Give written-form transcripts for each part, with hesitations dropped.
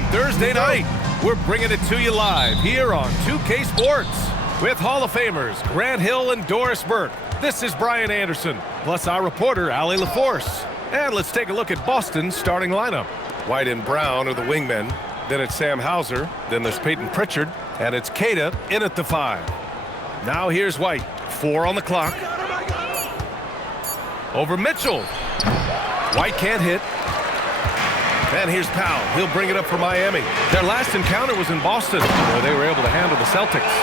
on Thursday night. We're bringing it to you live here on 2K Sports with Hall of Famers Grant Hill and Doris Burke. This is Brian Anderson, plus our reporter, Allie LaForce. And let's take a look at Boston's starting lineup. White and Brown are the wingmen. Then it's Sam Hauser. Then there's Peyton Pritchard. And it's Keita in at the 5. Now here's White. 4 on the clock. Over Mitchell. White can't hit. And here's Powell. He'll bring it up for Miami. Their last encounter was in Boston, where they were able to handle the Celtics.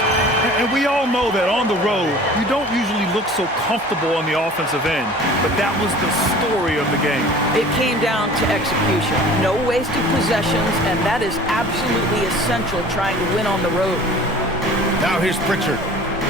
And we all know that on the road, you don't usually look so comfortable on the offensive end. But that was the story of the game. It came down to execution. No wasted possessions, and that is absolutely essential trying to win on the road. Now here's Pritchard.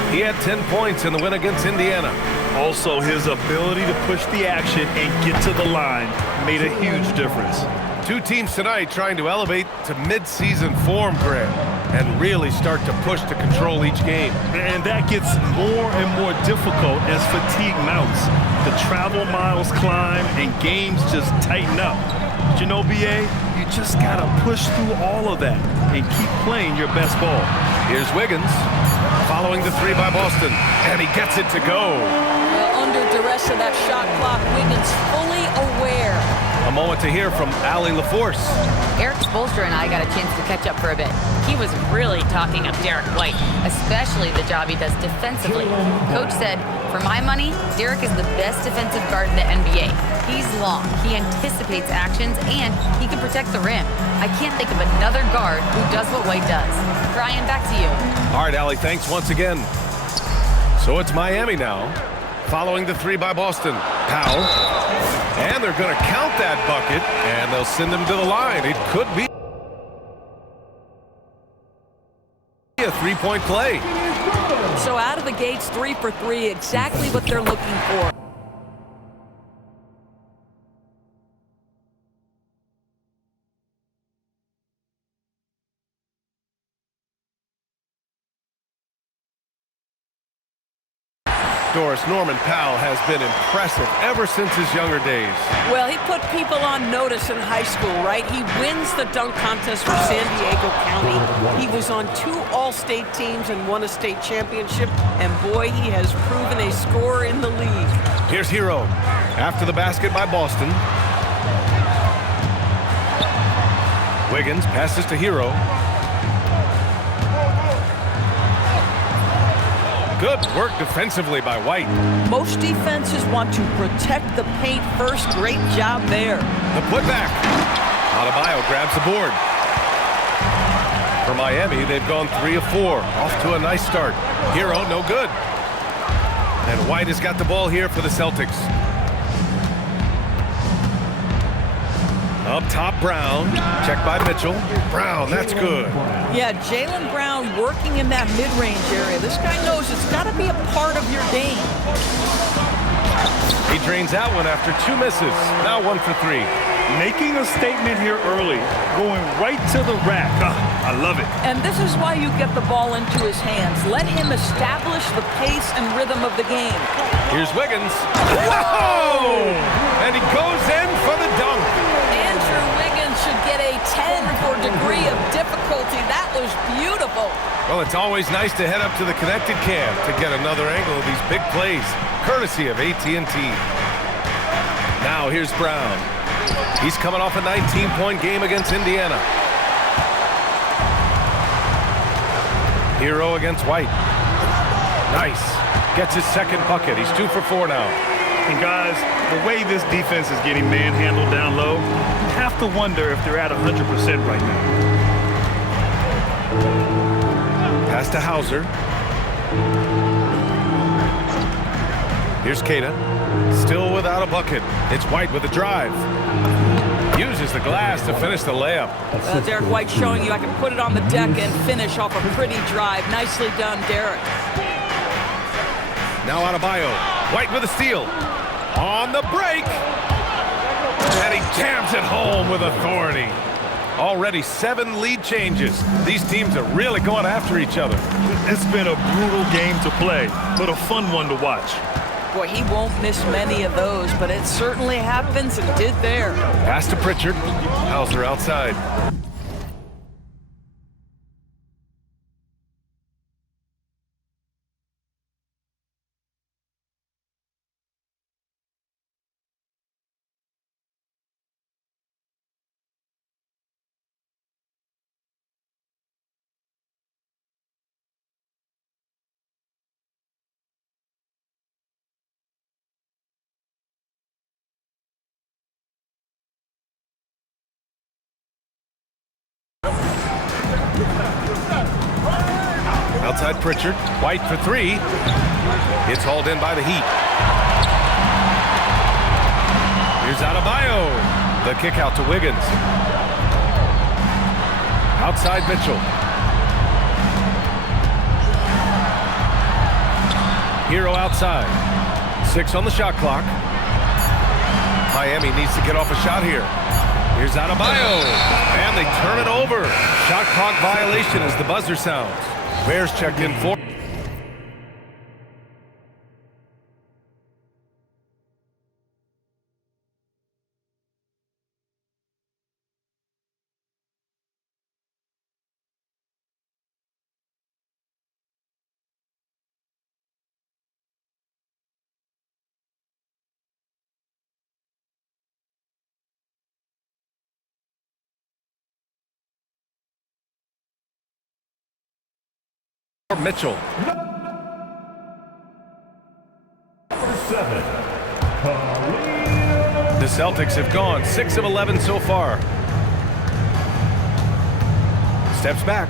He had 10 points in the win against Indiana. Also, his ability to push the action and get to the line made a huge difference. Two teams tonight trying to elevate to mid-season form, Grant, and really start to push to control each game. And that gets more and more difficult as fatigue mounts. The travel miles climb and games just tighten up. But you know, BA, you just got to push through all of that and keep playing your best ball. Here's Wiggins following the 3 by Boston, and he gets it to go. Well, under duress of that shot clock, Wiggins fully aware. A moment to hear from Allie LaForce. Eric Spoelstra and I got a chance to catch up for a bit. He was really talking up Derek White, especially the job he does defensively. Coach said, for my money, Derek is the best defensive guard in the NBA. He's long, he anticipates actions, and he can protect the rim. I can't think of another guard who does what White does. Brian, back to you. All right, Allie, thanks once again. So it's Miami now, following the 3 by Boston. Powell. And they're going to count that bucket, and they'll send him to the line. It could be a 3-point play. So out of the gates, 3 for 3, exactly what they're looking for. Doris, Norman Powell has been impressive ever since his younger days. Well, he put people on notice in high school, right? He wins the dunk contest for San Diego County. He was on 2 all-state teams and won a state championship. And boy, he has proven a scorer in the league. Here's Herro after the basket by Boston. Wiggins passes to Herro. Good work defensively by White. Most defenses want to protect the paint first. Great job there. The putback. Adebayo grabs the board. For Miami, they've gone 3 of 4. Off to a nice start. Herro, no good. And White has got the ball here for the Celtics. Up top, Brown. Check by Mitchell. Brown, that's good. Yeah, Jaylen Brown working in that mid-range area. This guy knows it's got to be a part of your game. He drains that one after 2 misses. Now 1 for 3. Making a statement here early, going right to the rack. I love it. And this is why you get the ball into his hands. Let him establish the pace and rhythm of the game. Here's Wiggins. Whoa! And he goes in for the dunk. Andrew Wiggins should get a 10 for degree of difficulty. That was beautiful. Well, it's always nice to head up to the connected cam to get another angle of these big plays, courtesy of AT&T. Now here's Brown. He's coming off a 19-point game against Indiana. Herro against White. Nice. Gets his second bucket. He's 2 for 4 now. And guys, the way this defense is getting manhandled down low, you have to wonder if they're at 100% right now. Pass to Hauser. Here's Keita. Still without a bucket. It's White with a drive. Uses the glass to finish the layup. Derek White showing you I can put it on the deck and finish off a pretty drive. Nicely done, Derek. Now Adebayo. White with a steal. On the break. And he jams it home with authority. Already 7 lead changes. These teams are really going after each other. It's been a brutal game to play, but a fun one to watch. Boy, he won't miss many of those, but it certainly happens and did there. Pass to Pritchard. Hauser outside. Outside Pritchard. White for three. It's hauled in by the Heat. Here's Adebayo. The kick out to Wiggins. Outside Mitchell. Herro outside. 6 on the shot clock. Miami needs to get off a shot here. Here's Adebayo. And they turn it over. Shot clock violation as the buzzer sounds. Bears checked in for. Mitchell. The Celtics have gone 6 of 11 so far. Steps back.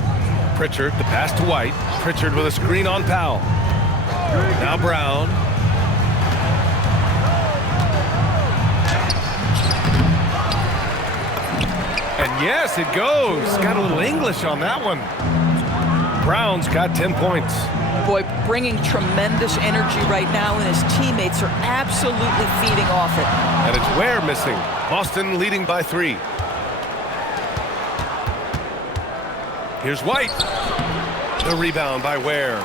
Pritchard, the pass to White. Pritchard with a screen on Powell. Now Brown. And yes, it goes. Got a little English on that one. Brown's got 10 points. Boy, bringing tremendous energy right now, and his teammates are absolutely feeding off it. And it's Ware missing. Boston leading by 3. Here's White. The rebound by Ware.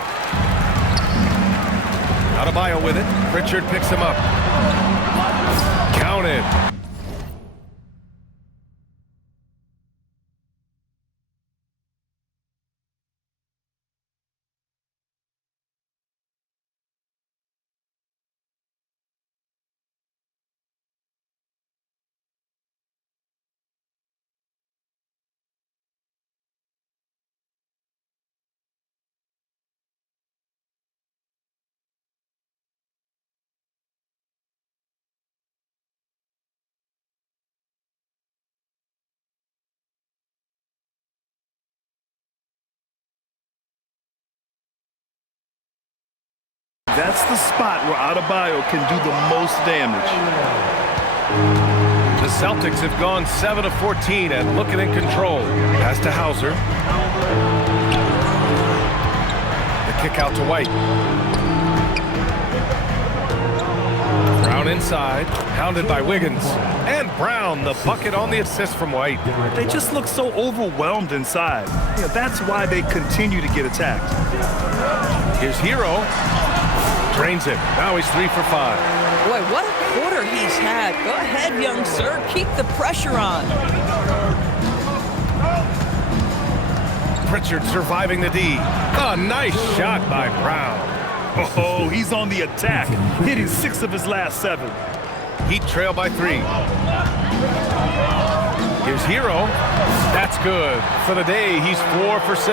Adebayo with it. Pritchard picks him up. Counted. That's the spot where Adebayo can do the most damage. The Celtics have gone 7 of 14 and looking in control. Pass to Hauser. The kick out to White. Brown inside, hounded by Wiggins. And Brown, the bucket on the assist from White. They just look so overwhelmed inside. Yeah, that's why they continue to get attacked. Here's Herro. Drains it. Now he's 3 for 5. Boy, what a quarter he's had. Go ahead, young sir. Keep the pressure on. Pritchard surviving the D. A nice shot by Brown. Oh, he's on the attack, hitting 6 of his last 7. Heat trail by 3. Here's Herro. That's good. For the day, he's 4 for 6.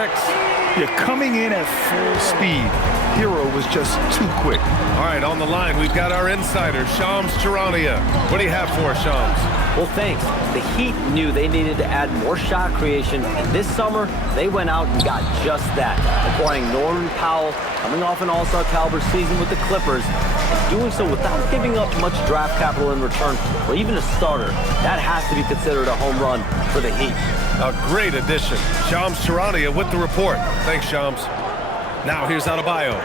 Yeah, coming in at full speed. Herro was just too quick. All right, on the line, we've got our insider, Shams Charania. What do you have for us, Shams? Well, thanks. The Heat knew they needed to add more shot creation, and this summer, they went out and got just that, acquiring Norman Powell, coming off an all-star caliber season with the Clippers, and doing so without giving up much draft capital in return, or even a starter. That has to be considered a home run for the Heat. A great addition. Shams Charania with the report. Thanks, Shams. Now here's Adebayo.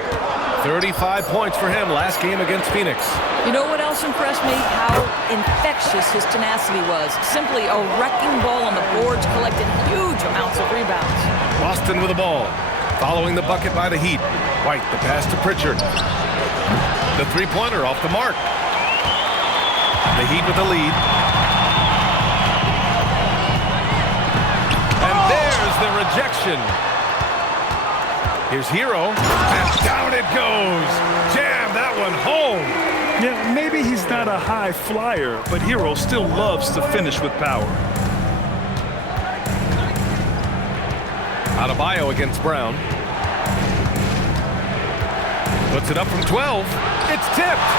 35 points for him last game against Phoenix. You know what else impressed me? How infectious his tenacity was. Simply a wrecking ball on the boards, collected huge amounts of rebounds. Boston with the ball. Following the bucket by the Heat. White, the pass to Pritchard. The three-pointer off the mark. The Heat with the lead. And there's the rejection. Here's Herro, and down it goes. Jam that one home. Yeah, maybe he's not a high flyer, but Herro still loves to finish with power. Adebayo against Brown. Puts it up from 12. It's tipped.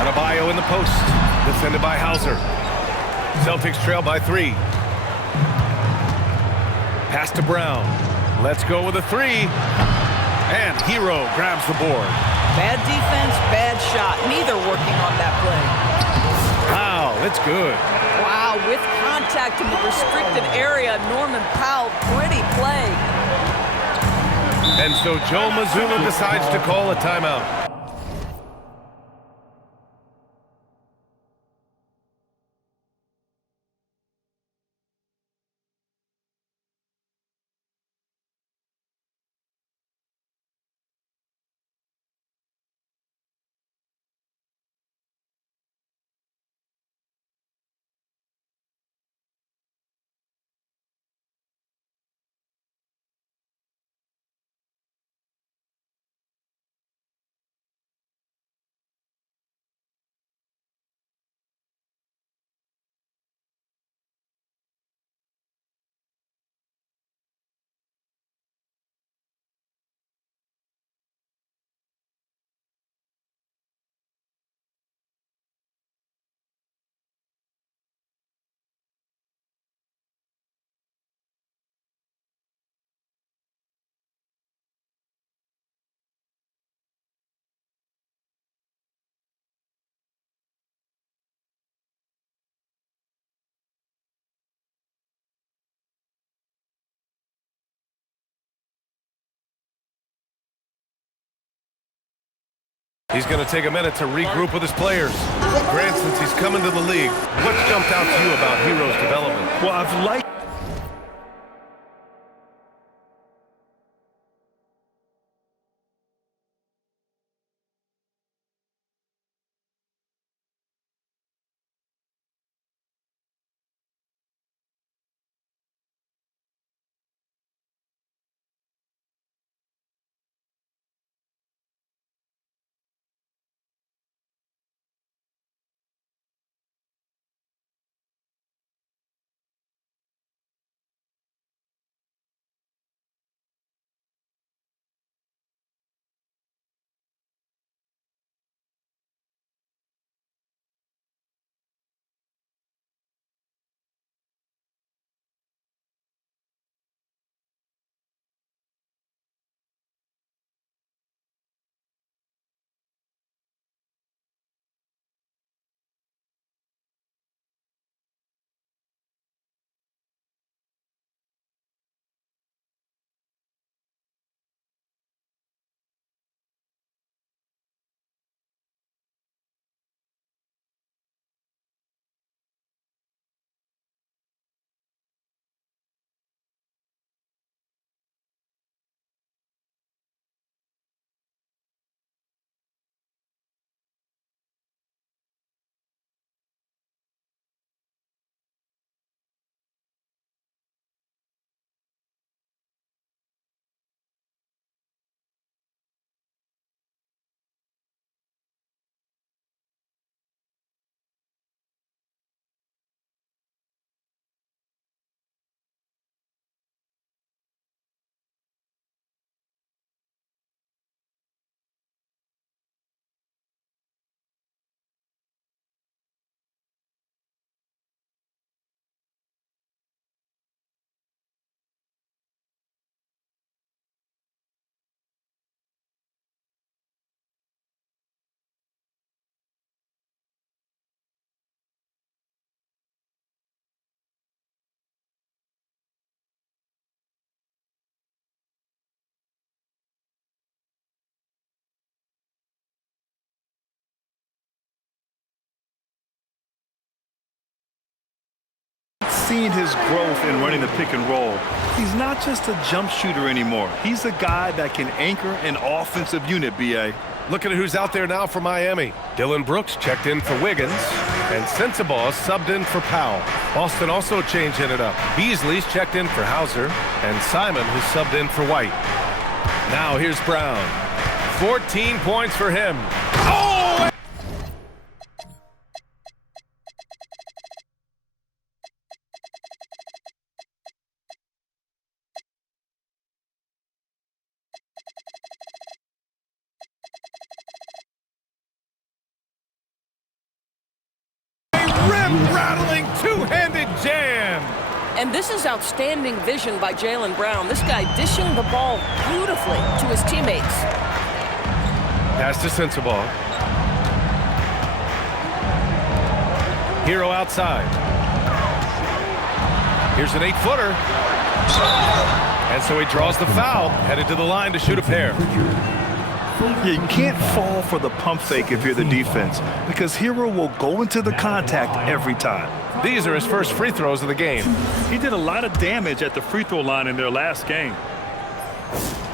Adebayo in the post. Defended by Hauser. Celtics trail by 3. Pass to Brown. Let's go with a three. And Herro grabs the board. Bad defense, bad shot. Neither working on that play. Wow, it's good. Wow, with contact in the restricted area, Norman Powell, pretty play. And so Joe Mazzulla decides to call a timeout. He's going to take a minute to regroup with his players. Grant, since he's coming to the league, what's jumped out to you about Herro's development? Well, I've liked seen his growth in running the pick and roll. He's not just a jump shooter anymore. He's a guy that can anchor an offensive unit, B.A. Looking at who's out there now for Miami. Dylan Brooks checked in for Wiggins, and Sensabaugh subbed in for Powell. Boston also changing it up. Beasley's checked in for Hauser, and Simon who's subbed in for White. Now here's Brown. 14 points for him. Oh! Rim-rattling two-handed jam. And this is outstanding vision by Jaylen Brown. This guy dishing the ball beautifully to his teammates. Pass to Sensabaugh. Herro outside. Here's an 8-footer. And so he draws the foul, headed to the line to shoot a pair. Yeah, you can't fall for the pump fake if you're the defense, because Herro will go into the contact every time. These are his first free throws of the game. He did a lot of damage at the free throw line in their last game.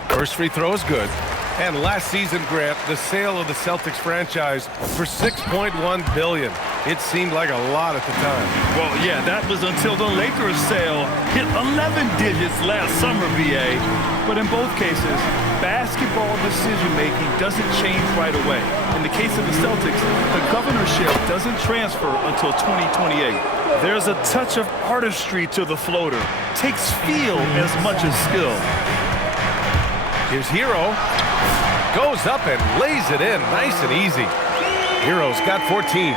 First free throw is good. And last season, Grant, the sale of the Celtics franchise for $6.1 billion. It seemed like a lot at the time. Well, yeah, that was until the Lakers sale hit 11 digits last summer, BA. But in both cases, basketball decision-making doesn't change right away. In the case of the Celtics, the governorship doesn't transfer until 2028. There's a touch of artistry to the floater. Takes feel as much as skill. Here's Herro. Goes up and lays it in nice and easy. Herro's got 14.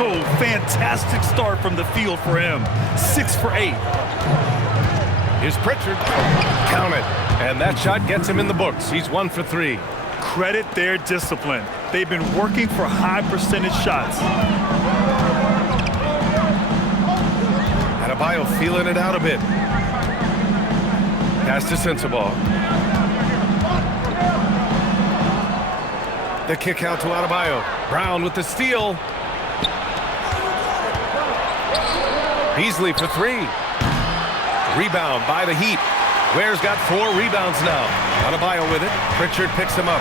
Oh, fantastic start from the field for him. 6 for 8. Here's Pritchard. Count it. And that shot gets him in the books. He's 1 for 3. Credit their discipline. They've been working for high percentage shots. Adebayo feeling it out a bit. Pass to Sensabaugh. The kick out to Adebayo. Brown with the steal. Beasley for 3. Rebound by the Heat. Ware's got 4 rebounds now. Adebayo with it. Pritchard picks him up.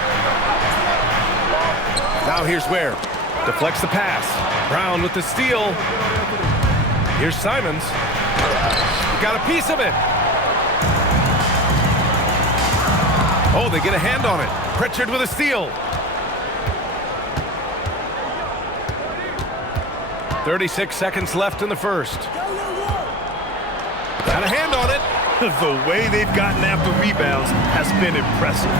Now here's Ware. Deflects the pass. Brown with the steal. Here's Simons. Got a piece of it. Oh, they get a hand on it. Pritchard with a steal. 36 seconds left in the first. Got a hand on it. The way they've gotten after rebounds has been impressive.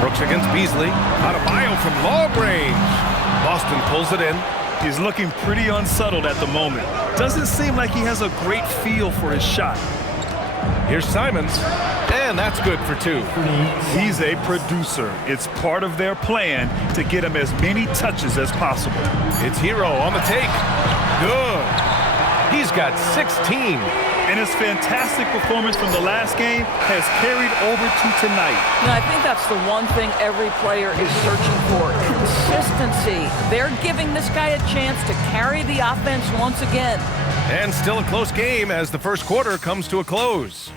Brooks against Beasley. Adebayo from long range. Boston pulls it in. He's looking pretty unsettled at the moment. Doesn't seem like he has a great feel for his shot. Here's Simons. And that's good for 2. He's a producer. It's part of their plan to get him as many touches as possible. It's Herro on the take. Good. He's got 16. And his fantastic performance from the last game has carried over to tonight. I think that's the one thing every player is searching for. Consistency. They're giving this guy a chance to carry the offense once again. And still a close game as the first quarter comes to a close.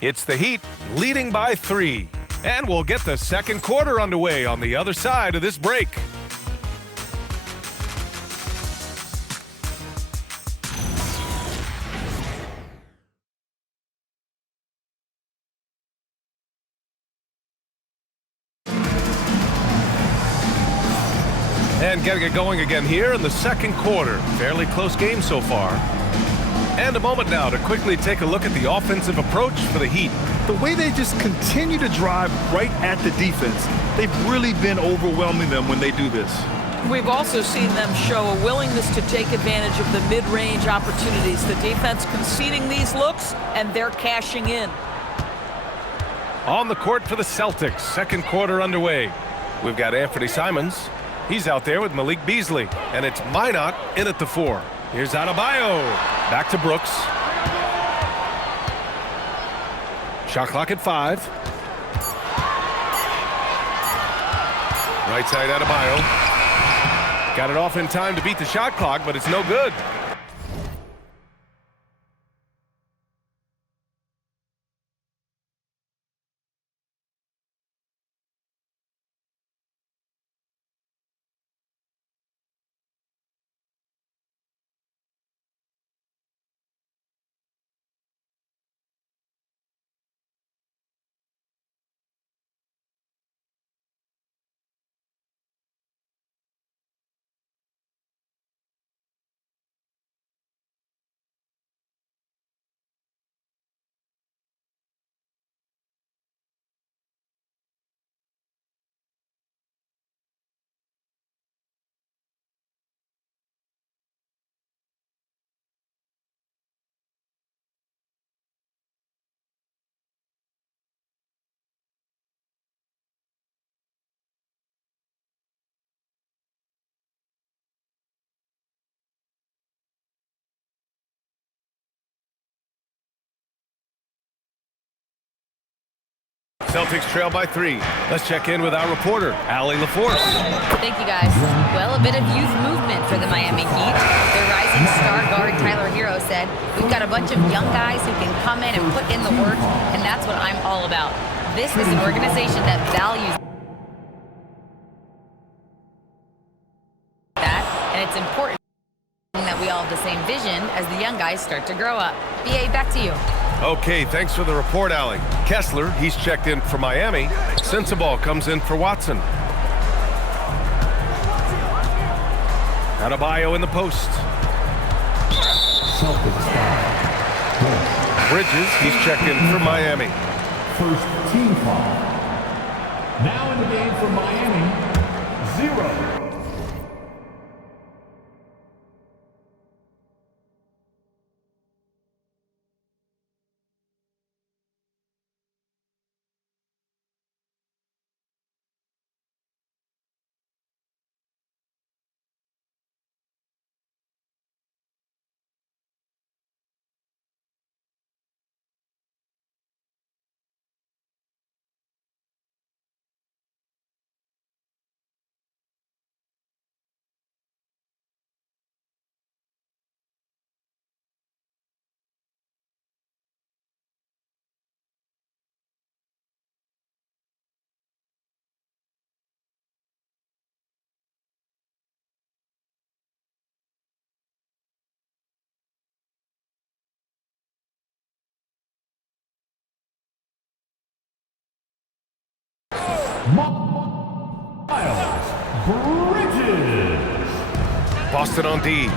It's the Heat leading by 3. And we'll get the second quarter underway on the other side of this break. And getting it going again here in the second quarter. Fairly close game so far. And a moment now to quickly take a look at the offensive approach for the Heat. The way they just continue to drive right at the defense, they've really been overwhelming them when they do this. We've also seen them show a willingness to take advantage of the mid-range opportunities. The defense conceding these looks, and they're cashing in. On the court for the Celtics, second quarter underway. We've got Anthony Simons. He's out there with Malik Beasley, and it's Minot in at the 4. Here's Adebayo. Back to Brooks. Shot clock at 5. Right side Adebayo. Got it off in time to beat the shot clock, but it's no good. Celtics trail by 3. Let's check in with our reporter, Allie LaForce. Thank you, guys. Well, a bit of youth movement for the Miami Heat. Their rising star guard, Tyler Herro, said, "We've got a bunch of young guys who can come in and put in the work, and that's what I'm all about. This is an organization that values that, and it's important that we all have the same vision as the young guys start to grow up." BA, back to you. Okay, thanks for the report, Allie. Kessler, he's checked in for Miami. Sensabaugh comes in for Watson. Adebayo in the post. Bridges, he's checked in for Miami. First team foul. Now in the game for Miami, 0. Miles Bridges. Boston on D.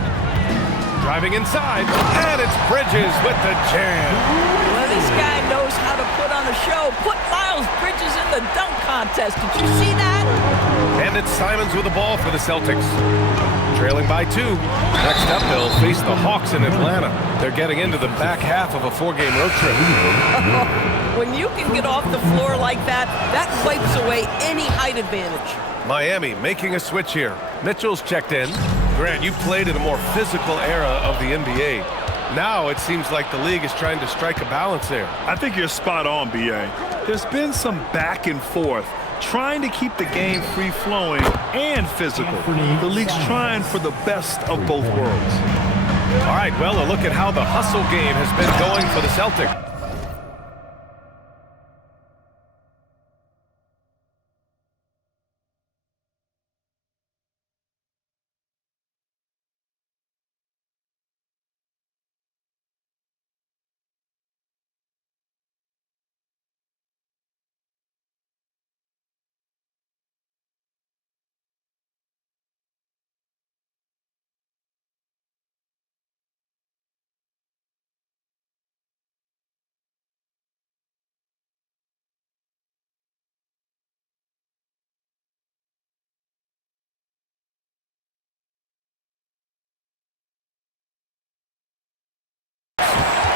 Driving inside, and it's Bridges with the jam. Well, this guy knows how to put on a show. Put Miles Bridges in the dunk contest. Did you see that? And it's Simons with the ball for the Celtics. Trailing by 2. Next up, they'll face the Hawks in Atlanta. They're getting into the back half of a 4-game road trip. When you can get off the floor like that, that wipes away any height advantage. Miami making a switch here. Mitchell's checked in. Grant, you played in a more physical era of the NBA. Now it seems like the league is trying to strike a balance there. I think you're spot on, BA. There's been some back and forth, trying to keep the game free-flowing and physical. The league's trying for the best of both worlds. All right, well, a look at how the hustle game has been going for the Celtics.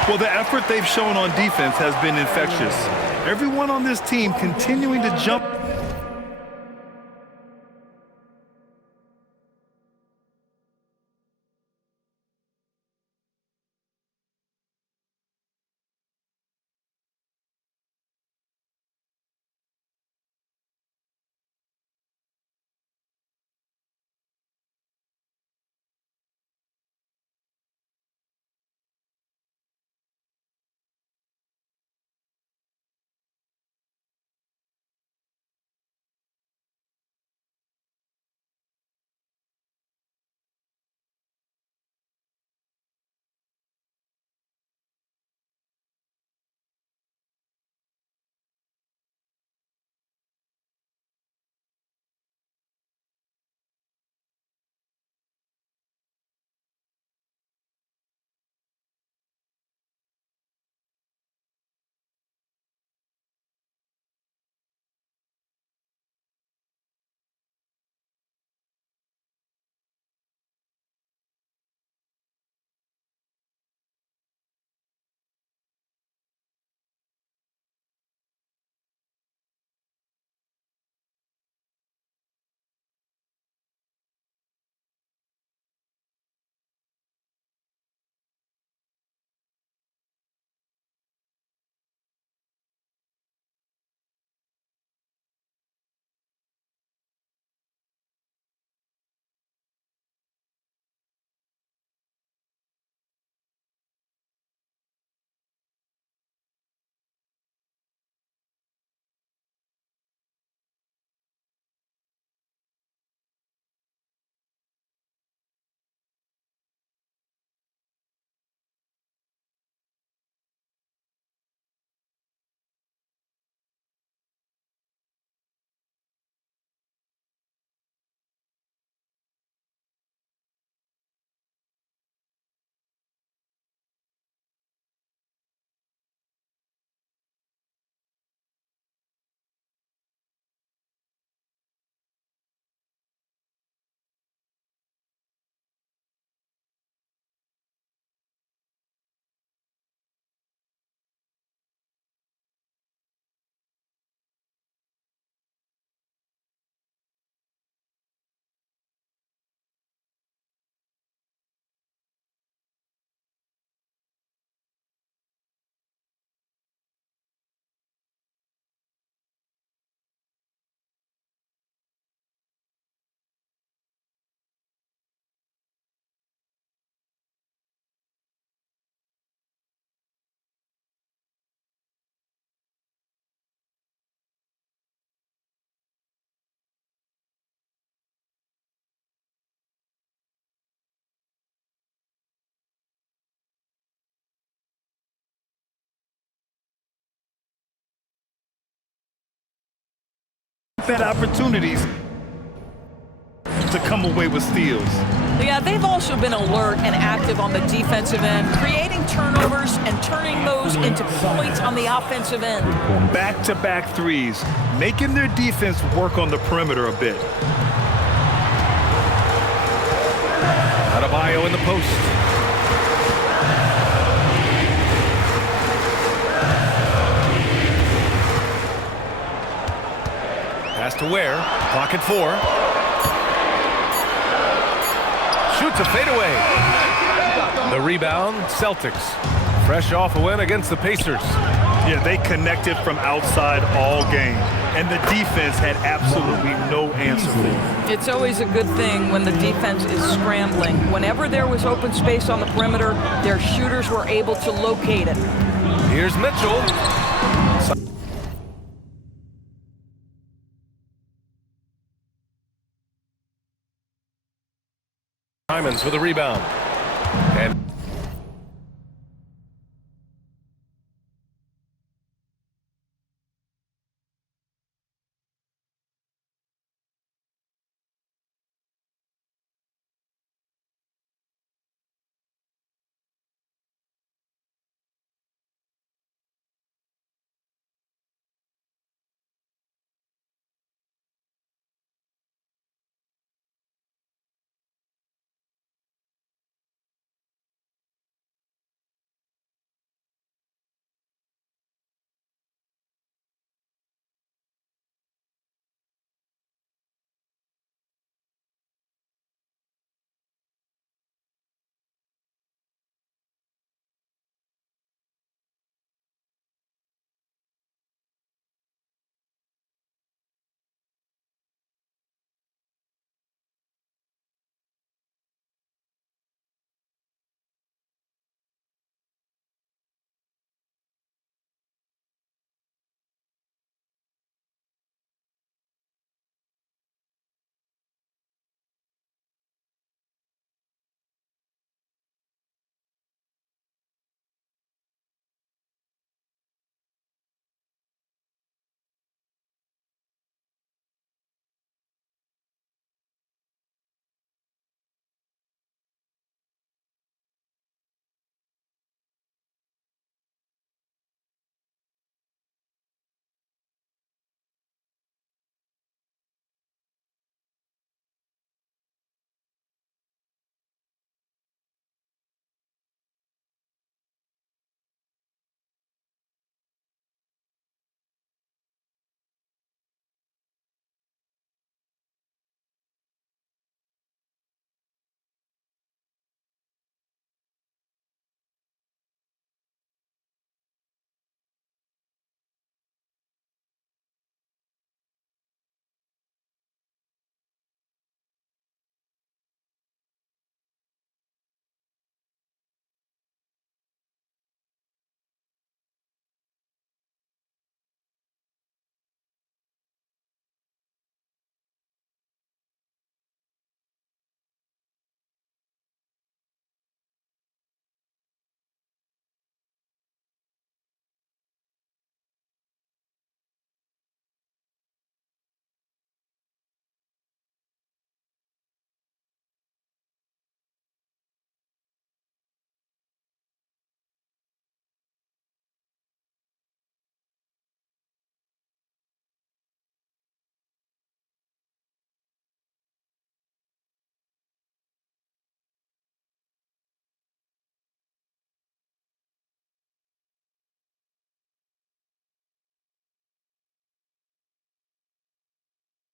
Well, the effort they've shown on defense has been infectious. Everyone on this team continuing to jump had opportunities to come away with steals. Yeah, they've also been alert and active on the defensive end, creating turnovers and turning those into points on the offensive end. Back-to-back threes, making their defense work on the perimeter a bit. Adebayo in the post. Pass to Ware. Clock at 4. Shoots a fadeaway. The rebound, Celtics. Fresh off a win against the Pacers. Yeah, they connected from outside all game, and the defense had absolutely no answer for it. It's always a good thing when the defense is scrambling. Whenever there was open space on the perimeter, their shooters were able to locate it. Here's Mitchell. Simons with a rebound. And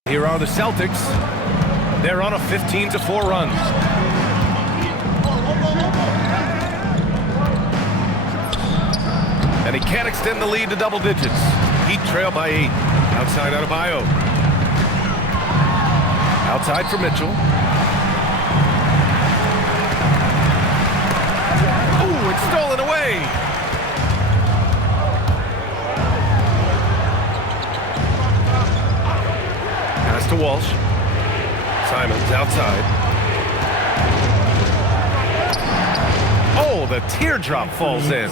here are the Celtics. They're on a 15-4 run. And he can't extend the lead to double digits. Heat trail by 8. Outside Adebayo. Outside for Mitchell. Ooh, it's stolen away. Pass to Walsh. Simons outside. Oh, the teardrop falls in.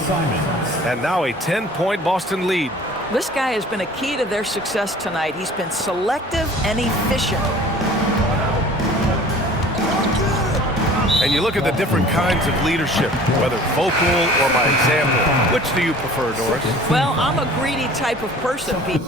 And now a 10-point Boston lead. This guy has been a key to their success tonight. He's been selective and efficient. And you look at the different kinds of leadership, whether vocal or by example. Which do you prefer, Doris? Well, I'm a greedy type of person, Pete.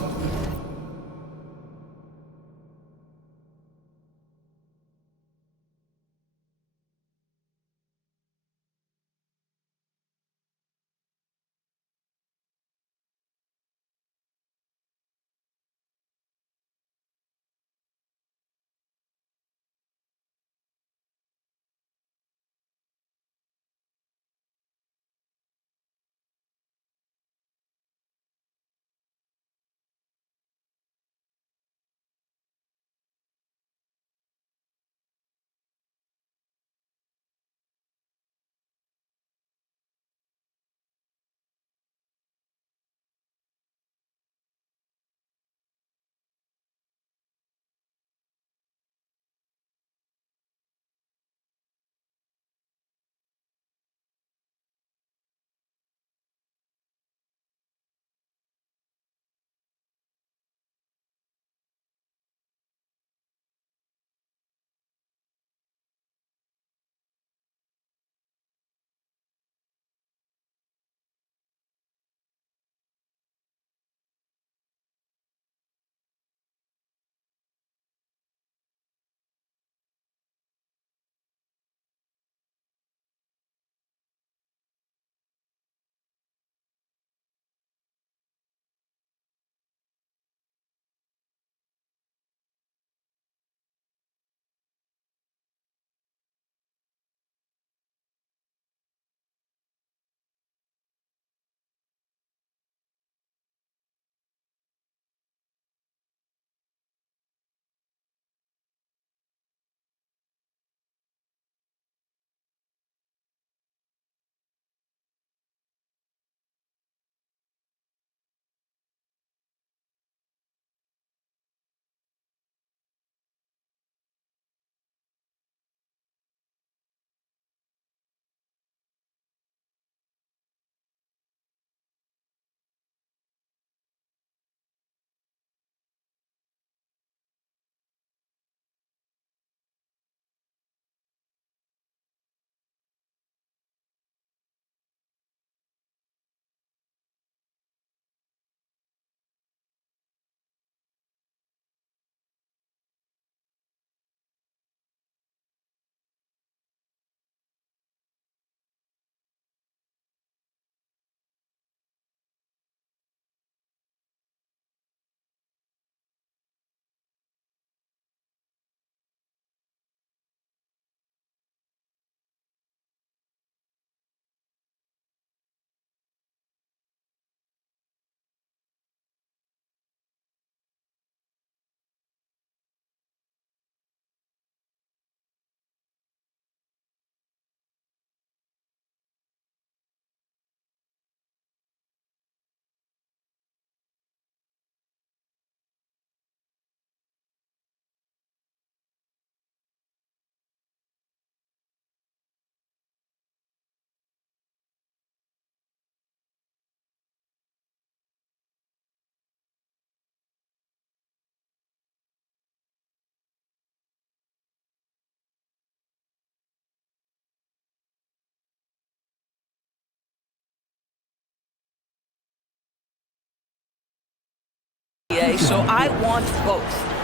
So I want both.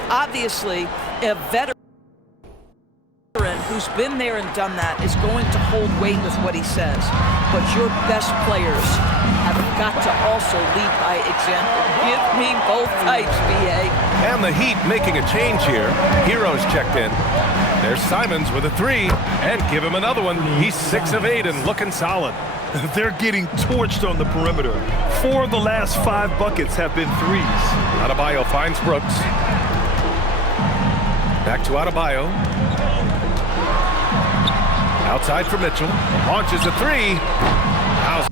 Obviously, a veteran who's been there and done that is going to hold weight with what he says. But your best players have got to also lead by example. Give me both types, BA. And the Heat making a change here. Herro's checked in. There's Simons with a three, and give him another one. He's 6 of 8 and looking solid. They're getting torched on the perimeter. 4 of the last 5 buckets have been threes. Adebayo finds Brooks. Back to Adebayo. Outside for Mitchell. Launches a three. How's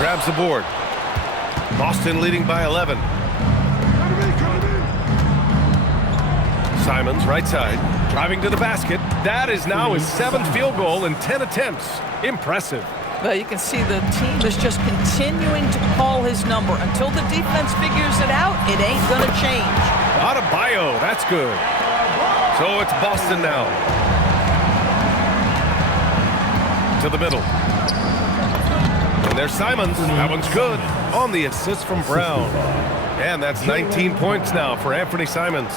grabs the board. Boston leading by 11. Simons, right side, driving to the basket. That is now his 7th field goal in 10 attempts. Impressive. Well, you can see the team is just continuing to call his number. Until the defense figures it out, it ain't going to change. Adebayo, that's good. So it's Boston now. To the middle. And there's Simons. That one's good. On the assist from Brown. And that's 19 points now for Anthony Simons.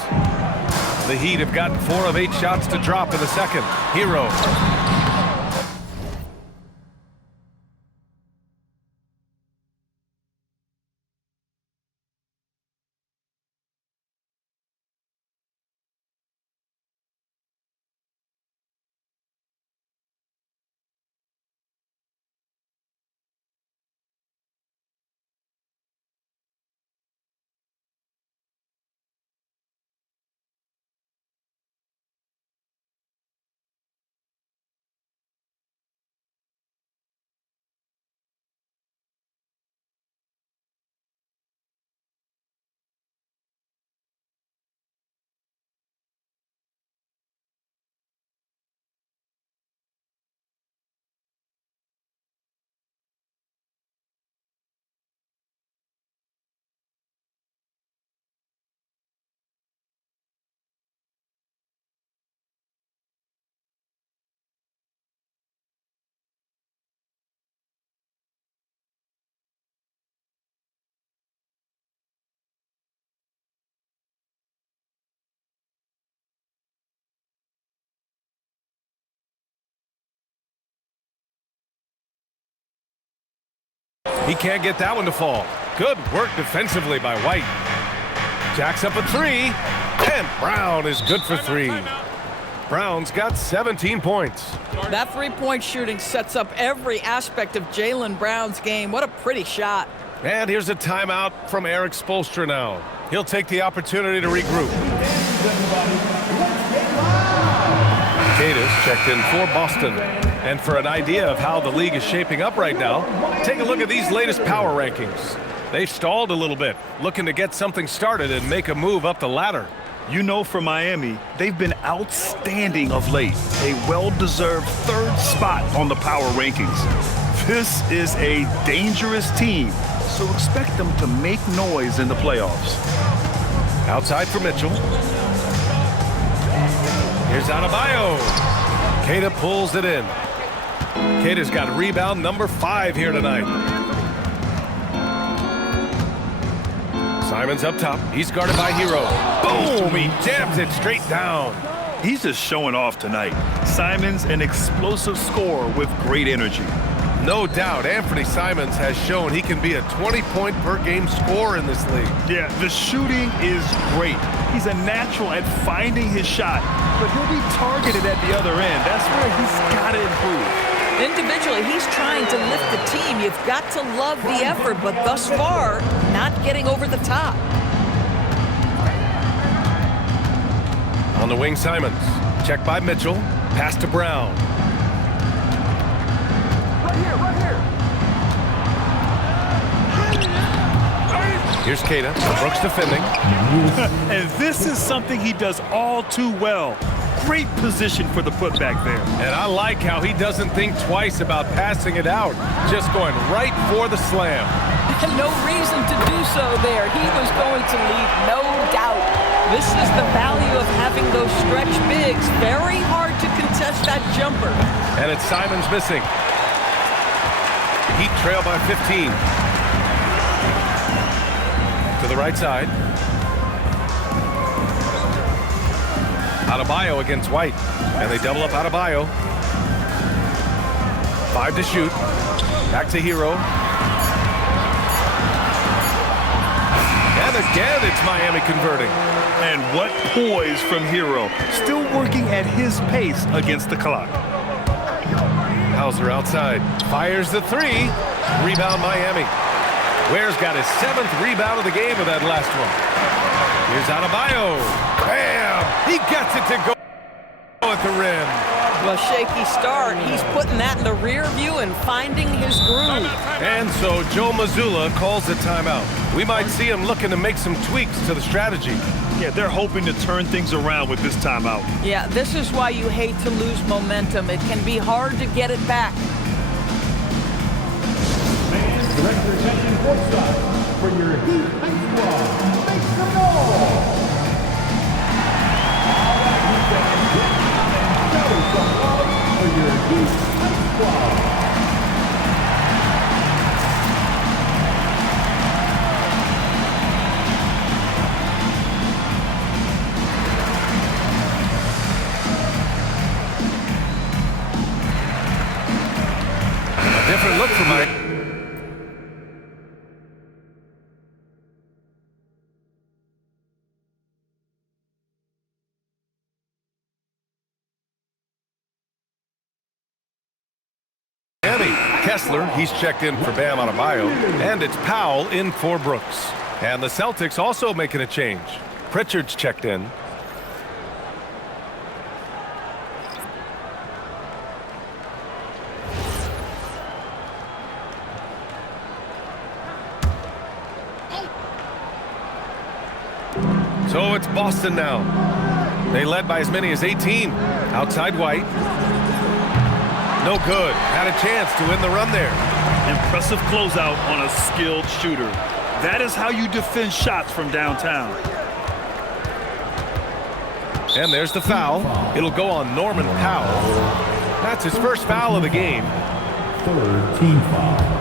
The Heat have gotten 4 of 8 shots to drop in the second. Herro. He can't get that one to fall. Good work defensively by White. Jacks up a 3, and Brown is good for 3. Brown's got 17 points. That three-point shooting sets up every aspect of Jaylen Brown's game. What a pretty shot. And here's a timeout from Eric Spoelstra now. He'll take the opportunity to regroup. Cadiz checked in for Boston. And for an idea of how the league is shaping up right now, take a look at these latest power rankings. They've stalled a little bit, looking to get something started and make a move up the ladder. You know, for Miami, they've been outstanding of late. A well-deserved 3rd spot on the power rankings. This is a dangerous team, so expect them to make noise in the playoffs. Outside for Mitchell. Here's Adebayo. Queta pulls it in. Queta's got rebound number 5 here tonight. Simons up top. He's guarded by Herro. Boom! He jams it straight down. He's just showing off tonight. Simons, an explosive scorer with great energy. No doubt, Anthony Simons has shown he can be a 20-point-per-game scorer in this league. Yeah, the shooting is great. He's a natural at finding his shot, but he'll be targeted at the other end. That's where he's got to improve. Individually, he's trying to lift the team. You've got to love the effort, but thus far, not getting over the top. On the wing, Simons. Check by Mitchell. Pass to Brown. Right here. Here's Queta. Brooks defending. And this is something he does all too well. Great position for the putback there. And I like how he doesn't think twice about passing it out. Just going right for the slam. No reason to do so there. He was going to leave, no doubt. This is the value of having those stretch bigs. Very hard to contest that jumper. And it's Simons missing. Heat trail by 15. To the right side. Adebayo against White. And they double up Adebayo. 5 to shoot. Back to Herro. And again, it's Miami converting. And what poise from Herro. Still working at his pace against the clock. Hauser outside. Fires the 3. Rebound Miami. Ware's got his 7th rebound of the game with that last one. Here's Adebayo. Bam! He gets it to go at the rim. Well, shaky start. He's putting that in the rear view and finding his groove. And so Joe Mazzulla calls a timeout. We might see him looking to make some tweaks to the strategy. Yeah, they're hoping to turn things around with this timeout. Yeah, this is why you hate to lose momentum. It can be hard to get it back. Fans, direct your attention courtside for your Heat Ice Squad. Make some noise! For your Heat Ice Squad. A different look for Mike. Kessler, he's checked in for Bam Adebayo, and it's Powell in for Brooks. And the Celtics also making a change. Pritchard's checked in. So it's Boston now. They led by as many as 18. Outside White. No good. Had a chance to win the run there. Impressive closeout on a skilled shooter. That is how you defend shots from downtown. And there's the foul. It'll go on Norman Powell. That's his first foul of the game. Third team foul.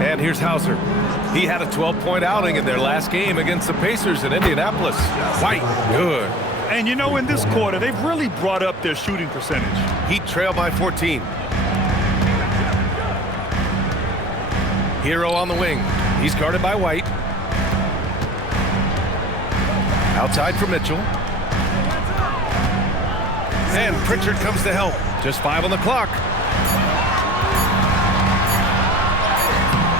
And here's Hauser. He had a 12-point outing in their last game against the Pacers in Indianapolis. White, good. And you know, in this quarter, they've really brought up their shooting percentage. Heat trail by 14. Herro on the wing. He's guarded by White. Outside for Mitchell. And Pritchard comes to help. Just 5 on the clock.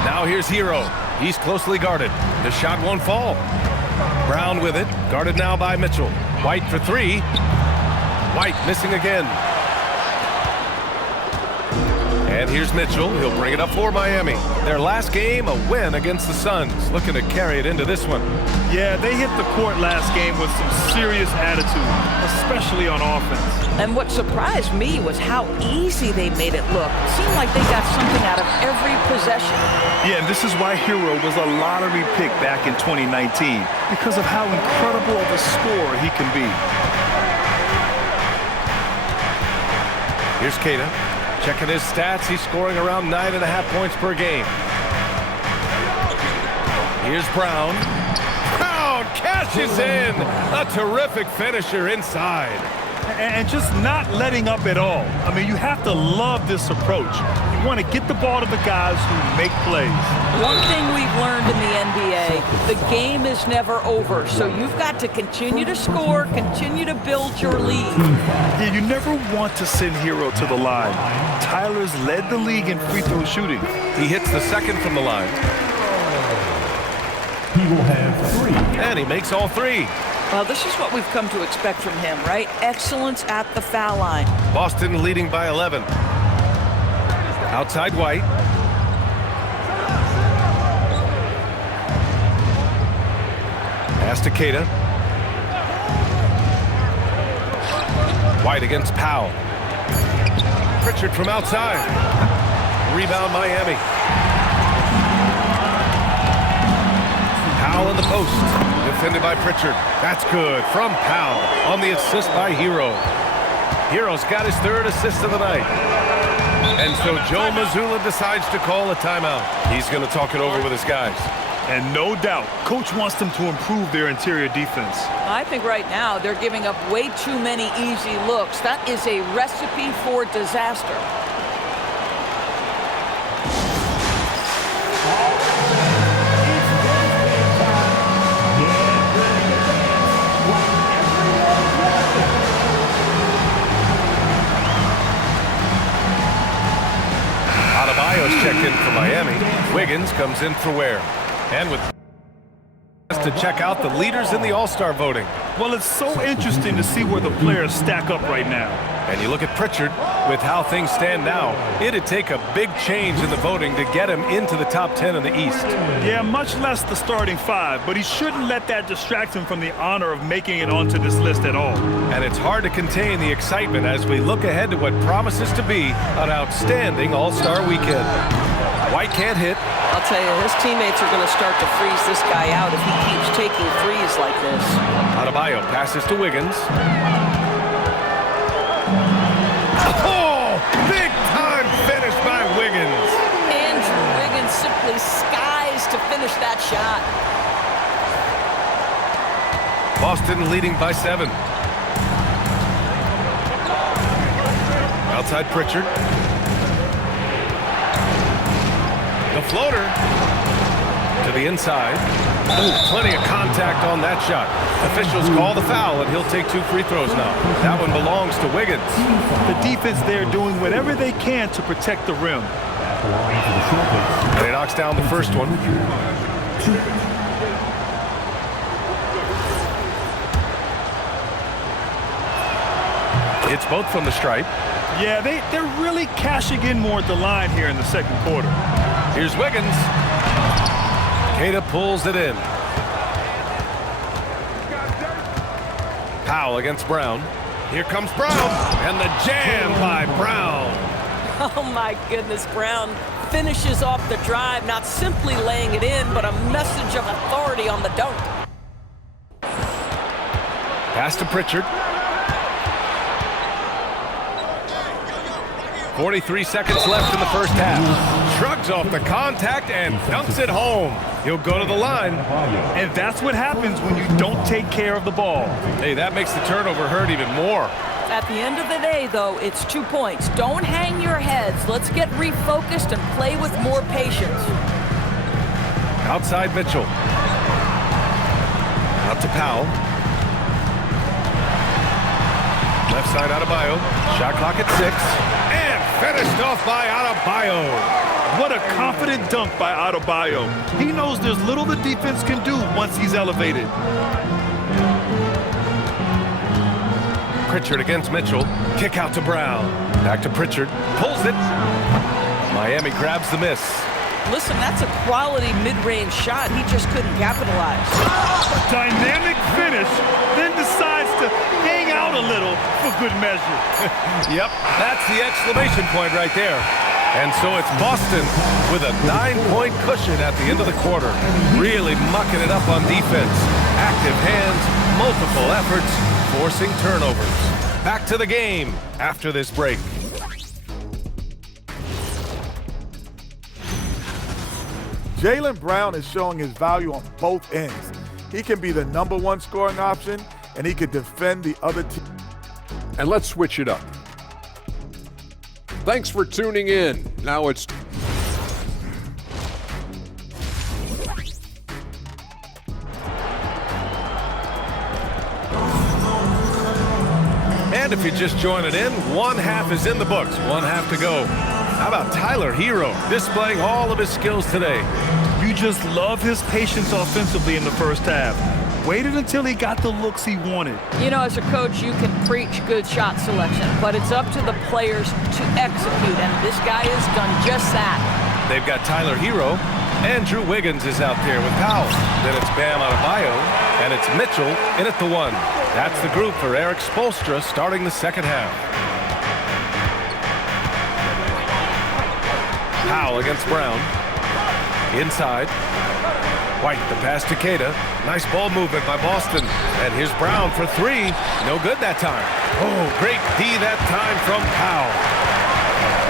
Now here's Herro. He's closely guarded. The shot won't fall. Brown with it. Guarded now by Mitchell. White for 3. White missing again. And here's Mitchell. He'll bring it up for Miami. Their last game, a win against the Suns. Looking to carry it into this one. Yeah, they hit the court last game with some serious attitude, especially on offense. And what surprised me was how easy they made it look. It seemed like they got something out of every possession. Yeah, and this is why Herro was a lottery pick back in 2019, because of how incredible of a scorer he can be. Here's Keita. Checking his stats, he's scoring around 9.5 points per game. Here's Brown. Brown cashes in. A terrific finisher inside. And just not letting up at all. I mean, you have to love this approach. You want to get the ball to the guys who make plays. One thing we've learned in the NBA, the game is never over. So you've got to continue to score, continue to build your lead. Yeah, you never want to send Herro to the line. Tyler's led the league in free throw shooting. He hits the second from the line. He will have 3. And he makes all 3. Well, this is what we've come to expect from him, right? Excellence at the foul line. Boston leading by 11. Outside White. Pass to Keita. White against Powell. Pritchard from outside. Rebound Miami. Powell in the post. Defended by Pritchard. That's good from Powell on the assist by Herro. Herro's got his 3rd assist of the night. And so Joe Mazzulla decides to call a timeout. He's going to talk it over with his guys. And no doubt, coach wants them to improve their interior defense. I think right now they're giving up way too many easy looks. That is a recipe for disaster. Adebayo's checked in for Miami. Wiggins comes in for Ware. And with to check out the leaders in the All-Star voting. Well, it's so interesting to see where the players stack up right now. And you look at Pritchard, with how things stand now, it'd take a big change in the voting to get him into the top 10 in the East. Yeah, much less the starting 5, but he shouldn't let that distract him from the honor of making it onto this list at all. And it's hard to contain the excitement as we look ahead to what promises to be an outstanding All-Star weekend. White can't hit. I'll tell you, his teammates are going to start to freeze this guy out if he keeps taking threes like this. Adebayo passes to Wiggins. Oh, big time finish by Wiggins. Andrew Wiggins simply skies to finish that shot. Boston leading by 7. Outside Pritchard. The floater to the inside. Ooh, plenty of contact on that shot. Officials call the foul, and he'll take 2 free throws now. That one belongs to Wiggins. The defense there doing whatever they can to protect the rim. And he knocks down the first one. It's both from the stripe. Yeah, they're really cashing in more at the line here in the second quarter. Here's Wiggins. Queta pulls it in. Powell against Brown. Here comes Brown, and the jam by Brown. Oh my goodness, Brown finishes off the drive, not simply laying it in, but a message of authority on the dunk. Pass to Pritchard. 43 seconds left in the first half. Shrugs off the contact and dunks it home. He'll go to the line. And that's what happens when you don't take care of the ball. Hey, that makes the turnover hurt even more. At the end of the day, though, it's 2 points. Don't hang your heads. Let's get refocused and play with more patience. Outside Mitchell. Out to Powell. Left side Adebayo. Shot clock at 6. And finished off by Adebayo. What a confident dunk by Adebayo. He knows there's little the defense can do once he's elevated. Pritchard against Mitchell. Kick out to Brown. Back to Pritchard. Pulls it. Miami grabs the miss. Listen, that's a quality mid-range shot. He just couldn't capitalize. Dynamic finish, then decides to hang out a little for good measure. Yep, that's the exclamation point right there. And so it's Boston with a 9-point cushion at the end of the quarter. Really mucking it up on defense. Active hands, multiple efforts, forcing turnovers. Back to the game after this break. Jaylen Brown is showing his value on both ends. He can be the #1 scoring option, and he can defend the other team. And let's switch it up. Thanks for tuning in. Now it's And if you're just joining in, 1 half is in the books, 1 half to go. How about Tyler Herro displaying all of his skills today? You just love his patience offensively in the first half. Waited until he got the looks he wanted. You know, as a coach, you can preach good shot selection, but it's up to the players to execute, and this guy has done just that. They've got Tyler Herro. Andrew Wiggins is out there with Powell. Then it's Bam Adebayo, and it's Mitchell in at the 1. That's the group for Eric Spoelstra starting the second half. Powell against Brown. Inside. White, the pass to Queta. Nice ball movement by Boston. And here's Brown for 3. No good that time. Oh, great D that time from Powell.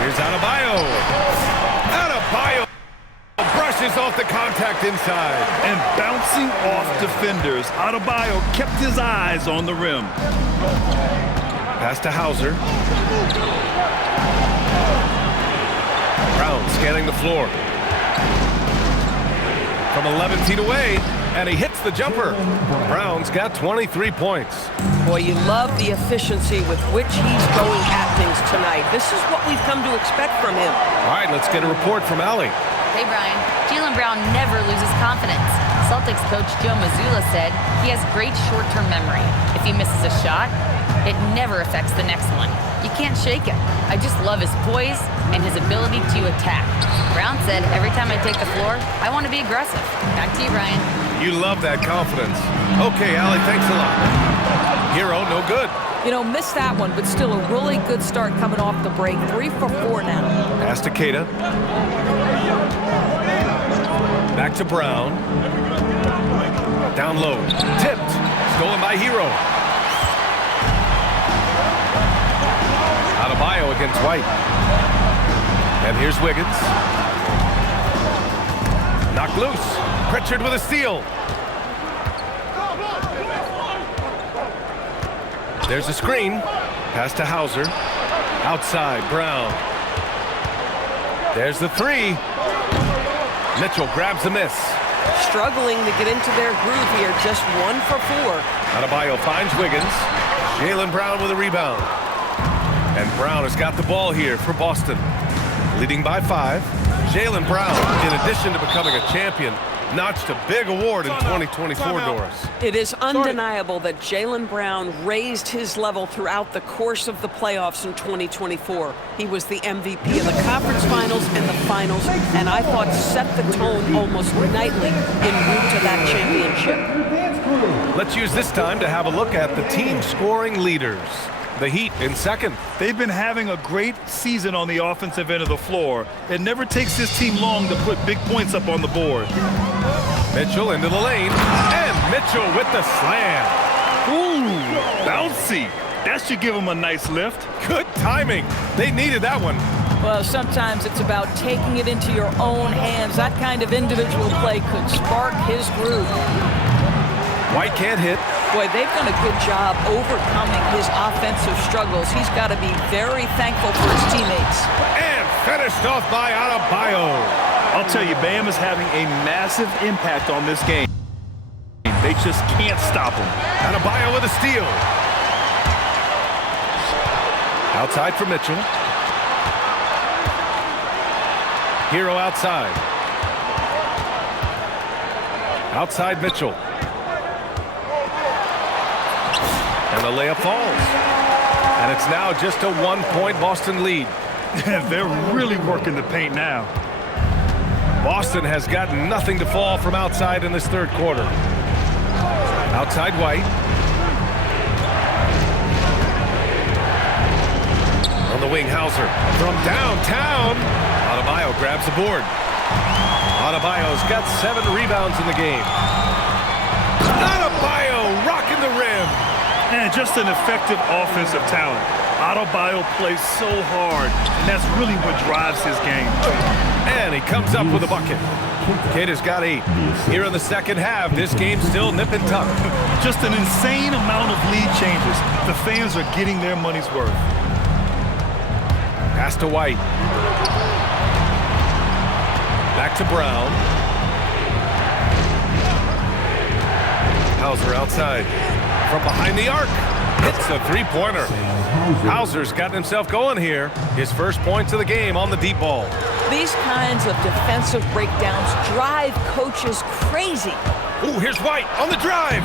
Here's Adebayo. Adebayo brushes off the contact inside. And bouncing off defenders, Adebayo kept his eyes on the rim. Pass to Hauser. Brown scanning the floor. From 11 feet away, and he hits the jumper. Brown's got 23 points. Boy, you love the efficiency with which he's going at things tonight. This is what we've come to expect from him. All right, let's get a report from Allie. Hey, Brian. Jaylen Brown never loses confidence. Celtics coach Joe Mazzulla said he has great short-term memory. If he misses a shot, it never affects the next one. You can't shake him. I just love his poise and his ability to attack. Brown said, every time I take the floor, I want to be aggressive. Back to you, Brian. You love that confidence. Okay, Allie, thanks a lot. Herro, no good. You know, missed that one, but still a really good start coming off the break. 3 for 4 now. Pass to Keita. Back to Brown. Down low. Tipped. Stolen by Herro. Adebayo against White. And here's Wiggins. Knocked loose. Pritchard with a steal. There's a screen. Pass to Hauser. Outside, Brown. There's the three. Mitchell grabs the miss. Struggling to get into their groove here. Just 1 for 4. Adebayo finds Wiggins. Jaylen Brown with a rebound. And Brown has got the ball here for Boston. Leading by 5. Jaylen Brown, in addition to becoming a champion, notched a big award in 2024, Doris. It is undeniable that Jaylen Brown raised his level throughout the course of the playoffs in 2024. He was the MVP of the conference finals and the finals, and I thought set the tone almost nightly en route to that championship. Let's use this time to have a look at the team scoring leaders. The Heat in second. They've been having a great season on the offensive end of the floor. It never takes this team long to put big points up on the board. Mitchell into the lane, and Mitchell with the slam. Ooh, bouncy. That should give them a nice lift. Good timing. They needed that one. Well, sometimes it's about taking it into your own hands. That kind of individual play could spark his groove. White can't hit. Boy, they've done a good job overcoming his offensive struggles. He's got to be very thankful for his teammates. And finished off by Adebayo. I'll tell you, Bam is having a massive impact on this game. They just can't stop him. Adebayo with a steal. Outside for Mitchell. Herro outside. Outside Mitchell. And the layup falls. And it's now just a 1-point Boston lead. They're really working the paint now. Boston has got nothing to fall from outside in this third quarter. Outside White. On the wing, Hauser. From downtown. Adebayo grabs the board. Adebayo's got 7 rebounds in the game. Adebayo rocking the rim. And just an effective offensive talent. Adebayo plays so hard, and that's really what drives his game. And he comes up with a bucket. Kid has got 8. Here in the second half, this game's still nip and tuck. Just an insane amount of lead changes. The fans are getting their money's worth. Pass to White. Back to Brown. Hauser outside. From behind the arc. It's a three-pointer. Hauser's gotten himself going here. His first points of the game on the deep ball. These kinds of defensive breakdowns drive coaches crazy. Ooh, here's White on the drive.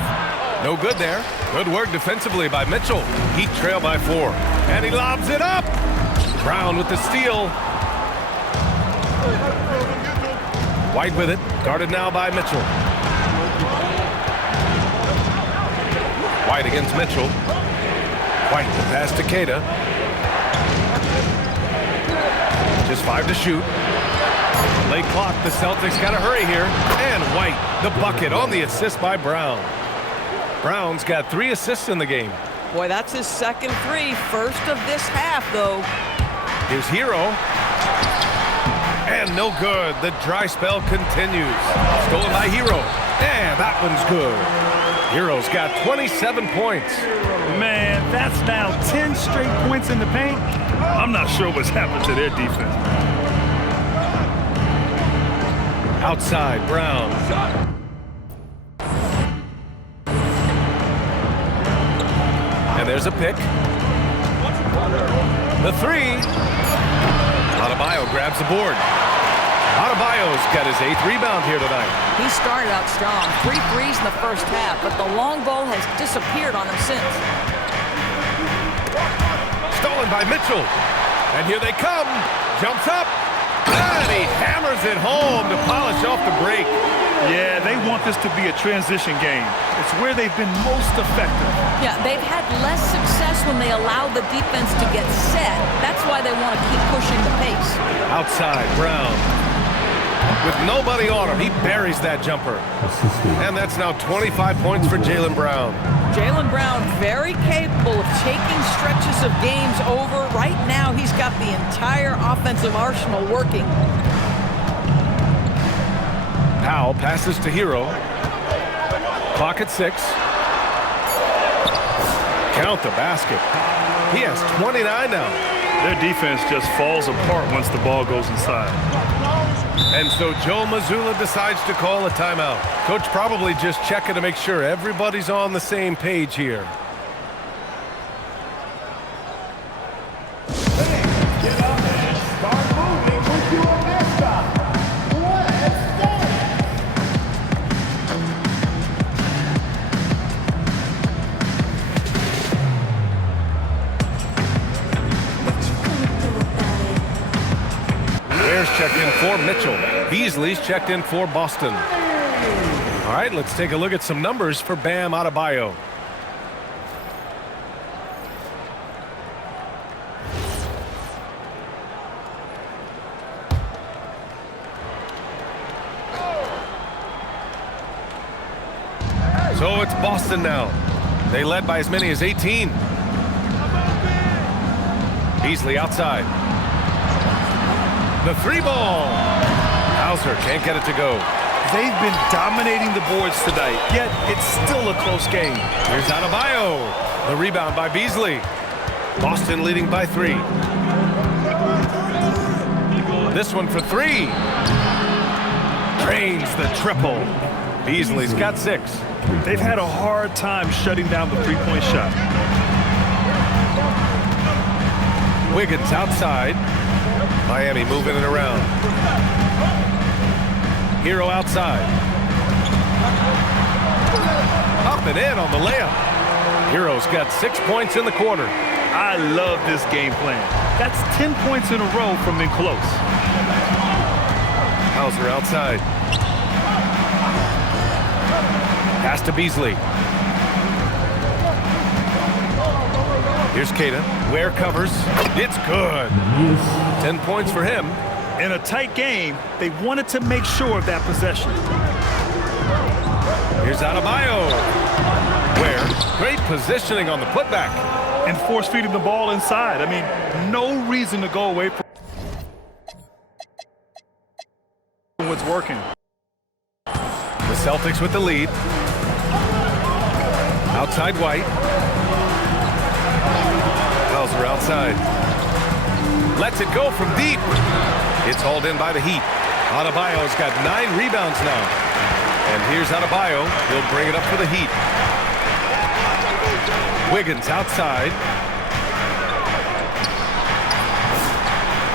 No good there. Good work defensively by Mitchell. Heat trail by 4. And he lobs it up. Brown with the steal. White with it. Guarded now by Mitchell. White against Mitchell. White the pass to Keita. Just 5 to shoot. Late clock. The Celtics got to hurry here. And White the bucket on the assist by Brown. Brown's got 3 assists in the game. Boy, that's his second 3. First of this half, though. Here's Herro. And no good. The dry spell continues. Stolen by Herro. And that one's good. Herro's got 27 points. Man, that's now 10 straight points in the paint. I'm not sure what's happened to their defense. Outside, Brown. And there's a pick. The 3. Adebayo grabs the board. Adebayo's got his 8th rebound here tonight. He started out strong. 3 threes in the first half, but the long ball has disappeared on him since. Stolen by Mitchell. And here they come. Jumps up. And he hammers it home to polish off the break. Yeah, they want this to be a transition game. It's where they've been most effective. Yeah, they've had less success when they allow the defense to get set. That's why they want to keep pushing the pace. Outside, Brown. With nobody on him, he buries that jumper. And that's now 25 points for Jaylen Brown. Jaylen Brown very capable of taking stretches of games over. Right now, he's got the entire offensive arsenal working. Powell passes to Herro. Clock at 6. Count the basket. He has 29 now. Their defense just falls apart once the ball goes inside. And so Joe Mazzulla decides to call a timeout. Coach probably just checking to make sure everybody's on the same page here. Get up and start moving with your mascot. Let's dance. Bears checked in for Mitchell. Beasley's checked in for Boston. All right, let's take a look at some numbers for Bam Adebayo. So it's Boston now. They led by as many as 18. Beasley outside. The 3 ball. Hauser can't get it to go. They've been dominating the boards tonight, yet it's still a close game. Here's Adebayo. The rebound by Beasley. Boston leading by 3. This one for 3. Drains the triple. Beasley's got 6. They've had a hard time shutting down the three-point shot. Wiggins outside. Miami moving it around. Herro outside. Up and in on the layup. Herro's got 6 points in the quarter. I love this game plan. That's 10 points in a row from being close. Hauser outside. Pass to Beasley. Here's Keita. Ware covers. It's good. 10 points for him. In a tight game, they wanted to make sure of that possession. Here's Adebayo. Ware. Great positioning on the putback. And force feeding the ball inside. I mean, no reason to go away from what's working. The Celtics with the lead. Outside White. Hauser outside. Lets it go from deep. It's hauled in by the Heat. Adebayo's got 9 rebounds now. And here's Adebayo. He'll bring it up for the Heat. Wiggins outside.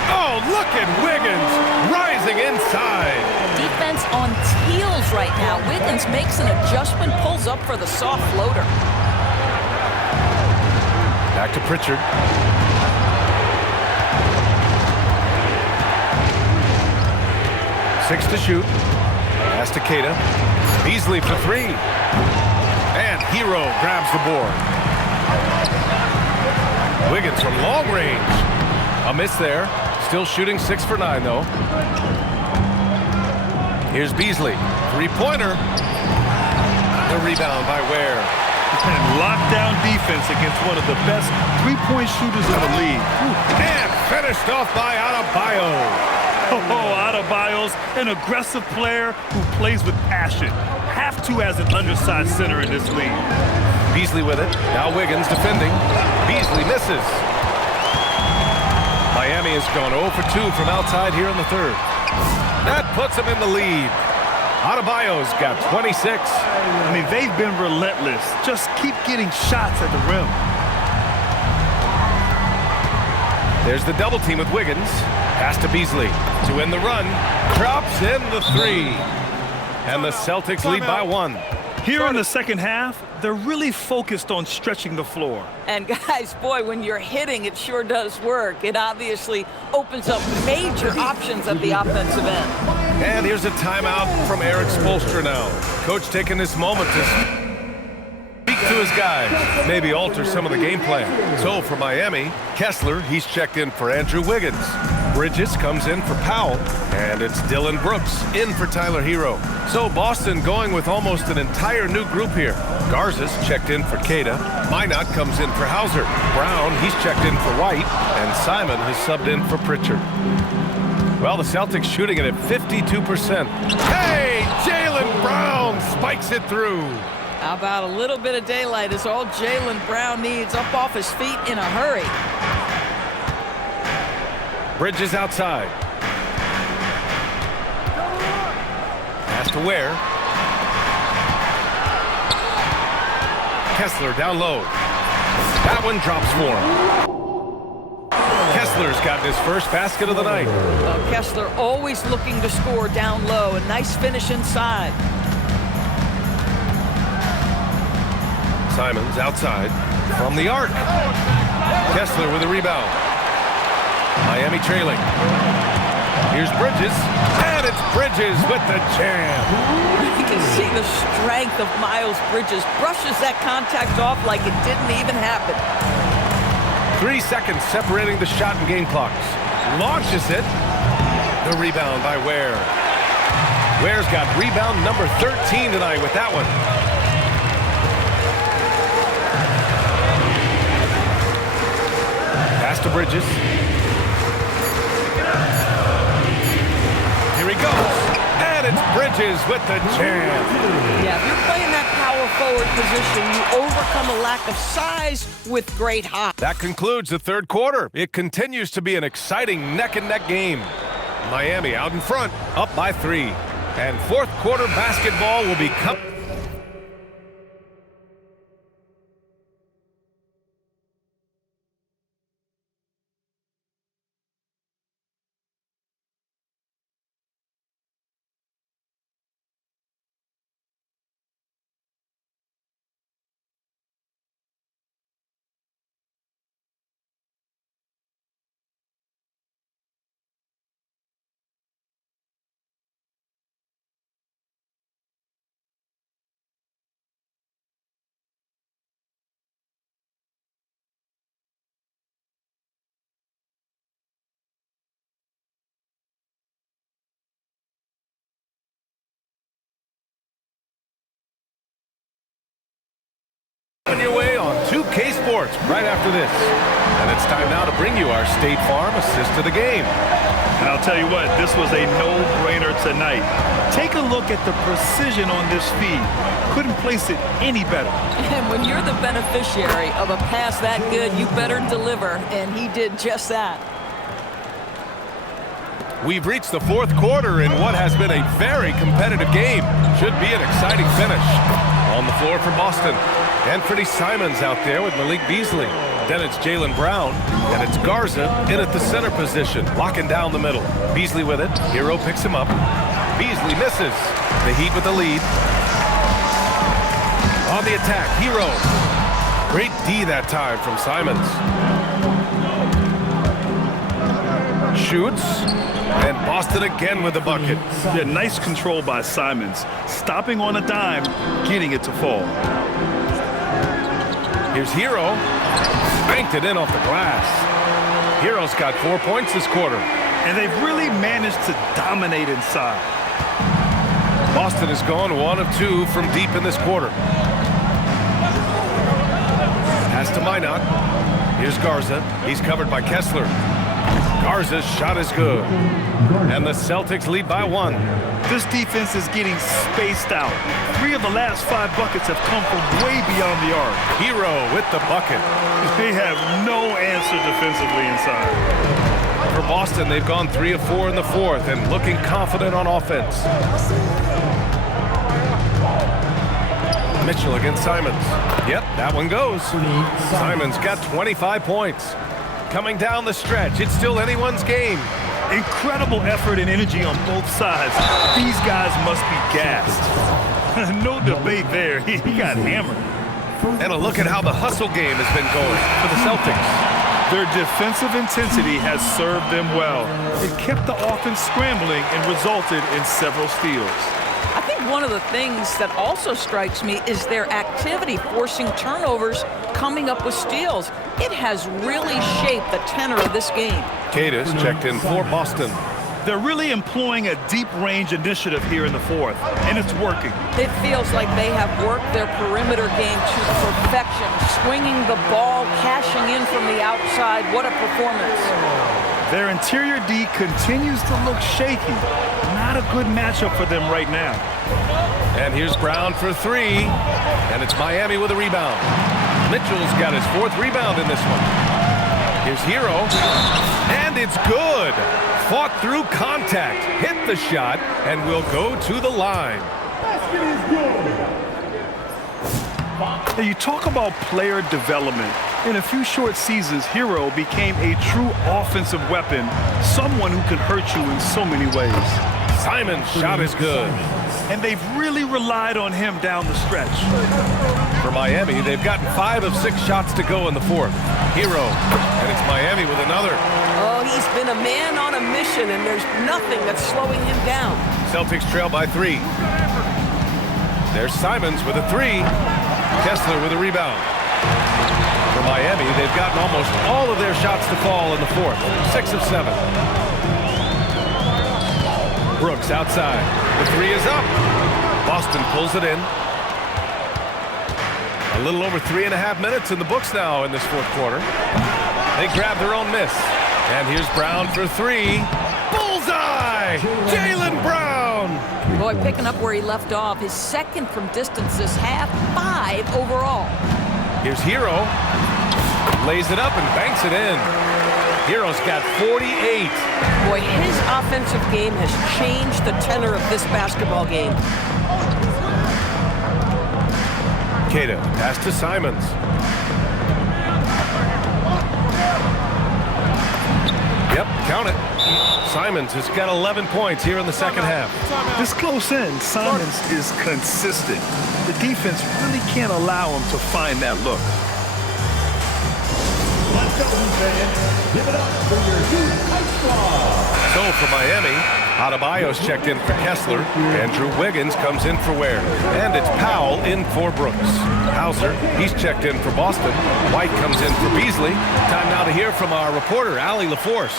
Oh, look at Wiggins rising inside. Defense on heels right now. Wiggins makes an adjustment, pulls up for the soft floater. Back to Pritchard. Six to shoot. Pass to Keita. Beasley for 3. And Herro grabs the board. Wiggins from long range. A miss there. Still shooting 6 for 9 though. Here's Beasley. 3-pointer. The rebound by Ware. And lockdown defense against one of the best three-point shooters in the league. And finished off by Adebayo. Oh, Adebayo's an aggressive player who plays with passion. Have to as an undersized center in this league. Beasley with it. Now Wiggins defending. Beasley misses. Miami has gone 0 for 2 from outside here in the third. That puts him in the lead. Adebayo's got 26. I mean, they've been relentless. Just keep getting shots at the rim. There's the double team with Wiggins. Pass to Beasley to win the run. Drops in the three. And the Celtics lead by 1. Here in the second half, they're really focused on stretching the floor. And guys, boy, when you're hitting, it sure does work. It obviously opens up major options at the offensive end. And here's a timeout from Eric Spoelstra now. Coach taking this moment to speak to his guys, maybe alter some of the game plan. So for Miami, Kessler, he's checked in for Andrew Wiggins. Bridges comes in for Powell, and it's Dylan Brooks in for Tyler Herro. So Boston going with almost an entire new group here. Garza's checked in for Queta. Minot comes in for Hauser. Brown, he's checked in for White, and Simon has subbed in for Pritchard. Well, the Celtics shooting it at 52%. Hey, Jaylen Brown spikes it through. How about a little bit of daylight is all Jaylen Brown needs, up off his feet in a hurry. Bridges outside. Pass to Ware. Kessler down low. That one drops for him. Kessler's gotten his first basket of the night. Well, Kessler always looking to score down low. A nice finish inside. Simons outside from the arc. Kessler with a rebound. Miami trailing. Here's Bridges, and it's Bridges with the jam. You can see the strength of Miles Bridges. Brushes that contact off like it didn't even happen. 3 seconds separating the shot and game clocks. Launches it. The rebound by Ware. Ware's got rebound number 13 tonight with that one. Pass to Bridges. Here he goes. And it's Bridges with the jam. Yeah, if you're playing that power forward position, you overcome a lack of size with great hop. That concludes the third quarter. It continues to be an exciting neck-and-neck game. Miami out in front, up by 3. And fourth quarter basketball will be on your way on 2K Sports right after this. And it's time now to bring you our State Farm assist to the game. And I'll tell you what, this was a no-brainer tonight. Take a look at the precision on this feed. Couldn't place it any better. And when you're the beneficiary of a pass that good, you better deliver, and he did just that. We've reached the fourth quarter in what has been a very competitive game. Should be an exciting finish. On the floor for Boston. Anthony Simons out there with Malik Beasley. Then it's Jaylen Brown, and it's Garza in at the center position, locking down the middle. Beasley with it. Herro picks him up. Beasley misses. The Heat with the lead. On the attack, Herro. Great D that time from Simons. Shoots. And Boston again with the bucket. Yeah, nice control by Simons. Stopping on a dime, getting it to fall. Here's Herro. Banked it in off the glass. Herro's got 4 points this quarter. And they've really managed to dominate inside. Boston has gone 1 of 2 from deep in this quarter. Pass to Minot. Here's Garza. He's covered by Kessler. Garza's shot is good. And the Celtics lead by 1. This defense is getting spaced out. 3 of the last 5 buckets have come from way beyond the arc. Herro with the bucket. They have no answer defensively inside. For Boston, they've gone 3 of 4 in the fourth and looking confident on offense. Mitchell against Simons. Yep, that one goes. Simons got 25 points. Coming down the stretch, it's still anyone's game. Incredible effort and energy on both sides. These guys must be gassed. No debate there. He got hammered. And a look at how the hustle game has been going for the Celtics. Their defensive intensity has served them well. It kept the offense scrambling and resulted in several steals. I think one of the things that also strikes me is their activity forcing turnovers, coming up with steals. It has really shaped the tenor of this game. Kata's checked in for Boston. They're really employing a deep-range initiative here in the fourth, and it's working. It feels like they have worked their perimeter game to perfection, swinging the ball, cashing in from the outside. What a performance. Their interior D continues to look shaky. Not a good matchup for them right now. And here's Brown for three, and it's Miami with a rebound. Mitchell's got his fourth rebound in this one. Here's Herro, and it's good. Fought through contact, hit the shot, and will go to the line. Now you talk about player development. In a few short seasons, Herro became a true offensive weapon, someone who can hurt you in so many ways. Simon's shot is good. And they've really relied on him down the stretch. For Miami, they've gotten 5 of 6 shots to go in the fourth. Herro, and it's Miami with another. Oh, he's been a man on a mission, and there's nothing that's slowing him down. Celtics trail by 3. There's Simons with a 3. Kessler with a rebound. For Miami, they've gotten almost all of their shots to fall in the fourth. 6 of 7. Brooks outside. The 3 is up. Boston pulls it in. A little over 3.5 minutes in the books now in this fourth quarter. They grab their own miss. And here's Brown for 3. Bullseye! Jaylen Brown! Boy, picking up where he left off. His second from distance this half, 5 overall. Here's Herro. Lays it up and banks it in. Herro's got 48. Boy, his offensive game has changed the tenor of this basketball game. Kata, pass to Simons. Yep, count it. Simons has got 11 points here in the second half. This close in, Simons is consistent. The defense really can't allow him to find that look. Give it up for your Heat Ice Squad. So for Miami, Adebayo's checked in for Kessler. Andrew Wiggins comes in for Ware. And it's Powell in for Brooks. Hauser, he's checked in for Boston. White comes in for Beasley. Time now to hear from our reporter, Allie LaForce.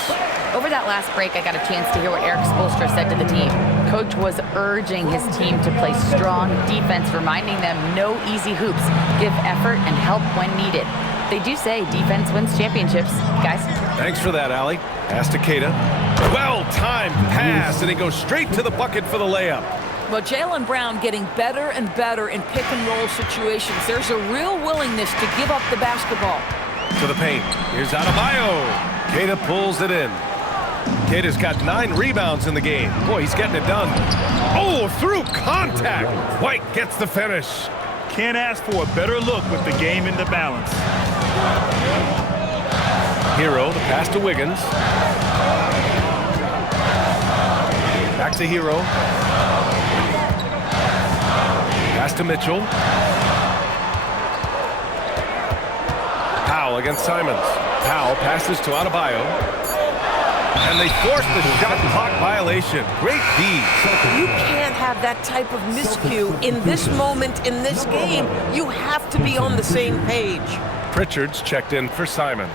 Over that last break, I got a chance to hear what Eric Spoelstra said to the team. Coach was urging his team to play strong defense, reminding them no easy hoops, give effort and help when needed. They do say defense wins championships, guys. Thanks for that, Allie. Pass to Kata. Well-timed pass, and he goes straight to the bucket for the layup. Well, Jaylen Brown getting better and better in pick-and-roll situations. There's a real willingness to give up the basketball. To the paint. Here's Adebayo. Kata pulls it in. Kata's got 9 rebounds in the game. Boy, he's getting it done. Oh, through contact. White gets the finish. Can't ask for a better look with the game in the balance. Herro, the pass to Wiggins. Back to Herro. Pass to Mitchell. Powell against Simons. Powell passes to Adebayo. And they force the shot clock violation. Great D. You can't have that type of miscue in this moment, in this game. You have to be on the same page. Pritchard's checked in for Simons.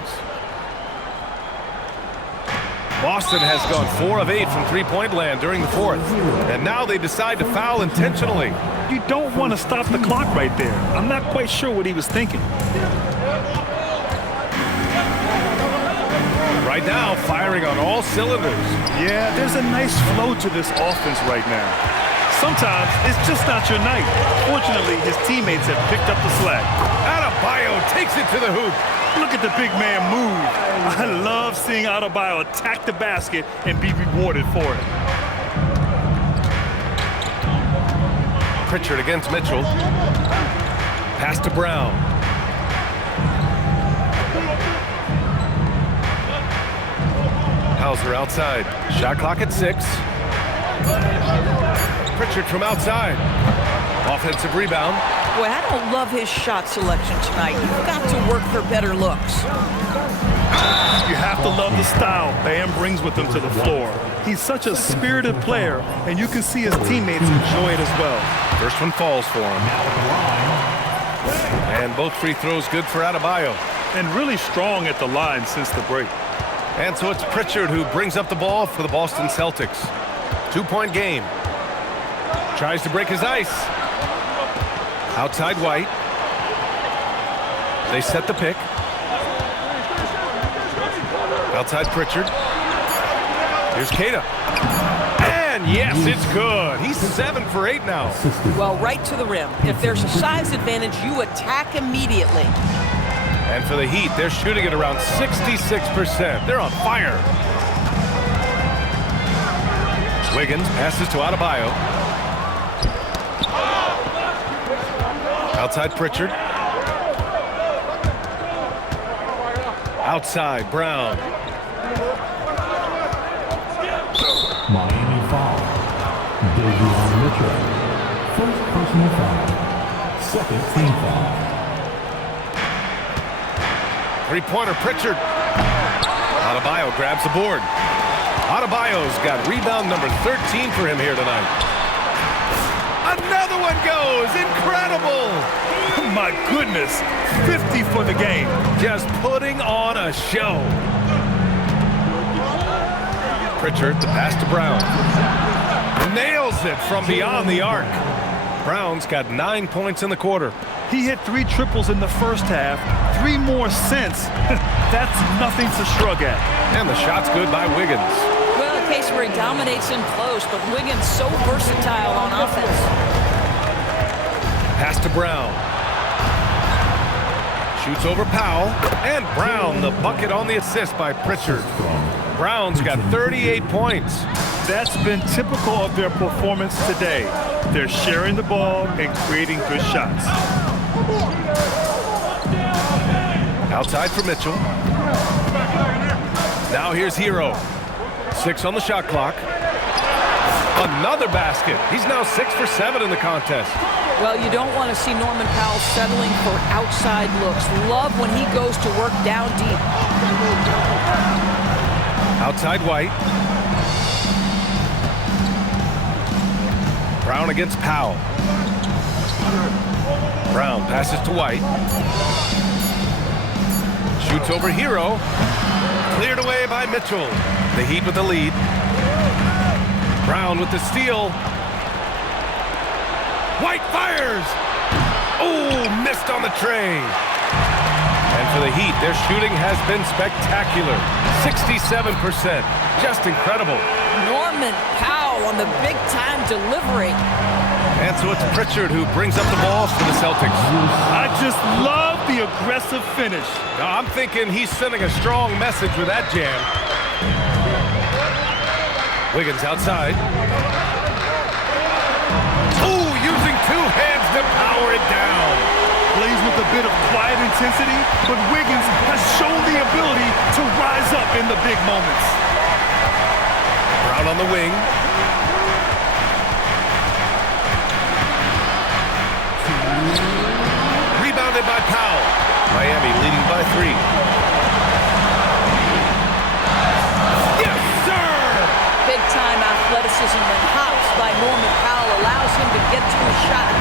Boston has gone 4 of 8 from three-point land during the fourth. And now they decide to foul intentionally. You don't want to stop the clock right there. I'm not quite sure what he was thinking. Right now, firing on all cylinders. Yeah, there's a nice flow to this offense right now. Sometimes it's just not your night. Fortunately, his teammates have picked up the slack. Adebayo takes it to the hoop. Look at the big man move. I love seeing Adebayo attack the basket and be rewarded for it. Pritchard against Mitchell. Pass to Brown. fouls are outside. Shot clock at 6. Pritchard from outside. Offensive rebound. Boy, I don't love his shot selection tonight. You've got to work for better looks. You have to love the style Bam brings with him to the floor. He's such a spirited player, and you can see his teammates enjoy it as well. First one falls for him. And both free throws good for Adebayo. And really strong at the line since the break. And so it's Pritchard who brings up the ball for the Boston Celtics. 2-point game. Tries to break his ice. Outside White. They set the pick. Outside Pritchard. Here's Keita. And yes, it's good. He's 7 for 8 now. Well, right to the rim. If there's a size advantage, you attack immediately. And for the Heat, they're shooting at around 66%. They're on fire. Wiggins passes to Adebayo. Outside Pritchard. Outside Brown. Miami foul. Davion Mitchell. First personal foul. Second team foul. Three-pointer Pritchard. Adebayo grabs the board. Adebayo's got rebound number 13 for him here tonight. Another one goes. Incredible. My goodness, 50 for the game. Just putting on a show. Pritchard, the pass to Brown. Nails it from beyond the arc. Brown's got 9 points in the quarter. He hit 3 triples in the first half, 3 more since. That's nothing to shrug at. And the shot's good by Wiggins. Well, a case where he dominates in close, but Wiggins so versatile on offense. Pass to Brown. Shoots over Powell. And Brown, the bucket on the assist by Pritchard. Brown's got 38 points. That's been typical of their performance today. They're sharing the ball and creating good shots. Outside for Mitchell. Now here's Herro. 6 on the shot clock. Another basket. He's now 6 for 7 in the contest. Well, you don't want to see Norman Powell settling for outside looks. Love when he goes to work down deep. Outside White. Brown against Powell. Brown passes to White. Shoots over Herro. Cleared away by Mitchell. The Heat with the lead. Brown with the steal. White fires. Oh, missed on the tray. And for the Heat, their shooting has been spectacular. 67%. Just incredible. Norman Powell on the big-time delivery. And so it's Pritchard who brings up the ball for the Celtics. I just love the aggressive finish. Now, I'm thinking he's sending a strong message with that jam. Wiggins outside. Ooh, using 2 hands to power it down. Plays with a bit of quiet intensity, but Wiggins has shown the ability to rise up in the big moments. Brown on the wing. Rebounded by Powell. Miami leading by 3. Yes, sir! Big-time athleticism and hops by Norman Powell allows him to get to a shot.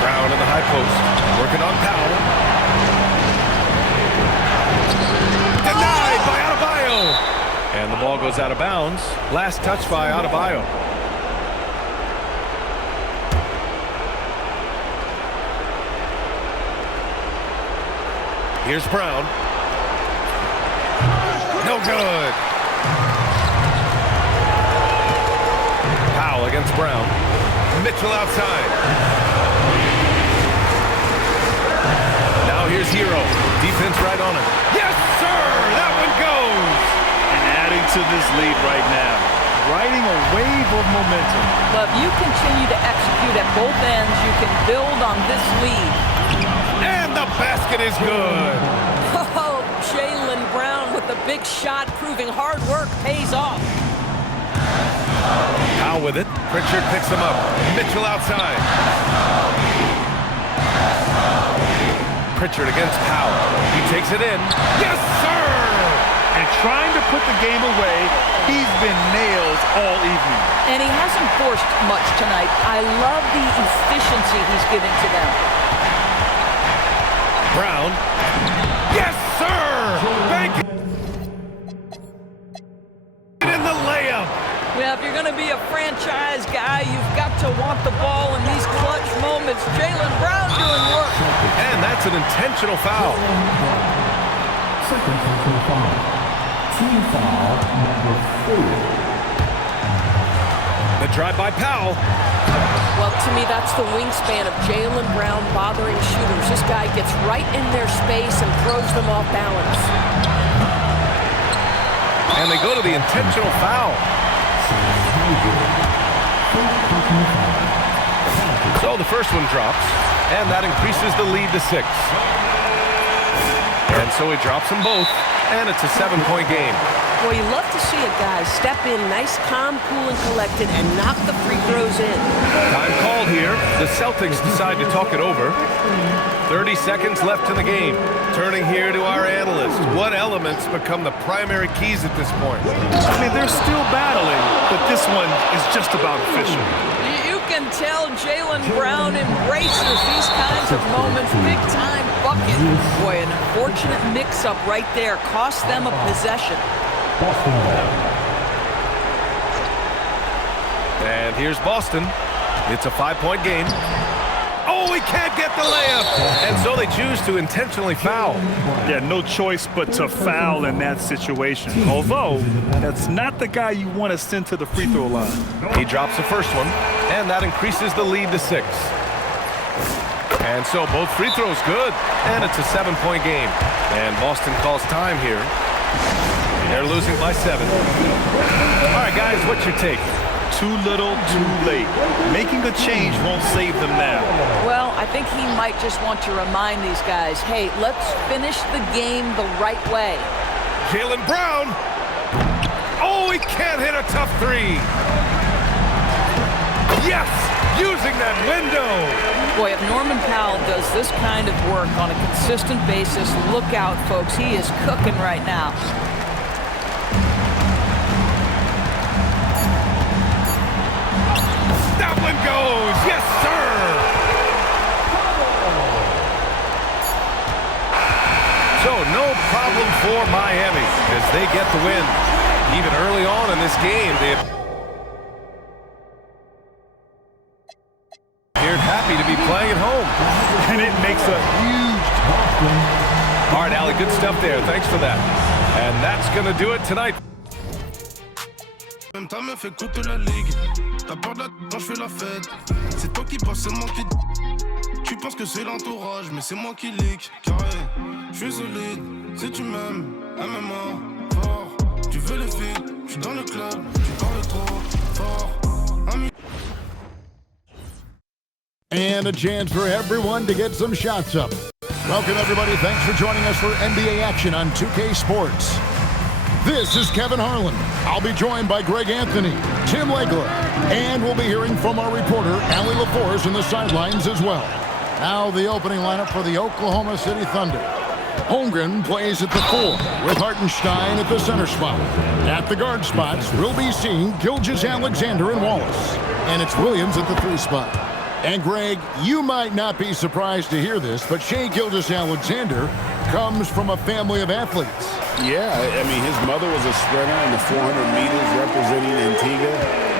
Brown in the high post, working on Powell. Denied by Adebayo. And the ball goes out of bounds. Last touch by Adebayo. Here's Brown. No good. Powell against Brown. Mitchell outside. Now here's Herro. Defense right on him. Yes, sir! That one goes! And adding to this lead right now. Riding a wave of momentum. But if you continue to execute at both ends, you can build on this lead. And the basket is good. Oh, Jalen big shot, proving hard work pays off. Powell with it. Pritchard picks him up. Mitchell outside. Pritchard against Powell. He takes it in. Yes, sir! And trying to put the game away, he's been nails all evening. And he hasn't forced much tonight. I love the efficiency he's giving to them. Brown. Yes, sir! Thank you. In the layup. Well, if you're going to be a franchise guy, you've got to want the ball in these clutch moments. Jaylen Brown doing work. And that's an intentional foul. Second personal foul. Team foul number 4. The drive by Powell. Well, to me, that's the wingspan of Jaylen Brown bothering shooters. This guy gets right in their space and throws them off balance. And they go to the intentional foul. So the first one drops, and that increases the lead to 6. And so he drops them both, and it's a 7-point game. Well, you love to see a guy step in nice, calm, cool, and collected and knock the free throws in. Time called here. The Celtics decide to talk it over. 30 seconds left in the game. Turning here to our analyst. What elements become the primary keys at this point? I mean, they're still battling, but this one is just about efficient. You can tell Jaylen Brown embraces these kinds of moments. Big-time bucket. Boy, an unfortunate mix-up right there. Cost them a possession. And here's Boston. It's a 5-point game. Oh, he can't get the layup. And so they choose to intentionally foul. Yeah, no choice but to foul in that situation. Although, that's not the guy you want to send to the free throw line. He drops the first one, and that increases the lead to 6. And so both free throws good, and it's a 7-point game. And Boston calls time here. They're losing by 7. All right, guys, what's your take? Too little, too late. Making a change won't save them now. Well, I think he might just want to remind these guys, hey, let's finish the game the right way. Jaylen Brown. Oh, he can't hit a tough 3. Yes, using that window. Boy, if Norman Powell does this kind of work on a consistent basis, look out, folks. He is cooking right now. That one goes. Yes, sir. So no problem for Miami as they get the win. Even early on in this game, they appeared happy to be playing at home. And it makes a huge difference. All right, Allie, good stuff there. Thanks for that. And that's going to do it tonight. Même ta meuf écoute la ligue. T'as peur de la quand je fais la fête. C'est toi qui passe, c'est moi qui. Tu penses que c'est l'entourage, mais c'est moi qui leak. Carré, je suis solide. Si tu m'aimes, MMA, fort. Tu veux les filles, je suis dans le club. Tu parles trop fort. And a chance for everyone to get some shots up. Welcome, everybody. Thanks for joining us for NBA action on 2K Sports. This is Kevin Harlan. I'll be joined by Greg Anthony, Tim Legler, and we'll be hearing from our reporter, Allie LaForce, in the sidelines as well. Now the opening lineup for the Oklahoma City Thunder. Holmgren plays at the 4, with Hartenstein at the center spot. At the guard spots, we'll be seeing Gilgeous-Alexander and Wallace. And it's Williams at the 3 spot. And Greg, you might not be surprised to hear this, but Shai Gilgeous-Alexander comes from a family of athletes. Yeah, I mean, his mother was a sprinter in the 400 meters representing Antigua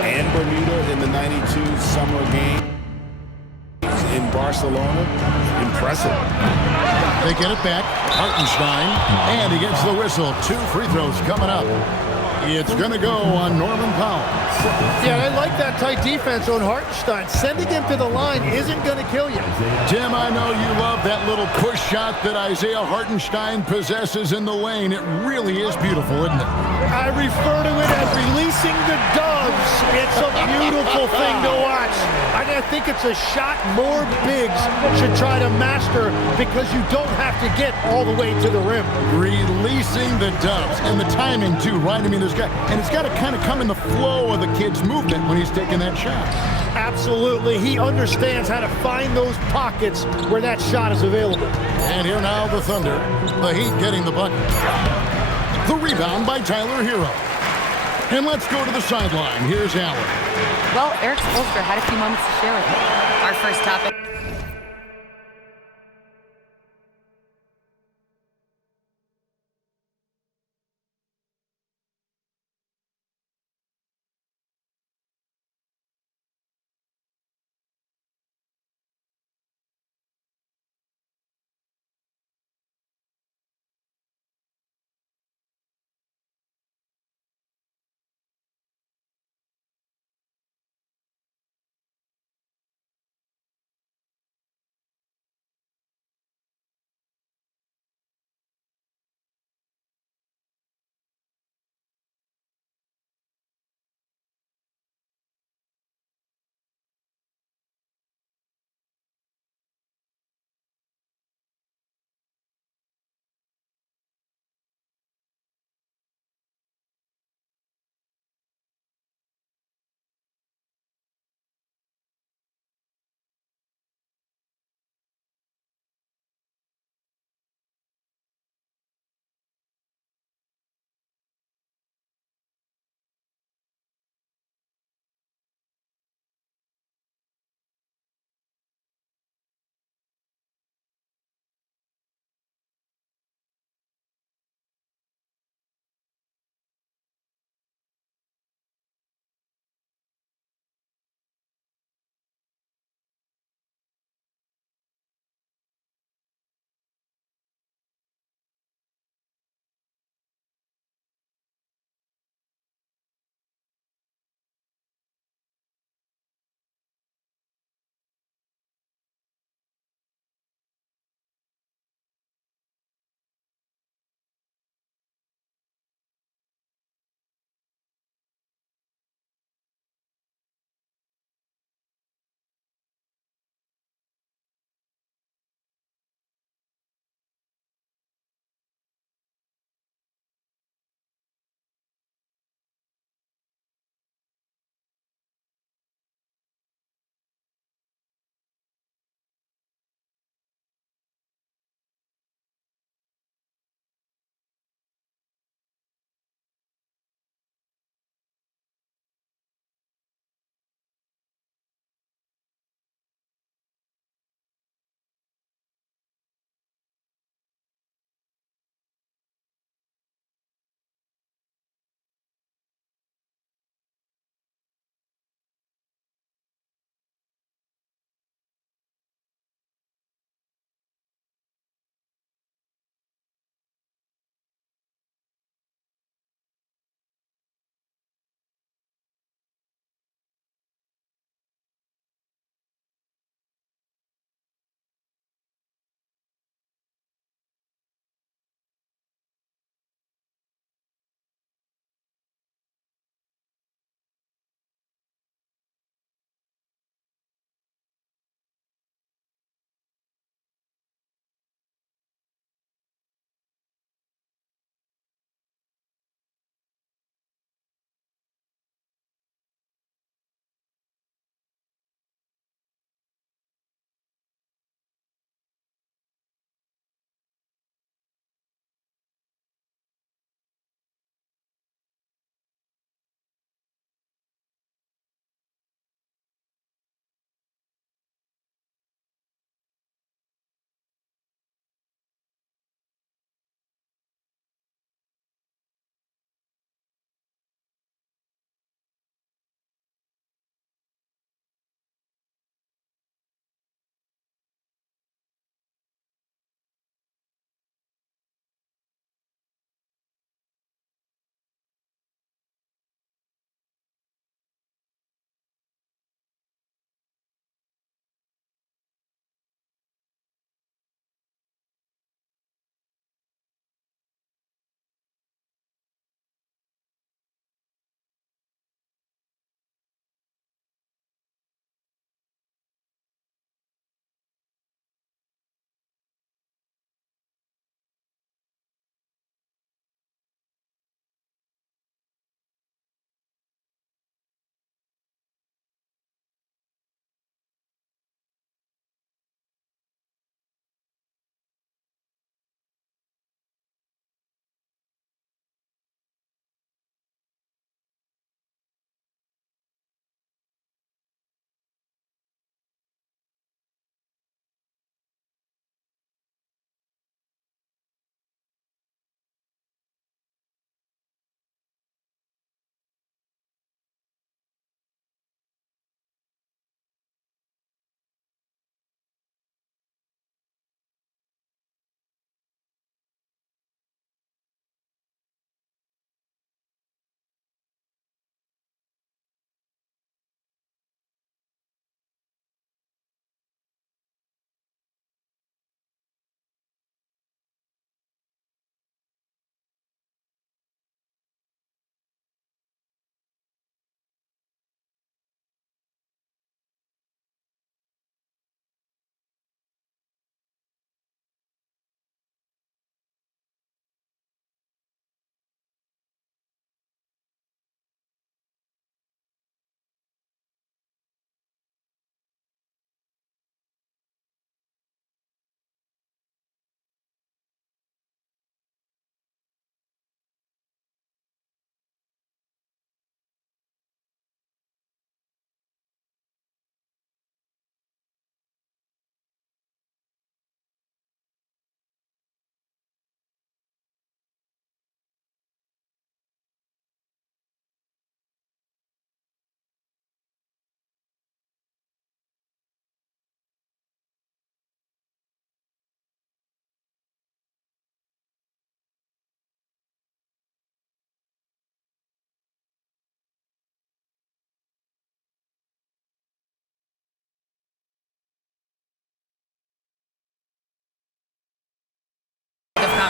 and Bermuda in the 92 summer game in Barcelona. Impressive. They get it back. Hartenstein, and he gets the whistle. 2 free throws coming up. It's going to go on Norman Powell. Yeah, I like that tight defense on Hartenstein. Sending him to the line isn't going to kill you. Tim, I know you love that little push shot that Isaiah Hartenstein possesses in the lane. It really is beautiful, isn't it? I refer to it as releasing the doves. It's a beautiful thing to watch. And I think it's a shot more bigs should try to master because you don't have to get all the way to the rim. Releasing the doves. And the timing, too, right? I mean, there's got, and it's got to kind of come in the flow of the kid's movement when he's taking that shot. Absolutely. He understands how to find those pockets where that shot is available. And here now the Thunder. The Heat getting the bucket. The rebound by Tyler Herro. And let's go to the sideline. Here's Allen. Well, Eric Spoelstra had a few moments to share with me. Our first topic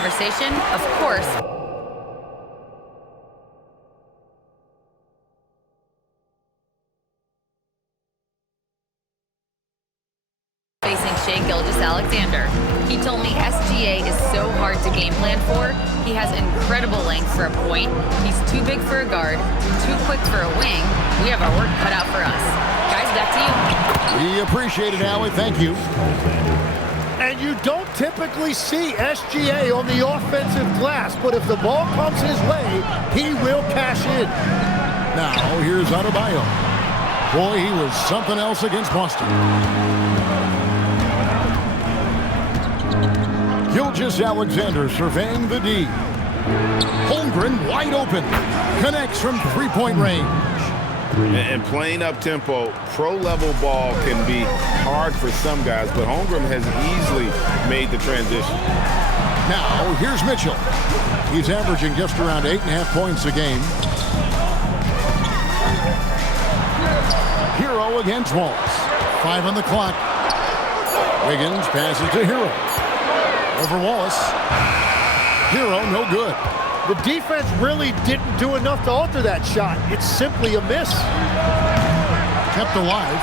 conversation, of course, facing Shai Gilgeous-Alexander. He told me SGA is so hard to game plan for. He has incredible length for a point. He's too big for a guard, too quick for a wing. We have our work cut out for us. Guys, back to you. We appreciate it, Allie. Thank you. And you don't typically see SGA on the offensive glass, but if the ball comes his way, he will cash in. Now, here's Adebayo. Boy, he was something else against Boston. Gilgeous-Alexander surveying the D. Holmgren wide open. Connects from three-point range. And playing up-tempo, pro-level ball can be hard for some guys, but Holmgren has easily made the transition. Now, here's Mitchell. He's averaging just around 8.5 points a game. Herro against Wallace. 5 on the clock. Wiggins passes to Herro. Over Wallace. Herro, no good. The defense really didn't do enough to alter that shot. It's simply a miss. Kept alive.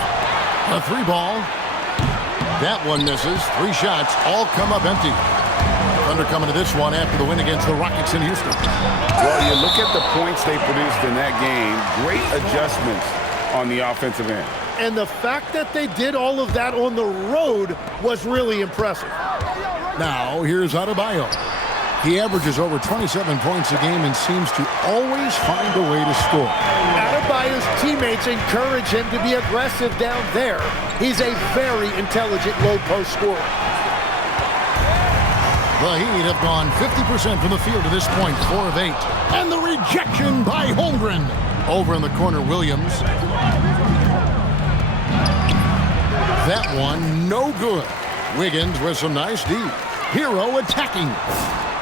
A three ball. That one misses. 3 shots. All come up empty. Thunder coming to this one after the win against the Rockets in Houston. Well, you look at the points they produced in that game. Great adjustments on the offensive end. And the fact that they did all of that on the road was really impressive. Now, here's Adebayo. He averages over 27 points a game and seems to always find a way to score. Adebayo's teammates encourage him to be aggressive down there. He's a very intelligent low-post scorer. The Heat have gone 50% from the field to this point, 4 of 8. And the rejection by Holmgren. Over in the corner, Williams. That one, no good. Wiggins with some nice D. Herro attacking.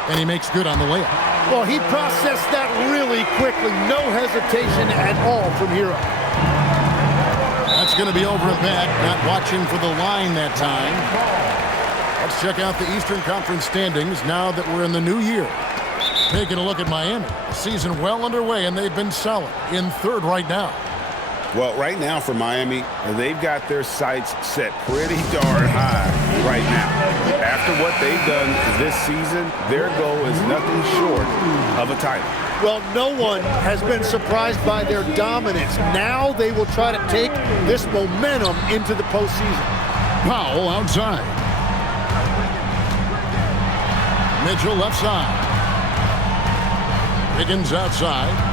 And he makes good on the layup. Well, he processed that really quickly. No hesitation at all from Herro. That's going to be over a bat. Not watching for the line that time. Let's check out the Eastern Conference standings now that we're in the new year. Taking a look at Miami. The season well underway, and they've been solid. In third right now. Well, right now for Miami, they've got their sights set pretty darn high right now. After what they've done this season, their goal is nothing short of a title. Well, no one has been surprised by their dominance. Now they will try to take this momentum into the postseason. Powell outside. Mitchell left side. Wiggins outside.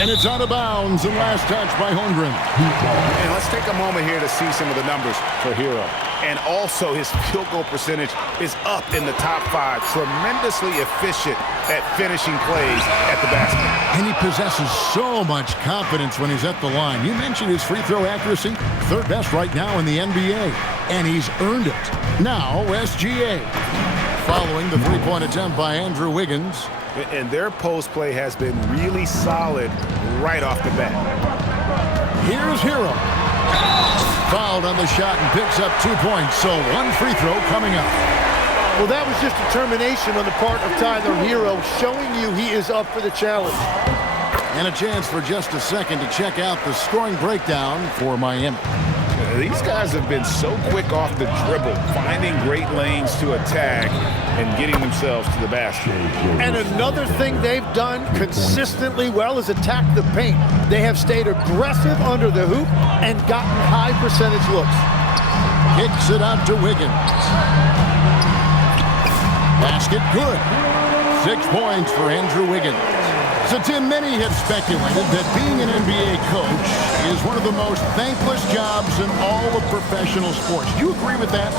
And it's out of bounds, and last touch by Holmgren. And let's take a moment here to see some of the numbers for Herro. And also his field goal percentage is up in the top 5. Tremendously efficient at finishing plays at the basket. And he possesses so much confidence when he's at the line. You mentioned his free throw accuracy, 3rd best right now in the NBA. And he's earned it. Now SGA. Following the three-point attempt by Andrew Wiggins. And their post play has been really solid right off the bat. Here's Herro. Fouled on the shot and picks up 2 points. So 1 free throw coming up. Well, that was just determination on the part of Tyler Herro, showing you he is up for the challenge. And a chance for just a second to check out the scoring breakdown for Miami. These guys have been so quick off the dribble, finding great lanes to attack and getting themselves to the basket. And another thing they've done consistently well is attack the paint. They have stayed aggressive under the hoop and gotten high percentage looks. Kicks it out to Wiggins. Basket good. 6 points for Andrew Wiggins. So, Tim, many have speculated that being an NBA coach is one of the most thankless jobs in all of professional sports. Do you agree with that?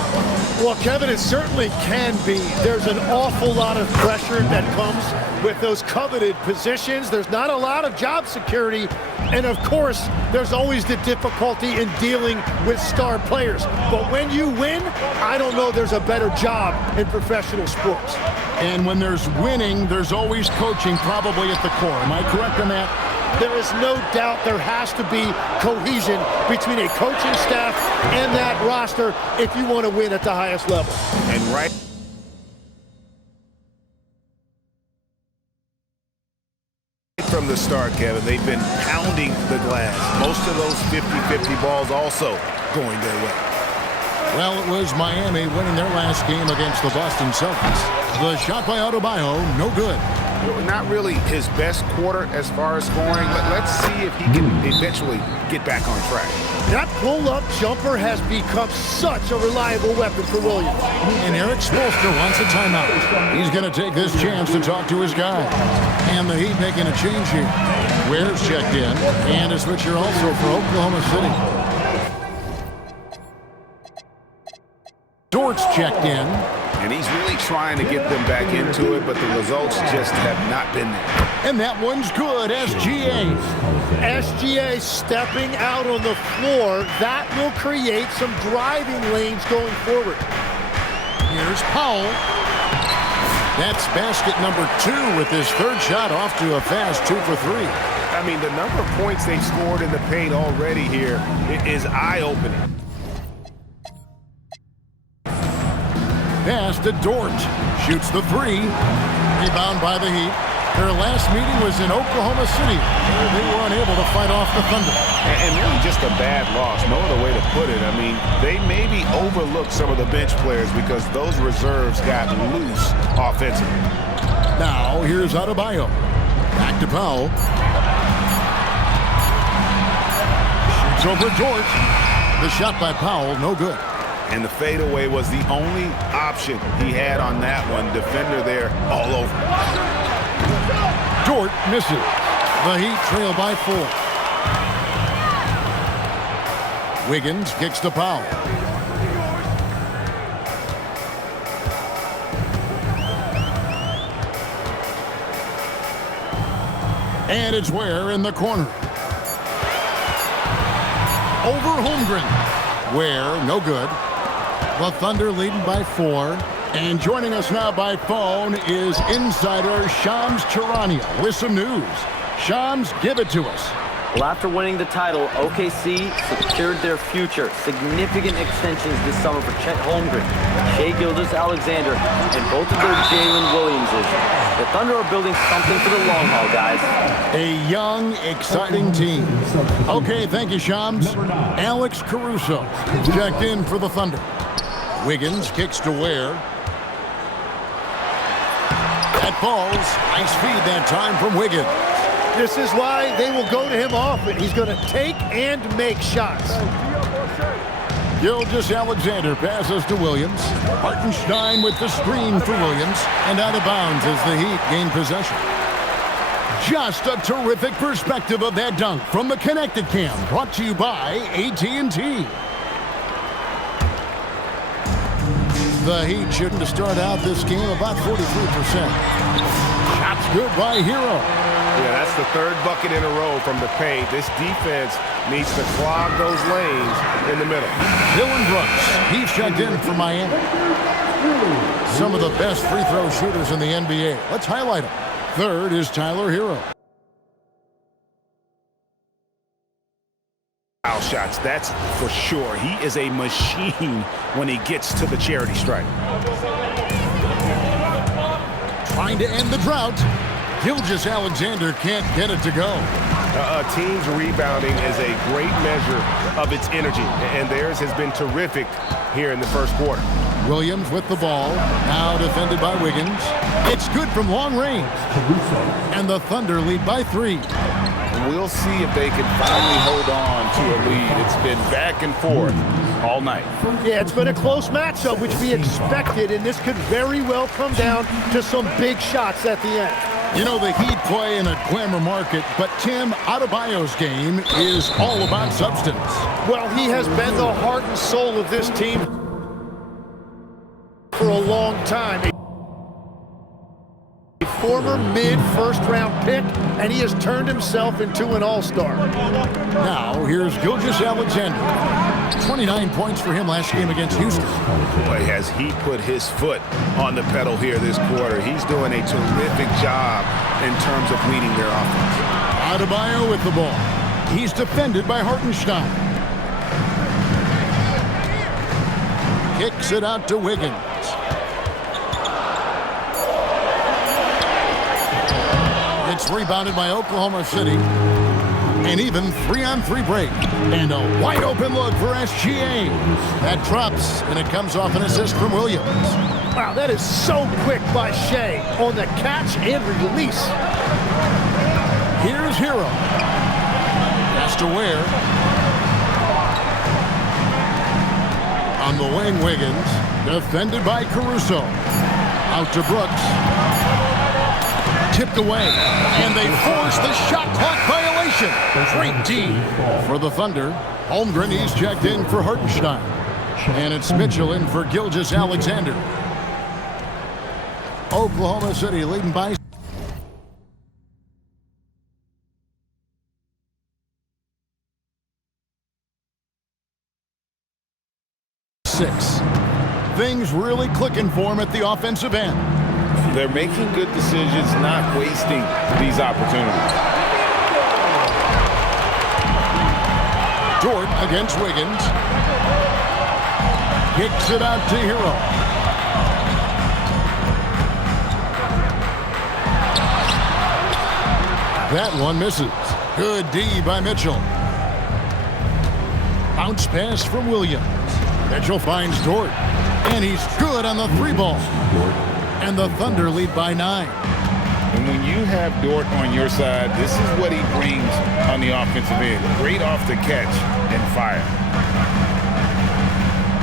Well, Kevin, it certainly can be. There's an awful lot of pressure that comes with those coveted positions. There's not a lot of job security. And, of course, there's always the difficulty in dealing with star players. But when you win, I don't know there's a better job in professional sports. And when there's winning, there's always coaching probably at the core. Am I correct on that? There is no doubt there has to be cohesion between a coaching staff and that roster if you want to win at the highest level. And right from the start, Kevin. They've been pounding the glass. Most of those 50-50 balls also going their way. Well, it was Miami winning their last game against the Boston Celtics. The shot by Adebayo, no good. Not really his best quarter as far as scoring. Let's see if he can eventually get back on track. That pull-up jumper has become such a reliable weapon for Williams. And Eric Spoelstra wants a timeout. He's going to take this chance to talk to his guy. And the Heat making a change here. Ware's checked in, and a switcher also for Oklahoma City. Dort's checked in. And he's really trying to get them back into it, but the results just have not been there. And that one's good, SGA. SGA stepping out on the floor. That will create some driving lanes going forward. Here's Powell. That's basket number 2 with his third shot off to a fast 2 for 3. I mean, the number of points they've scored in the paint already here is eye-opening. Pass to Dort. Shoots the 3. Rebound by the Heat. Their last meeting was in Oklahoma City. They were unable to fight off the Thunder. And really just a bad loss. No other way to put it. I mean, they maybe overlooked some of the bench players because those reserves got loose offensively. Now, here's Adebayo. Back to Powell. Shoots over Dort. The shot by Powell, no good. And the fadeaway was the only option he had on that one. Defender there all over. Dort misses. The Heat trail by 4. Wiggins kicks to Powell. And it's Ware in the corner. Over Holmgren. Ware, no good. The Thunder leading by 4. And joining us now by phone is insider Shams Charania with some news. Shams, give it to us. Well, after winning the title, OKC secured their future. Significant extensions this summer for Chet Holmgren, Shai Gilgeous-Alexander, and both of their Jalen Williamses. The Thunder are building something for the long haul, guys. A young, exciting team. Okay, thank you, Shams. Alex Caruso checked in for the Thunder. Wiggins kicks to Ware. That falls. Nice feed that time from Wiggins. This is why they will go to him often. He's going to take and make shots. Gilgeous-Alexander passes to Williams. Hartenstein with the screen for Williams. And out of bounds as the Heat gain possession. Just a terrific perspective of that dunk from the Connected Cam. Brought to you by AT&T. The Heat shooting to start out this game about 43%. Shots good by Herro. Yeah, that's the third bucket in a row from the paint. This defense needs to clog those lanes in the middle. Dylan Brooks, he's checked in for Miami. Some of the best free throw shooters in the NBA. Let's highlight them. Third is Tyler Herro. Foul shots, that's for sure. He is a machine when he gets to the charity stripe. Trying to end the drought. Gilgeous-Alexander can't get it to go. A team's rebounding is a great measure of its energy, and theirs has been terrific here in the first quarter. Williams with the ball, now defended by Wiggins. It's good from long range. And the Thunder lead by 3. We'll see if they can finally hold on to a lead. It's been back and forth all night. Yeah, it's been a close matchup, which we expected, and this could very well come down to some big shots at the end. You know, the Heat play in a glamour market, but Tim, Adebayo's game is all about substance. Well, he has been the heart and soul of this team for a long time. A former mid-first-round pick, and he has turned himself into an all-star. Now, here's Gilgeous-Alexander. 29 points for him last game against Houston. Boy, has he put his foot on the pedal here this quarter. He's doing a terrific job in terms of leading their offense. Adebayo with the ball. He's defended by Hartenstein. Kicks it out to Wiggins. It's It's rebounded by Oklahoma City. An even 3-on-3 break. And a wide open look for SGA. That drops, and it comes off an assist from Williams. Wow, that is so quick by Shea on the catch and release. Here's Herro. Pass to Ware. On the wing, Wiggins. Defended by Caruso. Out to Brooks. Tipped away. And they force the shot clock violation. Great D for the Thunder. Holmgren, he's checked in for Hartenstein. And it's Mitchell in for Gilgeous-Alexander. Oklahoma City leading by 6. Things really clicking for him at the offensive end. They're making good decisions, not wasting these opportunities. Dort against Wiggins. Kicks it out to Herro. That one misses. Good D by Mitchell. Bounce pass from Williams. Mitchell finds Dort. And he's good on the 3-ball. And the Thunder lead by 9. And when you have Dort on your side, this is what he brings on the offensive end. Great off the catch and fire.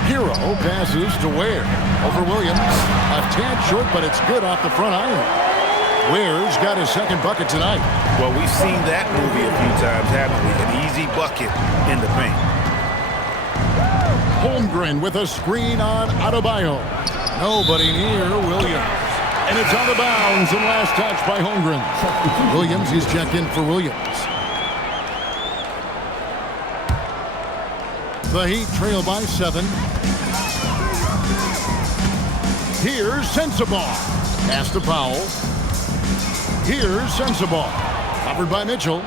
Herro passes to Ware. Over Williams. A tad short, but it's good off the front iron. Ware's got his second bucket tonight. Well, we've seen that movie a few times, haven't we? An easy bucket in the paint. Holmgren with a screen on Adebayo. Nobody near Williams. And it's out of bounds and last touch by Holmgren. Williams, he's checked in for Williams. The Heat trail by 7. Here's Sensabaugh. Pass to Powell. Here's Sensabaugh. Covered by Mitchell.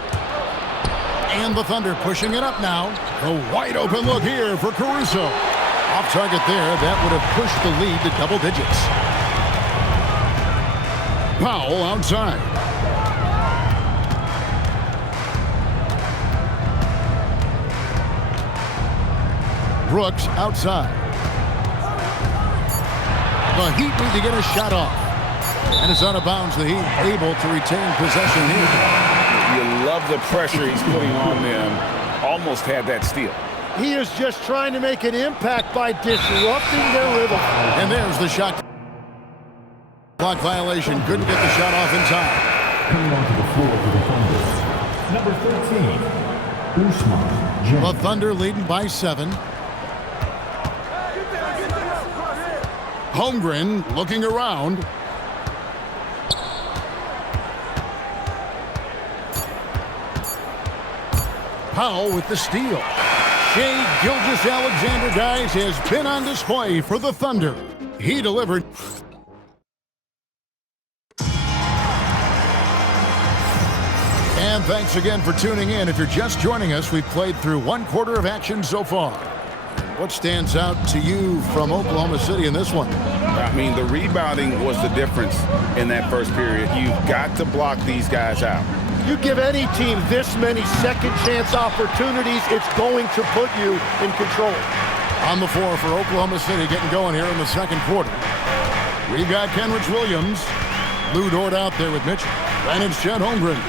And the Thunder pushing it up now. A wide open look here for Caruso. Off target there. That would have pushed the lead to double digits. Powell outside. Brooks outside. The Heat need to get a shot off. And it's out of bounds. The Heat able to retain possession here. You love the pressure he's putting on them. Almost had that steal. He is just trying to make an impact by disrupting their rhythm. And there's the shot. Clock violation. Couldn't get the shot off in time. Coming onto the floor for the Thunder. Number 13, Usman. The Thunder leading by 7. Holmgren looking around. Powell with the steal. Shea Gilgeous-Alexander, guys, has been on display for the Thunder. He delivered. And thanks again for tuning in. If you're just joining us, we've played through 1/4 of action so far. What stands out to you from Oklahoma City in this one? I mean, the rebounding was the difference in that first period. You've got to block these guys out. You give any team this many second chance opportunities, it's going to put you in control. On the floor for Oklahoma City, getting going here in the second quarter. We've got Kenrich Williams. Lou Dort out there with Mitchell. And it's Chet Holmgren.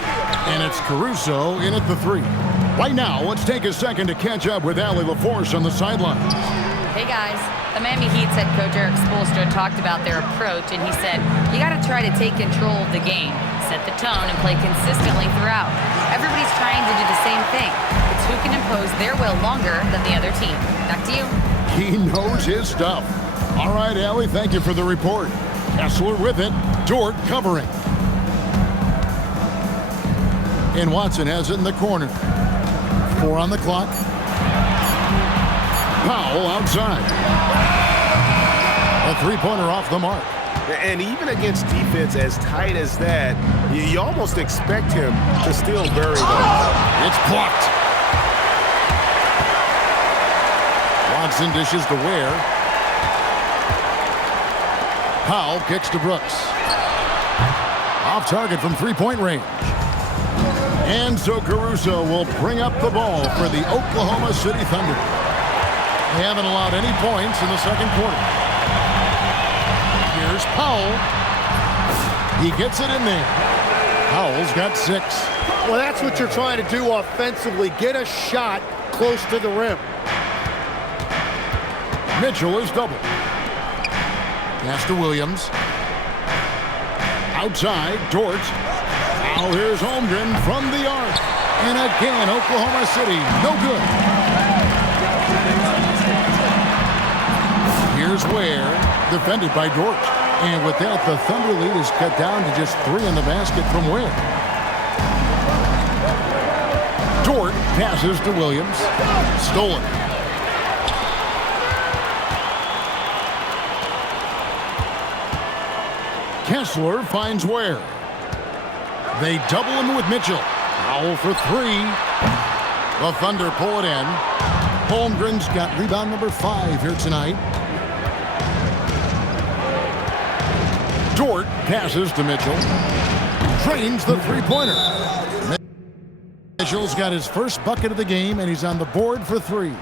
And it's Caruso in at the 3. Right now, let's take a second to catch up with Allie LaForce on the sidelines. Hey guys, the Miami Heat's head coach Eric Spoelstra talked about their approach, and he said, you got to try to take control of the game, set the tone, and play consistently throughout. Everybody's trying to do the same thing. It's who can impose their will longer than the other team. Back to you. He knows his stuff. All right, Allie, thank you for the report. Kessler with it, Dort covering. And Watson has it in the corner. 4 on the clock. Powell outside. A 3-pointer off the mark. And even against defense as tight as that, you almost expect him to still bury those. It's blocked. Watson dishes to Ware. Powell kicks to Brooks. Off target from 3-point range. And so Caruso will bring up the ball for the Oklahoma City Thunder. They haven't allowed any points in the second quarter. Here's Powell. He gets it in there. Powell's got 6. Well, that's what you're trying to do offensively. Get a shot close to the rim. Mitchell is doubled. Pass to Williams. Outside, Dort. Now here's Holmgren from the arc. And again, Oklahoma City, no good. Here's Ware, defended by Dort. And with that, the Thunder lead is cut down to just 3 in the basket from Ware. Dort passes to Williams. Stolen. Kessler finds Ware. They double him with Mitchell. Powell for 3. The Thunder pull it in. Holmgren's got rebound number 5 here tonight. Dort passes to Mitchell. Drains the three-pointer. Mitchell's got his first bucket of the game, and he's on the board for 3.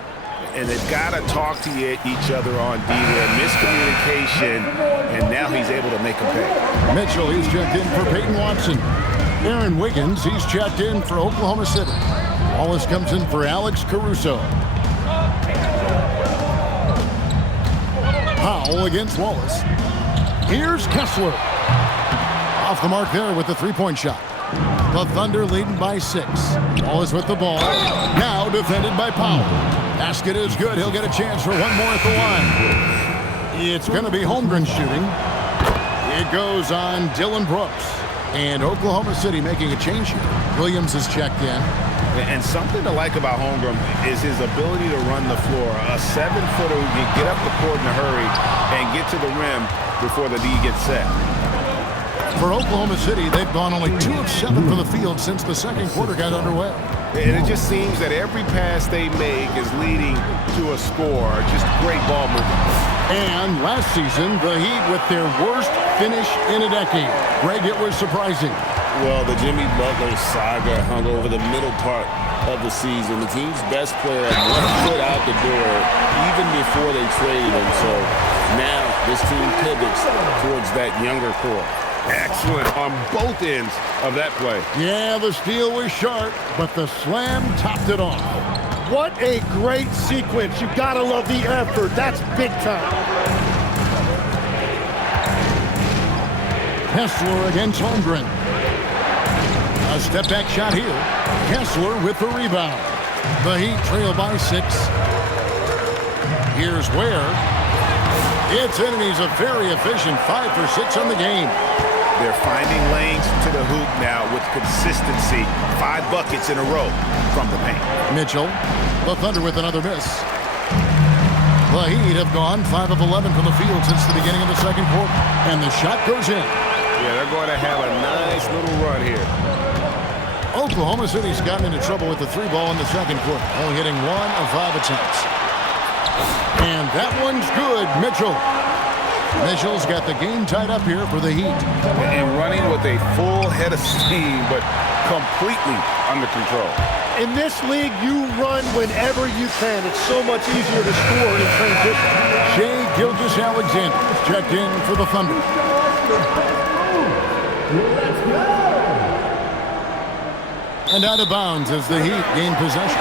And they've got to talk to each other on D there. Miscommunication, and now he's able to make a pay. Mitchell, he's checked in for Peyton Watson. Aaron Wiggins, he's checked in for Oklahoma City. Wallace comes in for Alex Caruso. Powell against Wallace. Here's Kessler. Off the mark there with the three-point shot. The Thunder leading by 6. Wallace with the ball. Now defended by Powell. Basket is good. He'll get a chance for one more at the line. It's going to be Holmgren shooting. It goes on Dylan Brooks. And Oklahoma City making a change here. Williams is checked in. And something to like about Holmgren is his ability to run the floor. A 7-footer who can get up the court in a hurry and get to the rim before the D gets set. For Oklahoma City, they've gone only 2 of 7 from the field since the second quarter got underway. And it just seems that every pass they make is leading to a score. Just great ball movement. And last season, the Heat with their worst finish in a decade. Greg, it was surprising. Well, the Jimmy Butler saga hung over the middle part of the season. The team's best player had 1 foot out the door even before they traded him. So now this team pivots towards that younger core. Excellent on both ends of that play. Yeah, the steal was sharp, but the slam topped it off. What a great sequence. You gotta love the effort. That's big time. Kessler against Holmgren. A step-back shot here. Kessler with the rebound. The Heat trail by 6. Here's Ware. It's in, and he's a very efficient 5 for 6 on the game. They're finding lanes to the hoop now with consistency. 5 buckets in a row from the paint. Mitchell, the Thunder with another miss. The Heat have gone 5 of 11 from the field since the beginning of the second quarter. And the shot goes in. Yeah, they're going to have a nice little run here. Oklahoma City's gotten into trouble with the 3-ball in the second quarter, only hitting 1 of 5 attempts. And that one's good, Mitchell. Mitchell's got the game tied up here for the Heat. And running with a full head of steam, but completely under control. In this league, you run whenever you can. It's so much easier to score in transition. Shai Gilgeous-Alexander checked in for the Thunder. And out of bounds as the Heat gain possession.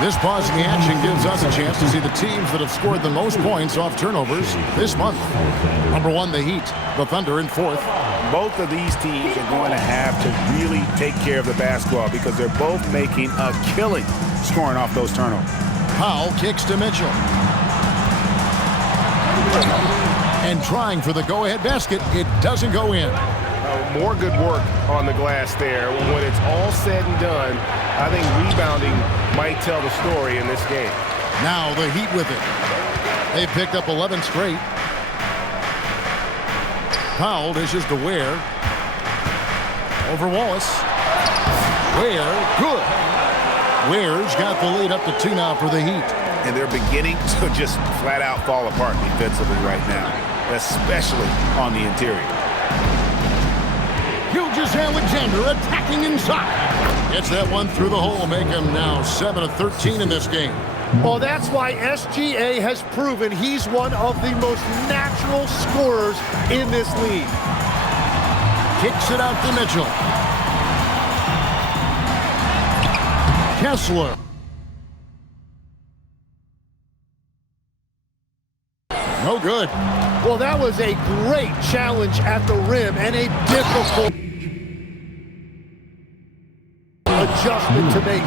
This pause in the action gives us a chance to see the teams that have scored the most points off turnovers this month. Number 1, the Heat. The Thunder in 4th. Both of these teams are going to have to really take care of the basketball because they're both making a killing scoring off those turnovers. Powell kicks to Mitchell. And trying for the go-ahead basket, it doesn't go in. More good work on the glass there. When it's all said and done, I think rebounding might tell the story in this game. Now the Heat with it. They picked up 11 straight. Powell dishes to Ware. Over Wallace. Ware, good. Ware's got the lead up to 2 now for the Heat. And they're beginning to just flat out fall apart defensively right now, especially on the interior. Gilgeous-Alexander attacking inside. Gets that one through the hole, make him now 7 of 13 in this game. Well, that's why SGA has proven he's one of the most natural scorers in this league. Kicks it out to Mitchell. Kessler. No good. Well, that was a great challenge at the rim and a difficult adjustment to make.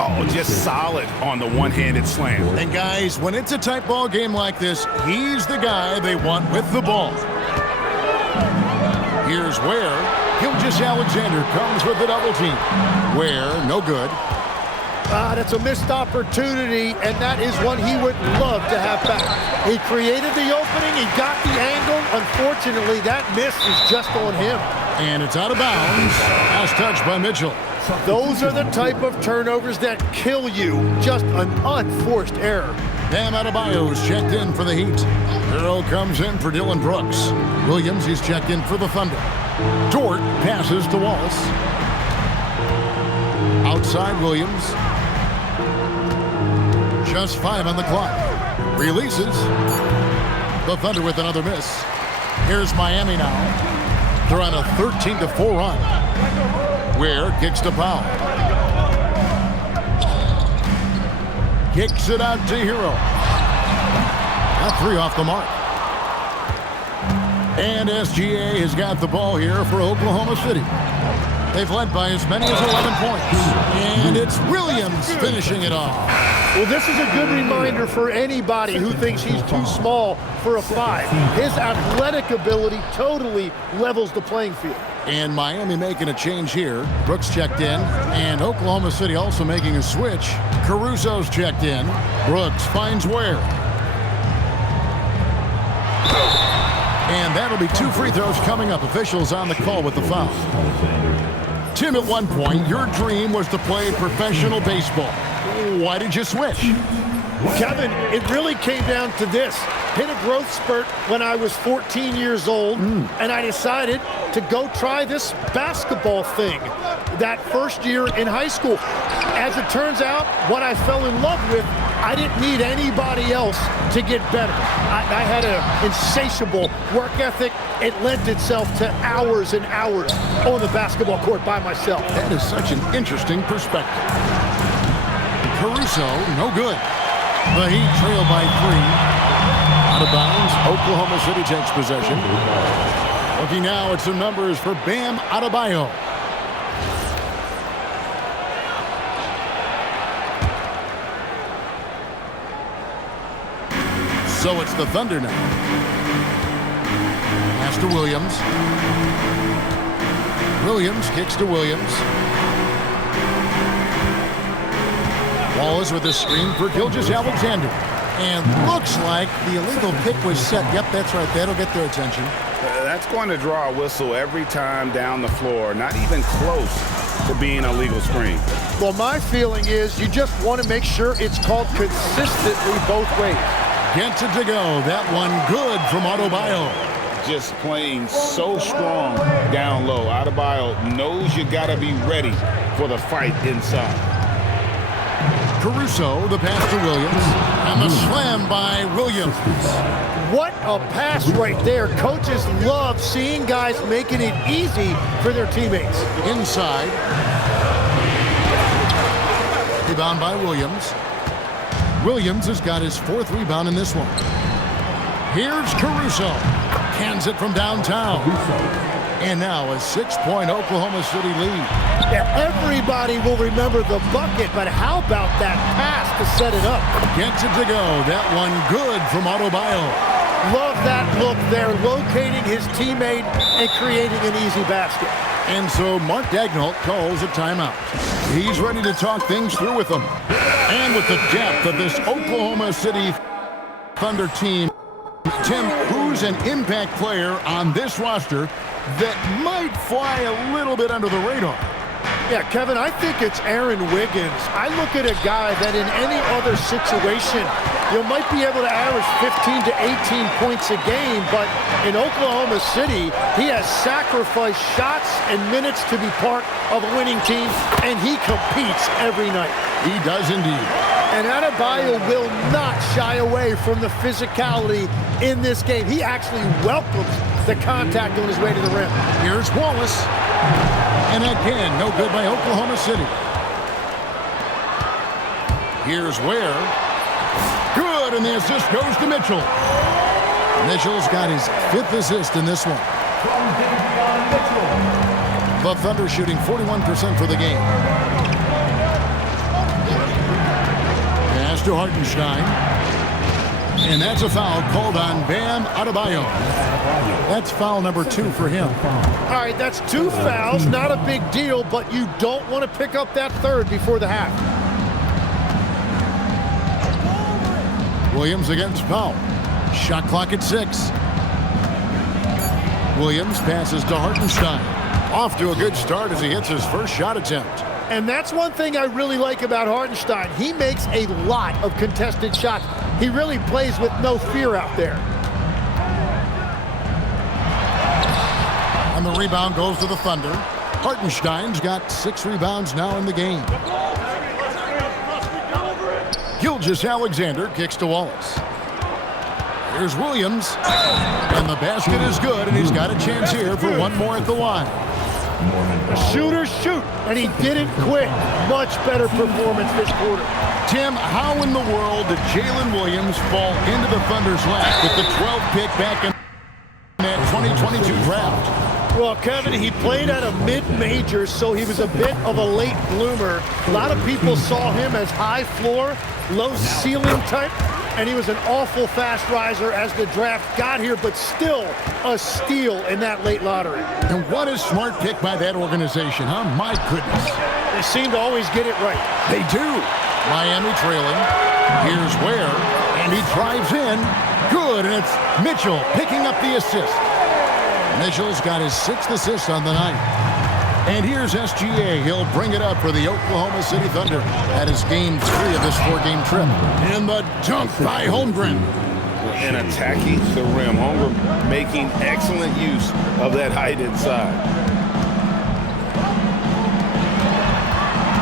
Oh, just solid on the one-handed slam. And guys, when it's a tight ball game like this, he's the guy they want with the ball. Here's Ware. Gilgeous-Alexander comes with the double team. Ware, no good. That's a missed opportunity, and that is one he would love to have back. He created the opening, he got the angle. Unfortunately, that miss is just on him. And it's out of bounds. Last touch by Mitchell. Those are the type of turnovers that kill you. Just an unforced error. Bam Adebayo's checked in for the Heat. Herro comes in for Dylan Brooks. Williams, he's checked in for the Thunder. Dort passes to Wallace. Outside Williams. Just 5 on the clock. Releases. The Thunder with another miss. Here's Miami now. They're on a 13-4 run. Ware kicks to Powell. Kicks it out to Herro. That 3 off the mark. And SGA has got the ball here for Oklahoma City. They've led by as many as 11 points. And it's Williams finishing it off. Well, this is a good reminder for anybody who thinks he's too small for a 5. His athletic ability totally levels the playing field. And Miami making a change here. Brooks checked in. And Oklahoma City also making a switch. Caruso's checked in. Brooks finds Ware. And that'll be 2 free throws coming up. Officials on the call with the foul. Tim, at one point, your dream was to play professional baseball. Why did you switch? Kevin, it really came down to this. Hit a growth spurt when I was 14 years old, and I decided to go try this basketball thing that first year in high school. As it turns out, what I fell in love with, I didn't need anybody else to get better. I had an insatiable work ethic. It lent itself to hours and hours on the basketball court by myself. That is such an interesting perspective. Caruso, no good. The Heat trail by 3. Out of bounds, Oklahoma City takes possession. Looking now at some numbers for Bam Adebayo. So it's the Thunder now. Pass to Williams. Williams kicks to Williams. Wallace with a screen for Gilgeous-Alexander. And looks like the illegal pick was set. Yep, that's right. That'll get their attention. That's going to draw a whistle every time down the floor. Not even close to being a legal screen. Well, my feeling is you just want to make sure it's called consistently both ways. Gets it to go. That one good from Adebayo. Just playing so strong down low. Adebayo knows you got to be ready for the fight inside. Caruso, the pass to Williams. And the slam by Williams. What a pass right there. Coaches love seeing guys making it easy for their teammates. Inside. Rebound by Williams. Williams has got his 4th rebound in this one. Here's Caruso. Cans it from downtown. And now a 6-point Oklahoma City lead. Yeah, everybody will remember the bucket, but how about that pass to set it up? Gets it to go. That one good from Adebayo. Love that look there, locating his teammate and creating an easy basket. And so Mark Daigneault calls a timeout. He's ready to talk things through with them. And with the depth of this Oklahoma City Thunder team, Tim, who's an impact player on this roster that might fly a little bit under the radar? Yeah, Kevin, I think it's Aaron Wiggins. I look at a guy that in any other situation you might be able to average 15 to 18 points a game, but in Oklahoma City, he has sacrificed shots and minutes to be part of a winning team, and he competes every night. He does indeed. And Adebayo will not shy away from the physicality in this game. He actually welcomes the contact on his way to the rim. Here's Wallace. And again, no good by Oklahoma City. Here's Ware. Good, and the assist goes to Mitchell. Mitchell's got his 5th assist in this one. The Thunder shooting 41% for the game. Pass to Hartenstein. And that's a foul called on Bam Adebayo. That's foul number 2 for him. All right, that's 2 fouls, not a big deal, but you don't want to pick up that 3rd before the half. Williams against Powell. Shot clock at 6. Williams passes to Hartenstein. Off to a good start as he hits his first shot attempt. And that's one thing I really like about Hartenstein. He makes a lot of contested shots. He really plays with no fear out there. And the rebound goes to the Thunder. Hartenstein's got 6 rebounds now in the game. Gilgeous-Alexander kicks to Wallace. Here's Williams. And the basket is good, and he's got a chance here for one more at the line. Shooters shoot, and he didn't quit. Much better performance this quarter. Tim, how in the world did Jalen Williams fall into the Thunder's lap with the 12th pick back in that 2022 draft? Well, Kevin, he played at a mid-major, so he was a bit of a late bloomer. A lot of people saw him as high floor, low ceiling type, and he was an awful fast riser as the draft got here, but still a steal in that late lottery. And what a smart pick by that organization, huh? My goodness. They seem to always get it right. They do. Miami trailing. Here's Ware, and he drives in. Good, and it's Mitchell picking up the assist. Mitchell's got his 6th assist on the night. And here's SGA. He'll bring it up for the Oklahoma City Thunder. That is game 3 of this 4-game trip. And the dunk by Holmgren. And attacking the rim. Holmgren making excellent use of that height inside.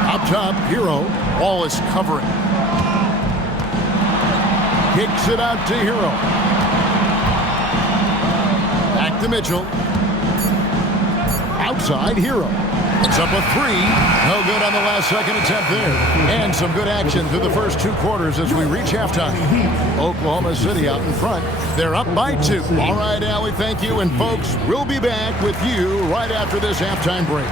Up top, Herro. Wallace covering. Kicks it out to Herro. Back to Mitchell. Outside, Herro. It's up a 3. No good on the last second attempt there. And some good action through the first 2 quarters as we reach halftime. Oklahoma City out in front. They're up by 2. All right, Allie, thank you. And folks, we'll be back with you right after this halftime break.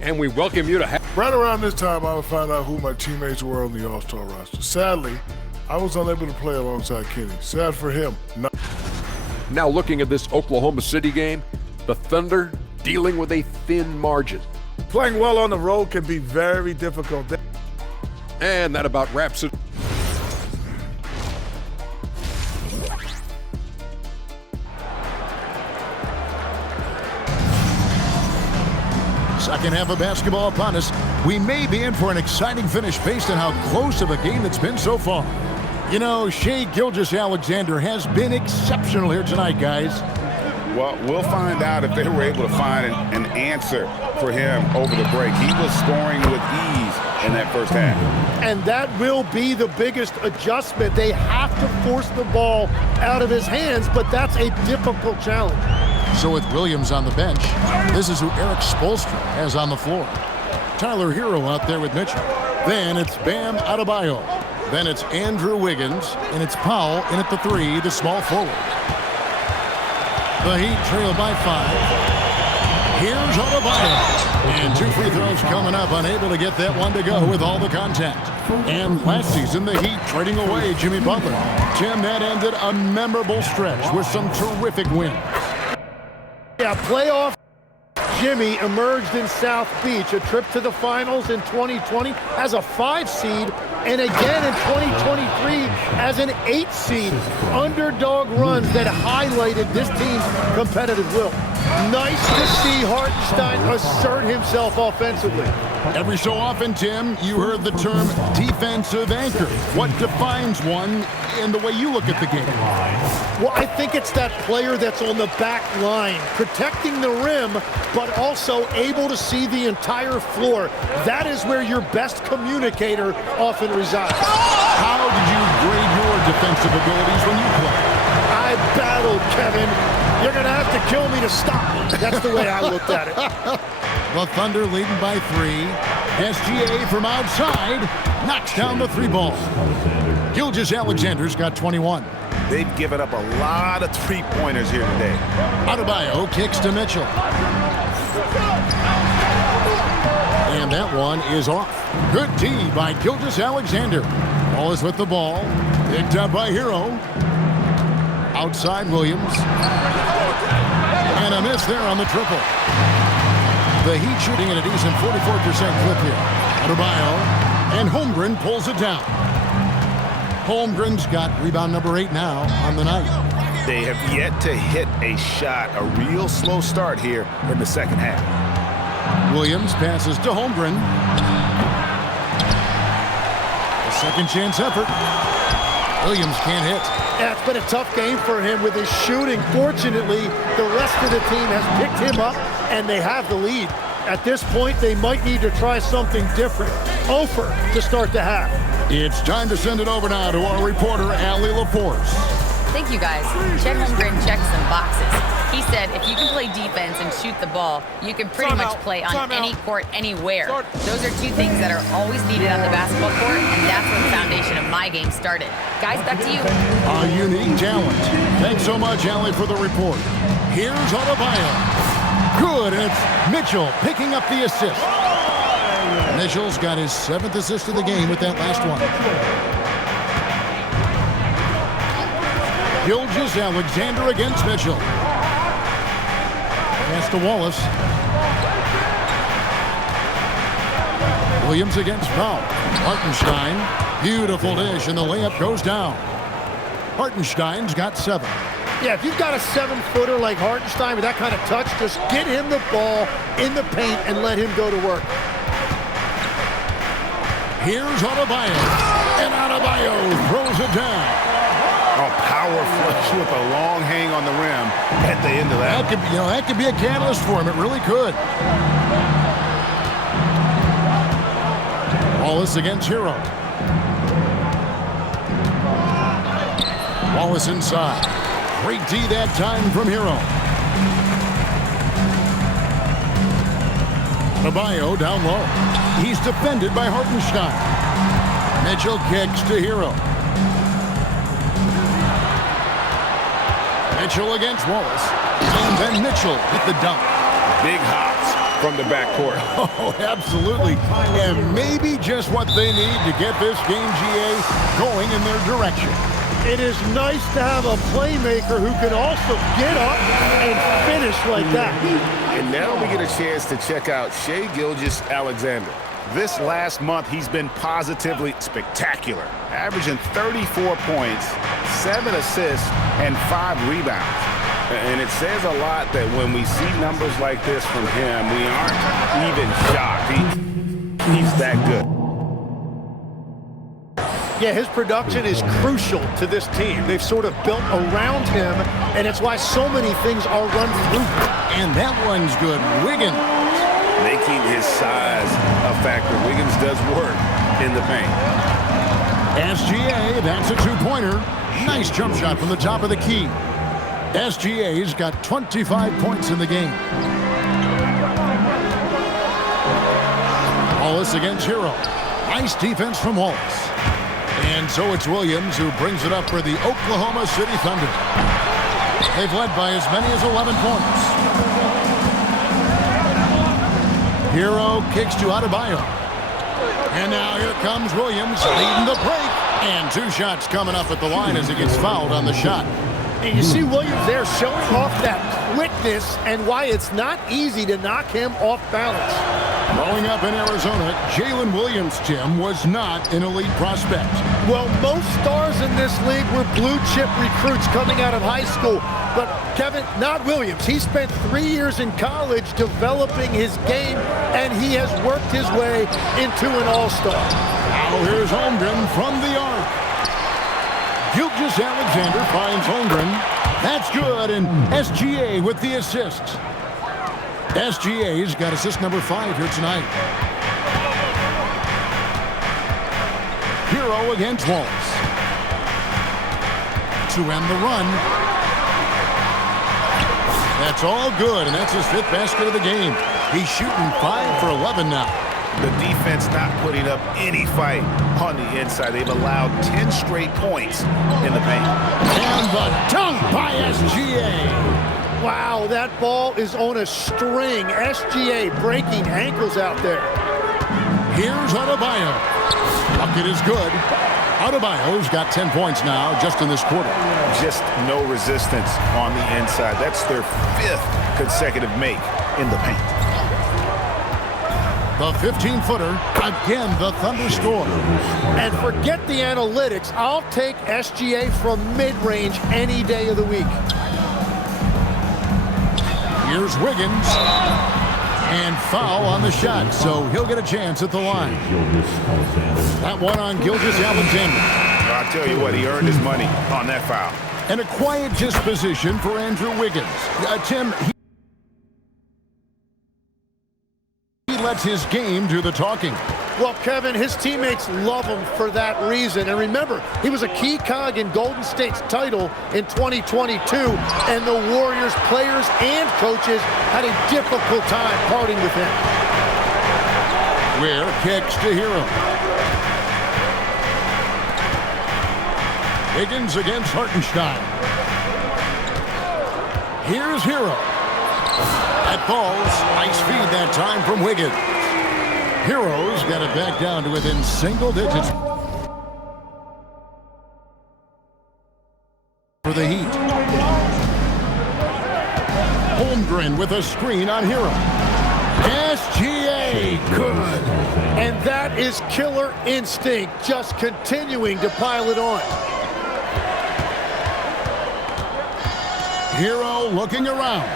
And we welcome you to Right around this time, I would find out who my teammates were on the All-Star roster. Sadly, I was unable to play alongside Kenny. Sad for him. Now looking at this Oklahoma City game, the Thunder dealing with a thin margin. Playing well on the road can be very difficult. And that about wraps it. Second half of basketball upon us. We may be in for an exciting finish based on how close of a game it's been so far. You know, Shai Gilgeous-Alexander has been exceptional here tonight, guys. Well, we'll find out if they were able to find an answer for him over the break. He was scoring with ease in that first half. And that will be the biggest adjustment. They have to force the ball out of his hands, but that's a difficult challenge. So with Williams on the bench, this is who Eric Spoelstra has on the floor. Tyler Herro out there with Mitchell. Then it's Bam Adebayo. Then it's Andrew Wiggins, and it's Powell in at the 3, the small forward. The Heat trail by 5. Here's Adebayo. And 2 free throws coming up, unable to get that one to go with all the contact. And last season, the Heat trading away Jimmy Butler. Tim, that ended a memorable stretch with some terrific wins. Yeah, playoff Jimmy emerged in South Beach, a trip to the finals in 2020 as a 5 seed, and again in 2023 as an 8 seed. Underdog runs that highlighted this team's competitive will. Nice to see Hartenstein assert himself offensively. Every so often, Tim, you heard the term defensive anchor. What defines one in the way you look at the game? Well, I think it's that player that's on the back line, protecting the rim, but also able to see the entire floor. That is where your best communicator often resides. How did you grade your defensive abilities when you played? I battled, Kevin. You're going to have to kill me to stop. That's the way I looked at it. The Thunder leading by 3. SGA from outside knocks down the 3 ball. Gilgeous-Alexander's got 21. They've given up a lot of three-pointers here today. Adebayo kicks to Mitchell. And that one is off. Good D by Gilgeous-Alexander. Ball is with the ball. Picked up by Herro. Outside Williams. And a miss there on the triple. The Heat shooting at a decent 44% clip here. Adebayo. And Holmgren pulls it down. Holmgren's got rebound number 8 now on the night. They have yet to hit a shot, a real slow start here in the second half. Williams passes to Holmgren. A second chance effort. Williams can't hit. Yeah, it's been a tough game for him with his shooting. Fortunately, the rest of the team has picked him up, and they have the lead. At this point, they might need to try something different. Over to start the half. It's time to send it over now to our reporter, Allie LaForce. Thank you, guys. Chet Holmgren checked some boxes. He said if you can play defense and shoot the ball, you can pretty much play on any court, anywhere. Those are two things that are always needed on the basketball court, and that's where the foundation of my game started. Guys, back to you. A unique talent. Thanks so much, Allie, for the report. Here's Adebayo. Good, and it's Mitchell picking up the assist. Mitchell's got his 7th assist of the game with that last one. Gilgeous-Alexander against Mitchell. Pass to Wallace. Williams against Powell. Hartenstein. Beautiful dish, and the layup goes down. Hartenstein's got 7. Yeah, if you've got a 7-footer like Hartenstein with that kind of touch, just get him the ball in the paint and let him go to work. Here's Adebayo, and Adebayo throws it down. A power flush with a long hang on the rim at the end of that. That could be a catalyst for him. It really could. Wallace against Herro. Wallace inside. Great D that time from Herro. Adebayo down low. He's defended by Hartenstein. Mitchell kicks to Herro. Mitchell against Wallace. And then Mitchell hit the dunk. Big hops from the backcourt. Oh, absolutely. And maybe just what they need to get this game, GA, going in their direction. It is nice to have a playmaker who can also get up and finish like that. And now we get a chance to check out Shai Gilgeous-Alexander. This last month, he's been positively spectacular, averaging 34 points, 7 assists, and 5 rebounds. And it says a lot that when we see numbers like this from him, we aren't even shocked. He's that good. Yeah, his production is crucial to this team. They've sort of built around him, and it's why so many things are run through. And that one's good. Wiggins. Making his size a factor. Wiggins does work in the paint. SGA, that's a 2-pointer. Nice jump shot from the top of the key. SGA's got 25 points in the game. Wallace against Herro. Nice defense from Wallace. And so it's Williams who brings it up for the Oklahoma City Thunder. They've led by as many as 11 points. Herro kicks to Adebayo. And now here comes Williams leading the break. And 2 shots coming up at the line as he gets fouled on the shot. And you see Williams there showing off that quickness and why it's not easy to knock him off balance. Growing up in Arizona, Jalen Williams, Tim, was not an elite prospect. Well, most stars in this league were blue-chip recruits coming out of high school. But, Kevin, not Williams. He spent 3 years in college developing his game, and he has worked his way into an all-star. Now here's Holmgren from the arc. Gilgeous Alexander finds Holmgren. That's good, and SGA with the assist. SGA's got assist number 5 here tonight. Herro against Wallace. To end the run. That's all good, and that's his 5th basket of the game. He's shooting 5 for 11 now. The defense not putting up any fight on the inside. They've allowed 10 straight points in the paint. And the dunk by SGA. Wow, that ball is on a string. SGA breaking ankles out there. Here's Adebayo. Bucket is good. Adebayo's got 10 points now just in this quarter. Just no resistance on the inside. That's their 5th consecutive make in the paint. The 15-footer, again the Thunder score. And forget the analytics. I'll take SGA from mid-range any day of the week. Here's Wiggins. And foul on the shot, so he'll get a chance at the line. That one on Gilgeous Alexander. I'll tell you what, he earned his money on that foul. And a quiet disposition for Andrew Wiggins. Tim, he lets his game do the talking. Well, Kevin, his teammates love him for that reason. And remember, he was a key cog in Golden State's title in 2022, and the Warriors players and coaches had a difficult time parting with him. Ware kicks to Herro. Wiggins against Hartenstein. Here's Herro. That falls. Nice feed that time from Wiggins. Herro's got it back down to within single digits for the Heat. Holmgren with a screen on Herro. SGA, good. And that is killer instinct, just continuing to pile it on. Herro looking around.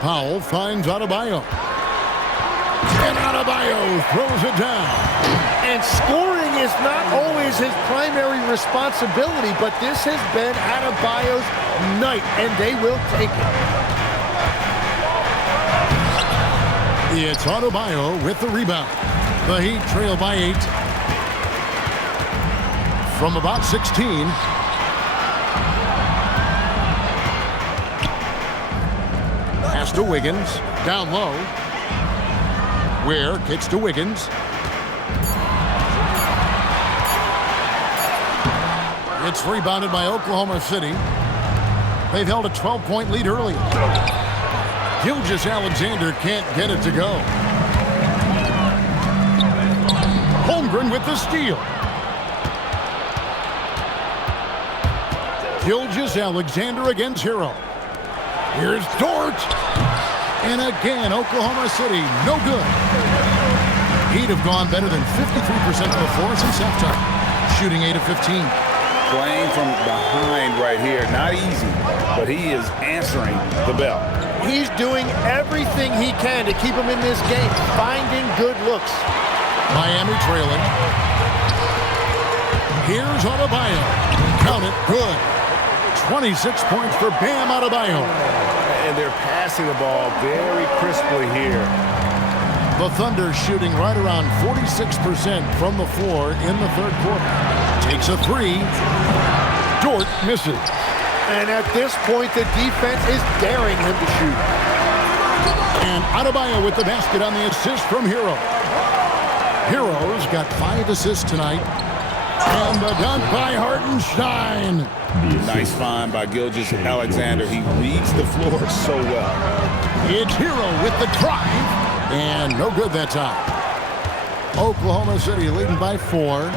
Powell finds Adebayo. And Adebayo throws it down. And scoring is not always his primary responsibility, but this has been Adebayo's night, and they will take it. It's Adebayo with the rebound. The Heat trail by 8. From about 16. Pass to Wiggins. Down low. Ware kicks to Wiggins. It's rebounded by Oklahoma City. They've held a 12-point lead early. Gilgeous Alexander can't get it to go. Holmgren with the steal. Gilgeous Alexander against Herro. Here's Dort. And again, Oklahoma City, no good. Heat have gone better than 53% from the floor since halftime, shooting 8 of 15. Playing from behind right here, not easy, but he is answering the bell. He's doing everything he can to keep him in this game, finding good looks. Miami trailing. Here's Adebayo. Count it, good. 26 points for Bam Adebayo. And they're passing the ball very crisply here. The Thunder shooting right around 46% from the floor in the third quarter. Takes a 3. Dort misses. And at this point, the defense is daring him to shoot. And Adebayo with the basket on the assist from Herro. Herro's got 5 assists tonight. And the dunk by Hartenstein. Nice find by Gilgeous Alexander. He reads the floor so well. It's Herro with the drive. And no good that time. Oklahoma City leading by 4.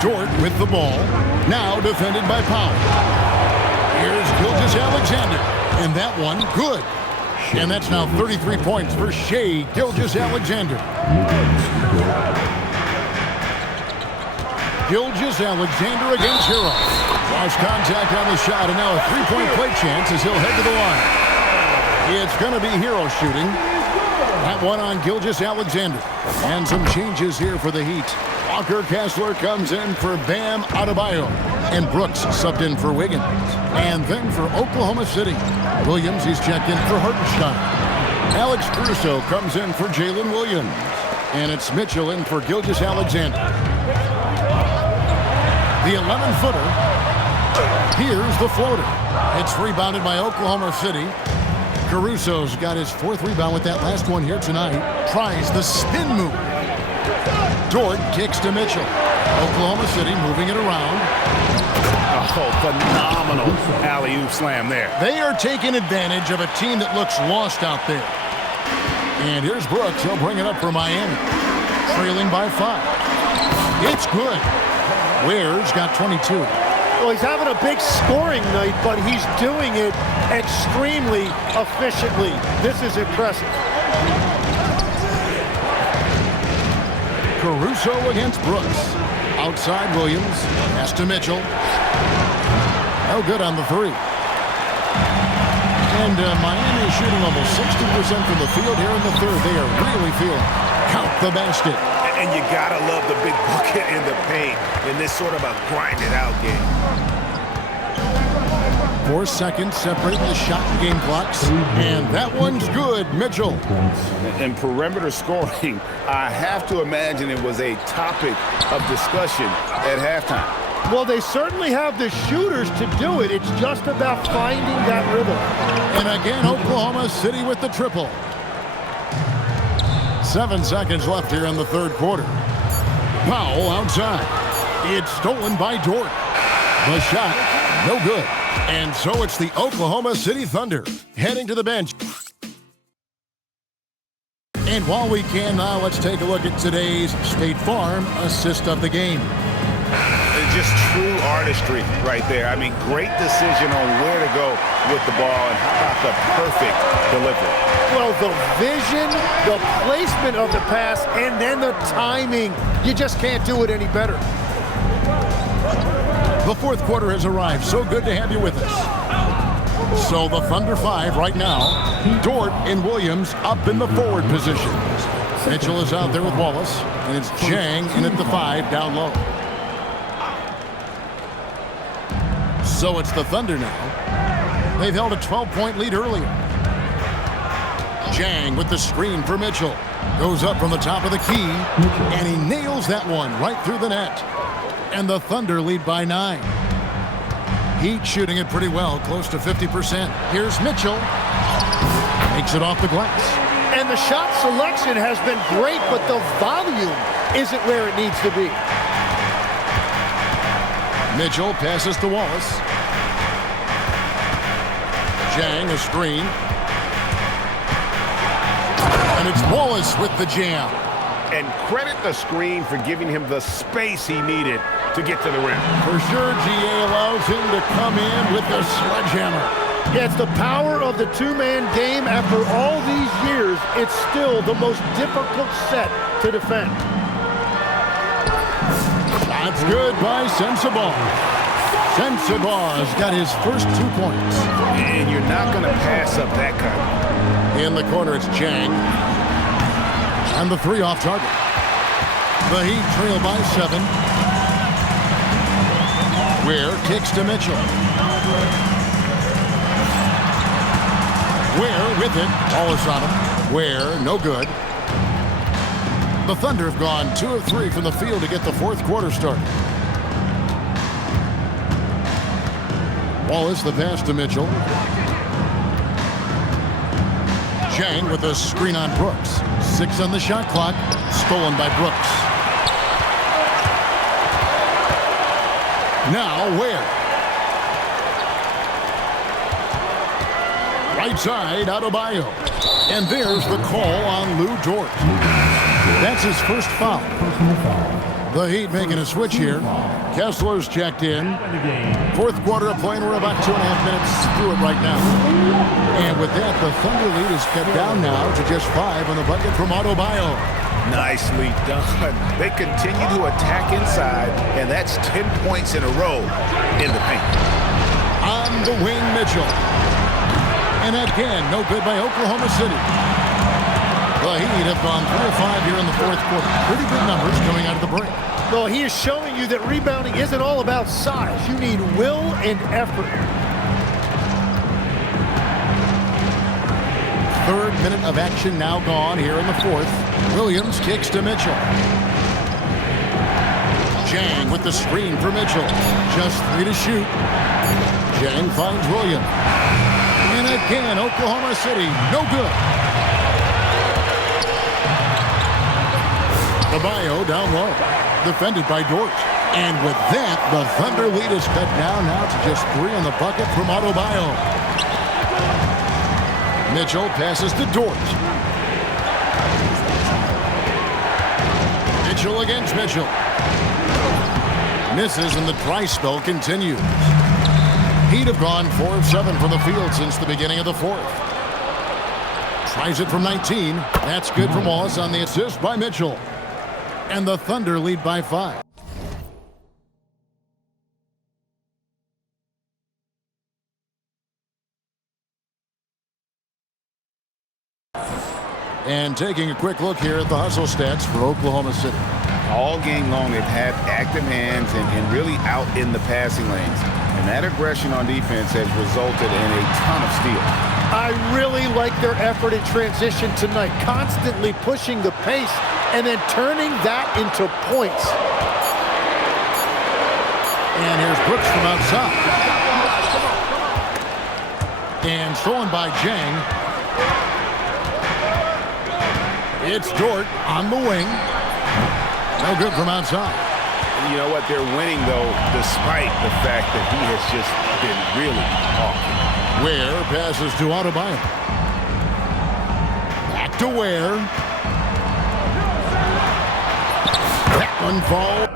Dort with the ball. Now defended by Powell. Here's Gilgeous Alexander. And that one, good. And that's now 33 points for Shea Gilgeous-Alexander. Gilgeous-Alexander against Herro. Lost contact on the shot, and now a three-point play chance as he'll head to the line. It's going to be Herro shooting. That one on Gilgeous-Alexander. And some changes here for the Heat. Walker Kessler comes in for Bam Adebayo. And Brooks subbed in for Wiggins. And then for Oklahoma City, Williams, he's checked in for Hartenstein. Alex Caruso comes in for Jalen Williams. And it's Mitchell in for Gilgeous-Alexander. The 11-footer. Here's the floater. It's rebounded by Oklahoma City. Caruso's got his fourth rebound with that last one here tonight. Tries the spin move. Dort kicks to Mitchell. Oklahoma City moving it around. Oh, phenomenal alley-oop slam there. They are taking advantage of a team that looks lost out there. And here's Brooks. He'll bring it up for Miami. Trailing by 5. It's good. Ware's got 22. Well, he's having a big scoring night, but he's doing it extremely efficiently. This is impressive. Caruso against Brooks. Outside Williams. Pass to Mitchell. No good on the three. And Miami is shooting almost 60% from the field here in the third. They are really feeling. Count the basket. And you gotta love the big bucket in the paint in this sort of a grinded-out game. 4 seconds separating the shot and game clocks. And that one's good, Mitchell. In perimeter scoring, I have to imagine it was a topic of discussion at halftime. Well, they certainly have the shooters to do it. It's just about finding that rhythm. And again, Oklahoma City with the triple. 7 seconds left here in the third quarter. Powell outside. It's stolen by Dort. The shot, no good. And so it's the Oklahoma City Thunder heading to the bench. And while we can now, let's take a look at today's State Farm assist of the game. Just true artistry right there. I mean, great decision on where to go with the ball, and how about the perfect delivery? Well, the vision, the placement of the pass, and then the timing. You just can't do it any better. The fourth quarter has arrived. So good to have you with us. So the Thunder 5 right now. Dort and Williams up in the forward position. Mitchell is out there with Wallace, and it's Jang in at the 5 down low. So it's the Thunder now. They've held a 12-point lead earlier. Jang with the screen for Mitchell. Goes up from the top of the key, and he nails that one right through the net. And the Thunder lead by 9. Heat shooting it pretty well, close to 50%. Here's Mitchell. Makes it off the glass. And the shot selection has been great, but the volume isn't where it needs to be. Mitchell passes to Wallace. Jang a screen. And it's Wallace with the jam. And credit the screen for giving him the space he needed to get to the rim. For sure, GA allows him to come in with the sledgehammer. Yeah, it's the power of the two-man game. After all these years, it's still the most difficult set to defend. That's good by Sensabaugh. Sensabaugh's got his first 2 points. And you're not going to pass up that kind. In the corner, it's Jang. And the 3 off target. The Heat trail by 7. Ware kicks to Mitchell. Ware with it. Wallace on him. Ware, no good. The Thunder have gone 2 of 3 from the field to get the fourth quarter started. Wallace, the pass to Mitchell. Jang with a screen on Brooks. 6 on the shot clock. Stolen by Brooks. Now Ware. Right side, Adebayo. And there's the call on Lou Dort. That's his first foul. The Heat making a switch here. Kessler's checked in. Fourth quarter of play, and we're about 2.5 minutes through it right now. And with that, the Thunder lead is cut down now to just 5 on the bucket from Adebayo. Nicely done. They continue to attack inside, and that's 10 points in a row in the paint. On the wing, Mitchell. And again, no good by Oklahoma City. The Heat have gone 3 of 5 here in the fourth quarter. Pretty good numbers coming out of the break. Well, he is showing you that rebounding isn't all about size. You need will and effort. Third minute of action now gone here in the fourth. Williams kicks to Mitchell. Jang with the screen for Mitchell. Just 3 to shoot. Jang finds Williams. And again, Oklahoma City, no good. Adebayo down low. Defended by Dort. And with that, the Thunder lead is cut down now to just 3 on the bucket from Adebayo. Mitchell passes to Dort. Mitchell against Mitchell. Misses, and the dry spell continues. Heat have gone 4 of 7 from the field since the beginning of the fourth. Tries it from 19. That's good from Wallace on the assist by Mitchell. And the Thunder lead by 5. And taking a quick look here at the hustle stats for Oklahoma City. All game long, they've had active hands and really out in the passing lanes. And that aggression on defense has resulted in a ton of steals. I really like their effort in transition tonight, constantly pushing the pace and then turning that into points. And here's Brooks from outside. And stolen by Jang. It's Dort on the wing. No good from outside. You know what? They're winning, though, despite the fact that he has just been really awful. Ware passes to Adebayo. Back to Ware. That one falls.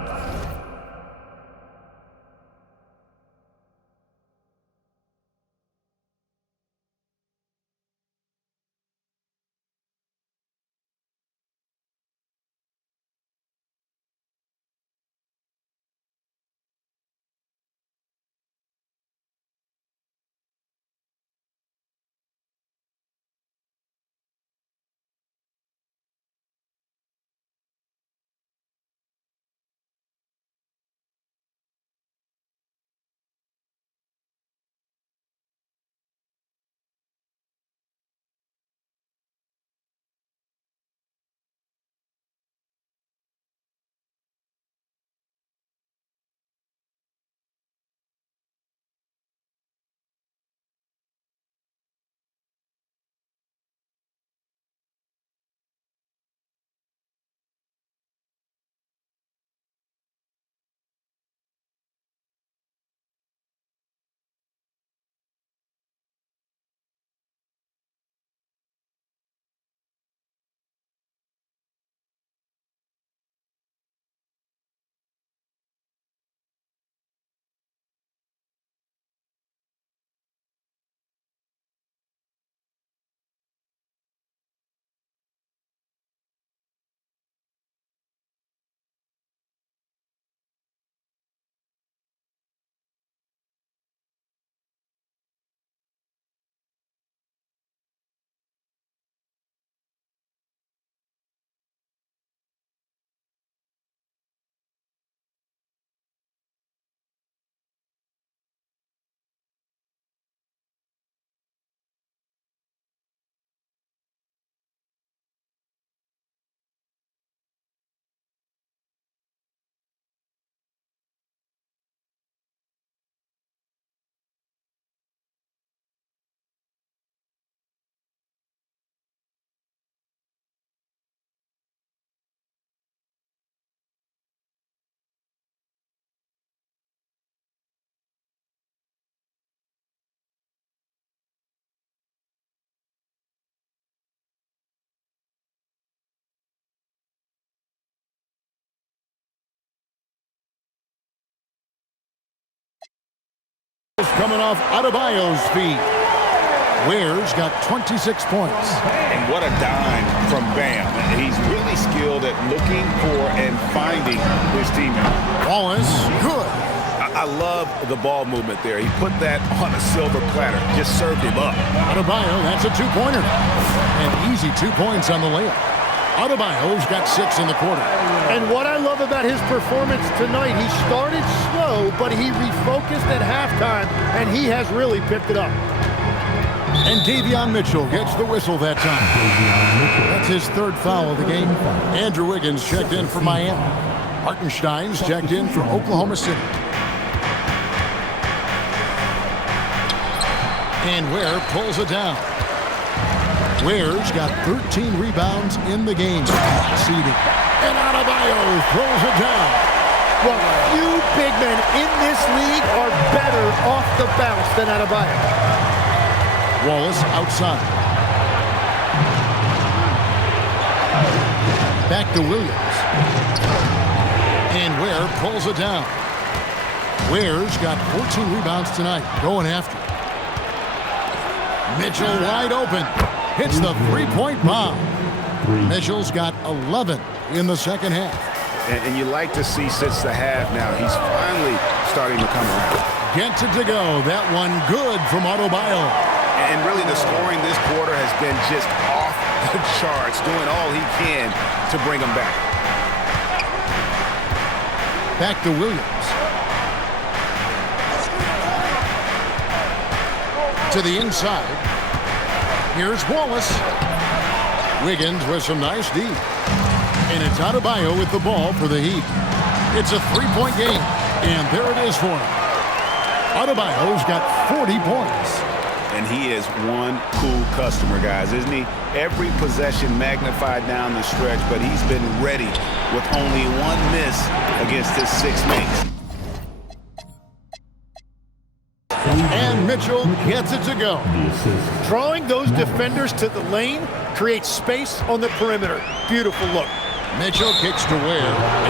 coming off Adebayo's feet. Ware's got 26 points. And what a dime from Bam. He's really skilled at looking for and finding his teammate. Wallace, good. I love the ball movement there. He put that on a silver platter. Just served him up. Adebayo, that's a two-pointer. An easy 2 points on the layup. Adebayo's got 6 in the quarter. And what I love about his performance tonight, he started slow, but he refocused at halftime, and he has really picked it up. And Davion Mitchell gets the whistle that time. That's his 3rd foul of the game. Andrew Wiggins checked in for Miami. Hartenstein's checked in for Oklahoma City. And Ware pulls it down. Ware's got 13 rebounds in the game. Seeding. And Adebayo throws it down. Well, few big men in this league are better off the bounce than Adebayo. Wallace outside. Back to Williams. And Ware pulls it down. Ware's got 14 rebounds tonight. Going after it. Mitchell wide open. Hits the three-point bomb. Mitchell's got 11 in the second half. And you like to see since the half now, he's finally starting to come around. Gets it to go. That one good from Adebayo. And really the scoring this quarter has been just off the charts, doing all he can to bring them back. Back to Williams. To the inside. Here's Wallace. Wiggins with some nice D. And it's Adebayo with the ball for the Heat. It's a 3-point game. And there it is for him. Adebayo's got 40 points. And he is one cool customer, guys, isn't he? Every possession magnified down the stretch, but he's been ready with only one miss against his 6 mates. And Mitchell gets it to go. Drawing those defenders to the lane creates space on the perimeter. Beautiful look. Mitchell kicks to Ware,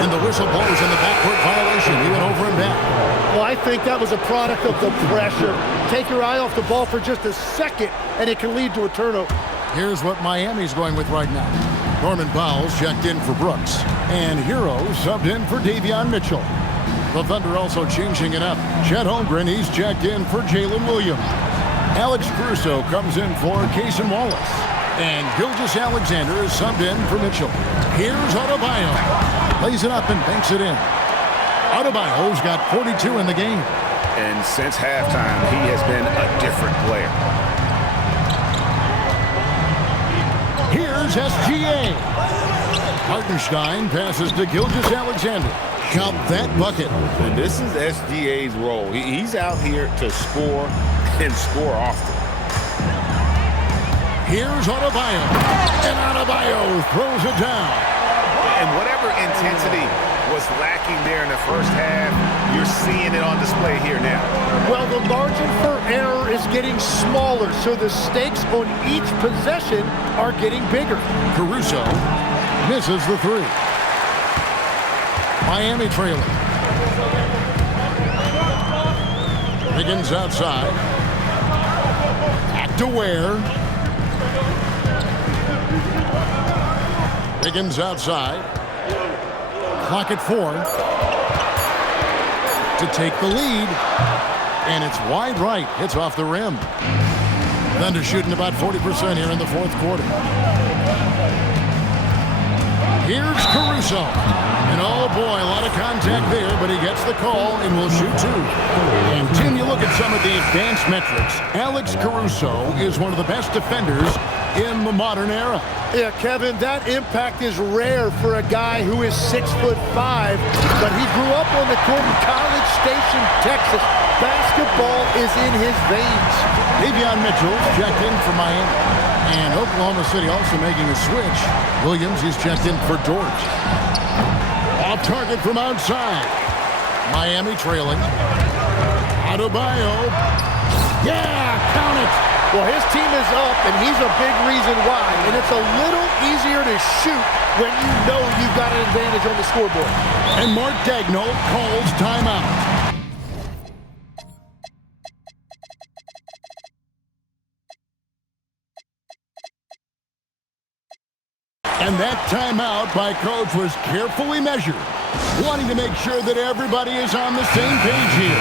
and the whistle blows in the backcourt violation. He went over and back. Well, I think that was a product of the pressure. Take your eye off the ball for just a second, and it can lead to a turnover. Here's what Miami's going with right now. Norman Powell's checked in for Brooks, and Herro subbed in for Davion Mitchell. The Thunder also changing it up. Chet Holmgren, he's checked in for Jalen Williams. Alex Caruso comes in for Cason Wallace. And Gilgeous-Alexander is subbed in for Mitchell. Here's Adebayo. Lays it up and banks it in. Adebayo's got 42 in the game. And since halftime, he has been a different player. Here's SGA. Hartenstein passes to Gilgeous-Alexander. Count that bucket. And this is SGA's role. He's out here to score and score often. Here's Adebayo. And Adebayo throws it down. And whatever intensity was lacking there in the first half, you're seeing it on display here now. Well, the margin for error is getting smaller, so the stakes on each possession are getting bigger. Caruso misses the three. Miami trailing. Wiggins outside. Back to Ware. Wiggins outside. Clock at 4. To take the lead. And it's wide right. It's off the rim. Thunder shooting about 40% here in the fourth quarter. Here's Caruso. And oh boy, a lot of contact there, but he gets the call and will shoot 2. And Tim, you look at some of the advanced metrics. Alex Caruso is one of the best defenders in the modern era. Yeah, Kevin, that impact is rare for a guy who is 6'5", but he grew up on the court in College Station, Texas. Basketball is in his veins. Davion Mitchell checked in for Miami. And Oklahoma City also making a switch. Williams is checked in for George. Off target from outside. Miami trailing. Adebayo. Yeah, count it. Well, his team is up, and he's a big reason why. And it's a little easier to shoot when you know you've got an advantage on the scoreboard. And Mark Daigneault calls timeout. And that timeout by Coach was carefully measured, wanting to make sure that everybody is on the same page here.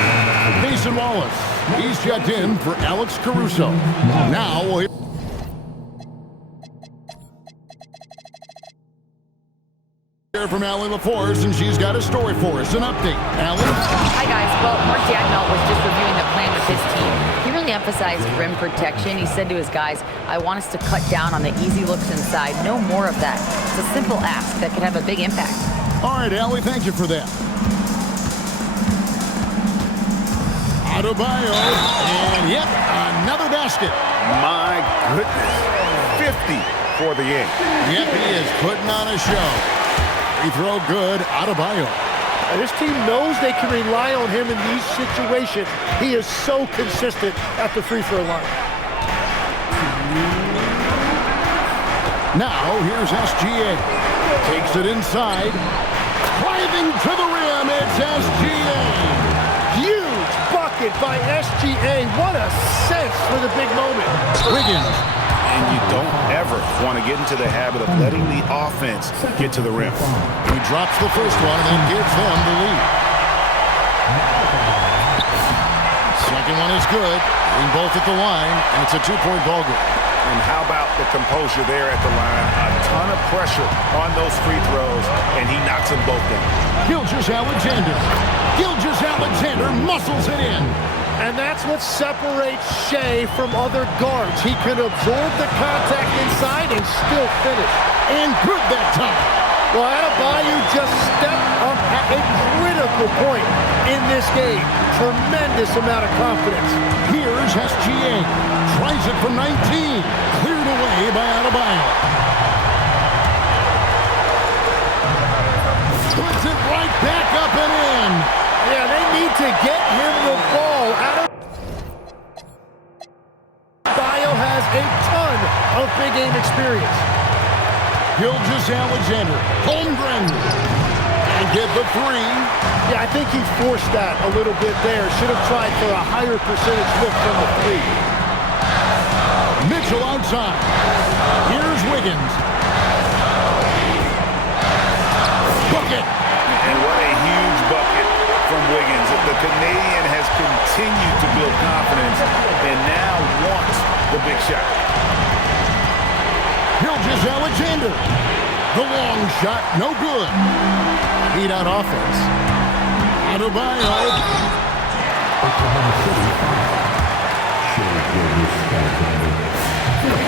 Mason Wallace, he's checked in for Alex Caruso. Now we'll hear from Allie LaForce, and she's got a story for us, an update. Allie? Hi, guys. Well, Mark Dagnall was just reviewing the plan with his team. He really emphasized rim protection. He said to his guys, I want us to cut down on the easy looks inside. No more of that. It's a simple ask that could have a big impact. All right, Allie, thank you for that. Adebayo, and yep, another basket. My goodness. 50 for the game. Yep, he is putting on a show. Free throw good, Adebayo. This team knows they can rely on him in these situations. He is so consistent at the free throw line. Now, here's SGA. Takes it inside. Driving to the rim, it's SGA. Huge bucket by SGA. What a sense for the big moment. Wiggins. And you don't ever want to get into the habit of letting the offense get to the rim. He drops the first one and then gives them the lead. Second one is good. Being both at the line, and it's a two-point ball game. And how about the composure there at the line? A ton of pressure on those free throws, and he knocks them both down. Gilgeous-Alexander. Gilgeous-Alexander muscles it in. And that's what separates Shea from other guards. He can absorb the contact inside and still finish. And good that time. Well, Adebayo just stepped up at a critical point in this game. Tremendous amount of confidence. Here's SGA. Tries it from 19. Cleared away by Adebayo. Puts it right back up and in. Yeah, they need to get him the ball. Adebayo has a ton of big game experience. Gilgeous-Alexander, Holmgren, and get the three. Yeah, I think he forced that a little bit there. Should have tried for a higher percentage lift from the three. Mitchell outside. Here's Wiggins. Bucket. And what a huge bucket from Wiggins. The Canadian has continued to build confidence and now wants the big shot. Gilgeous-Alexander. The long shot, no good. Beat out offense. Adebayo.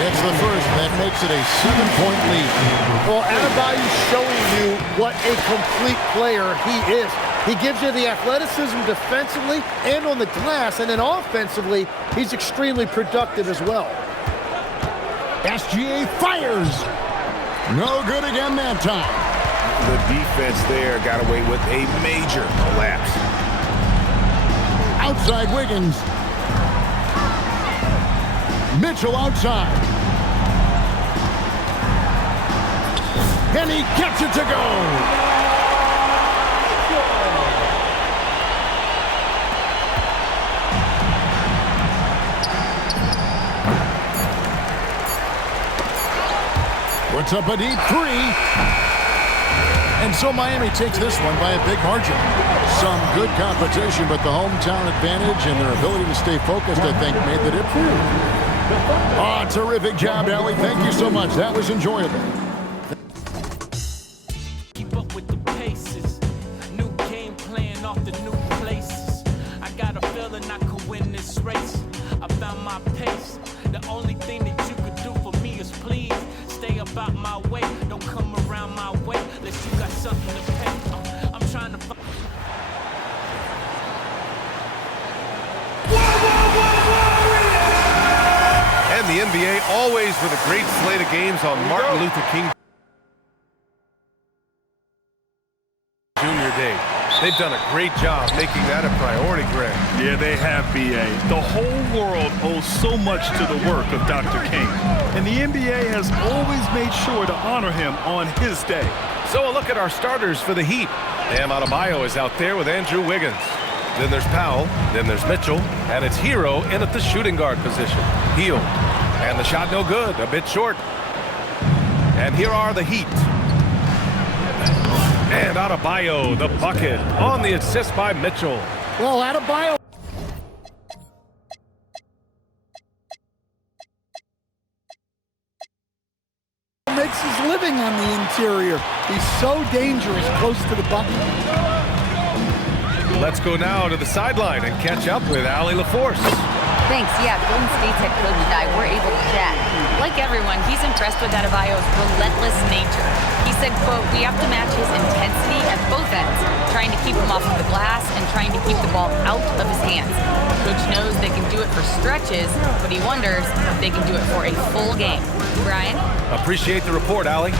It's the first. That makes it a 7-point lead. Well, Adebayo's showing you what a complete player he is. He gives you the athleticism defensively and on the glass, and then offensively, he's extremely productive as well. SGA fires. No good again that time. The defense there got away with a major lapse. Outside Wiggins. Mitchell outside. And he gets it to go. Puts up a deep three. And so Miami takes this one by a big margin. Some good competition, but the hometown advantage and their ability to stay focused, I think, made the difference. Oh, terrific job, Allie. Thank you so much. That was enjoyable. Keep up with the paces. New game plan off the new places. I got a feeling I could win this race. I found my pace. The only thing that you could do for me is please stay about my way. Don't come around my way unless you got something to pay. I'm trying to find. And the NBA always with a great slate of games on Martin Luther King Jr. Day. They've done a great job making that a priority, Greg. Yeah, they have, B.A. The whole world owes so much to the work of Dr. King. And the NBA has always made sure to honor him on his day. So a look at our starters for the Heat. Bam Adebayo is out there with Andrew Wiggins. Then there's Powell, then there's Mitchell, and it's Herro in at the shooting guard position. Heel. And the shot no good, a bit short. And here are the Heat. And Adebayo, the bucket, on the assist by Mitchell. Well, Adebayo makes his living on the interior. He's so dangerous close to the bucket. Let's go now to the sideline and catch up with Allie LaForce. Thanks. Yeah, Golden State's head coach and I were able to chat. Like everyone, he's impressed with Adebayo's relentless nature. He said, quote, "We have to match his intensity at both ends, trying to keep him off of the glass and trying to keep the ball out of his hands. Coach knows they can do it for stretches, but he wonders if they can do it for a full game." Brian? Appreciate the report, Allie.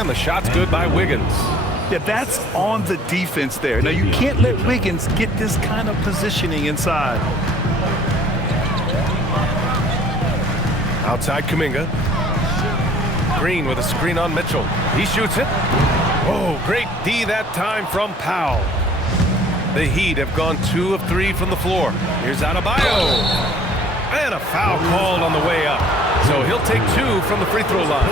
And the shot's good by Wiggins. Yeah, that's on the defense there. Now, you can't let Wiggins get this kind of positioning inside. Outside Kuminga. Green with a screen on Mitchell. He shoots it. Oh, great D that time from Powell. The Heat have gone 2 of 3 from the floor. Here's Adebayo. And a foul called on the way up. So he'll take 2 from the free throw line.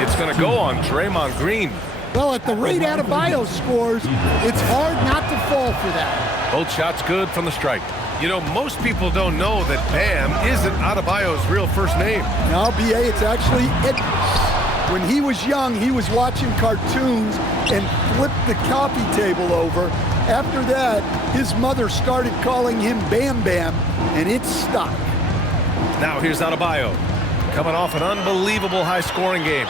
It's going to go on Draymond Green. Well, at the rate Adebayo scores, it's hard not to fall for that. Both shots good from the stripe. You know, most people don't know that Bam isn't Adebayo's real first name. No, B.A., it's actually Idris. When he was young, he was watching cartoons and flipped the coffee table over. After that, his mother started calling him Bam Bam, and it stuck. Now here's Adebayo, coming off an unbelievable high-scoring game.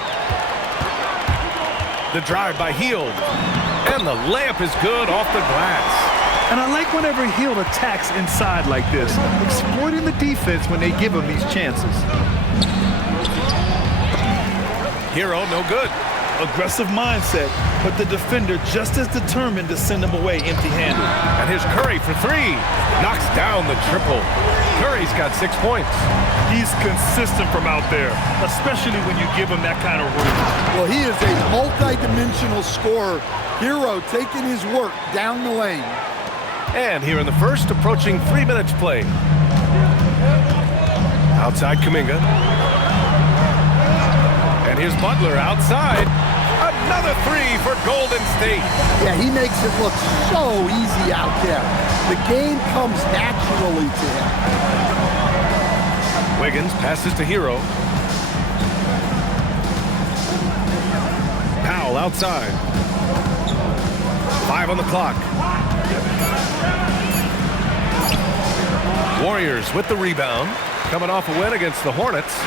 The drive by Hield, and the layup is good off the glass. And I like whenever Hield attacks inside like this, exploiting the defense when they give him these chances. Herro, no good. Aggressive mindset, but the defender just as determined to send him away empty-handed. And here's Curry for 3. Knocks down the triple. Curry's got 6 points. He's consistent from out there, especially when you give him that kind of room. Well, he is a multi-dimensional scorer. Herro taking his work down the lane. And here in the first, approaching 3 minutes played. Outside Kuminga. And here's Butler outside. Another 3 for Golden State. Yeah, he makes it look so easy out there. The game comes naturally to him. Wiggins passes to Herro. Powell outside. 5 on the clock. Warriors with the rebound. Coming off a win against the Hornets.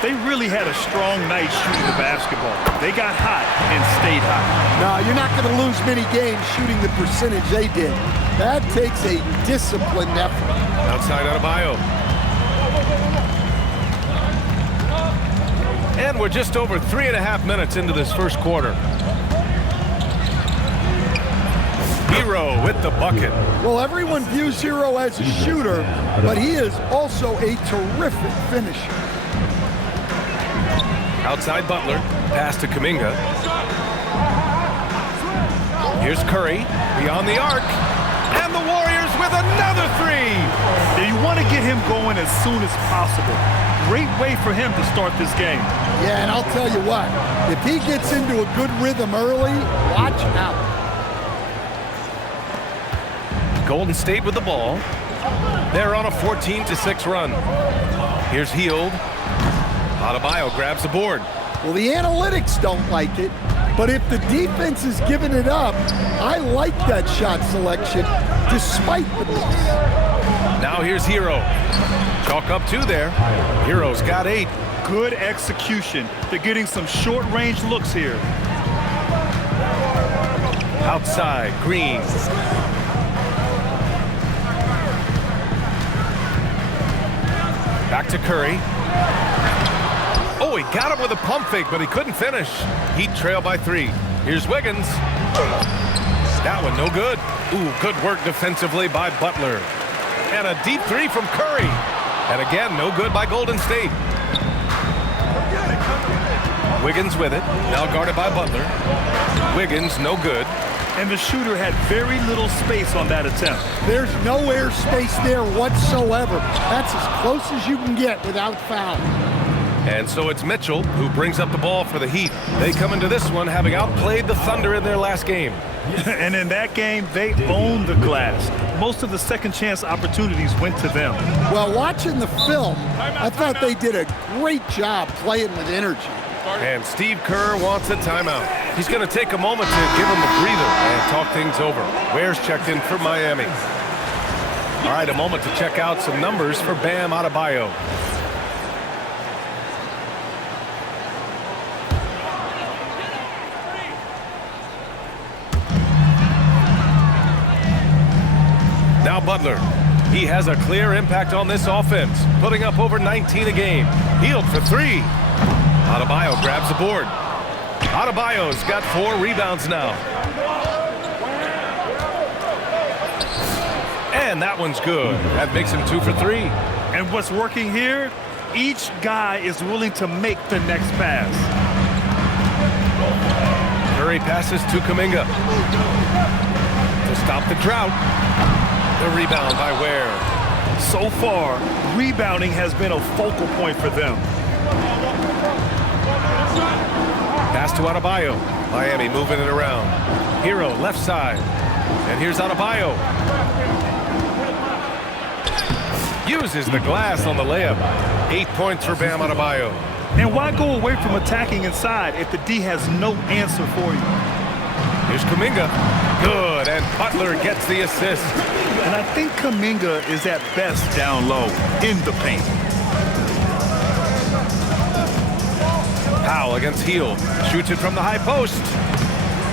They really had a strong night shooting the basketball. They got hot and stayed hot. No, you're not going to lose many games shooting the percentage they did. That takes a disciplined effort. Outside Adebayo. And we're just over 3.5 minutes into this first quarter. Herro with the bucket. Well, everyone views Herro as a shooter, but he is also a terrific finisher. Outside Butler, pass to Kuminga. Here's Curry, beyond the arc, and the Warriors with another 3. Yeah, you want to get him going as soon as possible. Great way for him to start this game. Yeah, and I'll tell you what, if he gets into a good rhythm early, watch out. Golden State with the ball. They're on a 14-6 run. Here's Hield. Adebayo grabs the board. Well, the analytics don't like it, but if the defense is giving it up, I like that shot selection despite the miss. Now here's Herro. Chalk up 2 there. Herro's got 8. Good execution. They're getting some short-range looks here. Outside, Green. Back to Curry. Oh, he got him with a pump fake, but he couldn't finish. Heat trail by 3. Here's Wiggins. That one no good. Ooh, good work defensively by Butler. And a deep 3 from Curry. And again, no good by Golden State. Wiggins with it. Now guarded by Butler. Wiggins, no good. And the shooter had very little space on that attempt. There's no air space there whatsoever. That's as close as you can get without foul. And so it's Mitchell who brings up the ball for the Heat. They come into this one having outplayed the Thunder in their last game. And in that game, they owned the glass. Most of the second chance opportunities went to them. Well, watching the film, I thought they did a great job playing with energy. And Steve Kerr wants a timeout. He's going to take a moment to give him a breather and talk things over. Ware's checked in for Miami. All right, a moment to check out some numbers for Bam Adebayo. Now Butler. He has a clear impact on this offense, putting up over 19 a game. Healed for three. Adebayo grabs the board. Adebayo's got 4 rebounds now. And that one's good. That makes him 2 for 3. And what's working here, each guy is willing to make the next pass. Curry passes to Kuminga. To stop the drought. The rebound by Ware. So far, rebounding has been a focal point for them. Pass to Adebayo. Miami moving it around. Herro left side. And here's Adebayo. Uses the glass on the layup. 8 points for Bam Adebayo. And why go away from attacking inside if the D has no answer for you? Here's Kuminga. Good, and Butler gets the assist. And I think Kuminga is at best down low in the paint. Powell against Hield. Shoots it from the high post.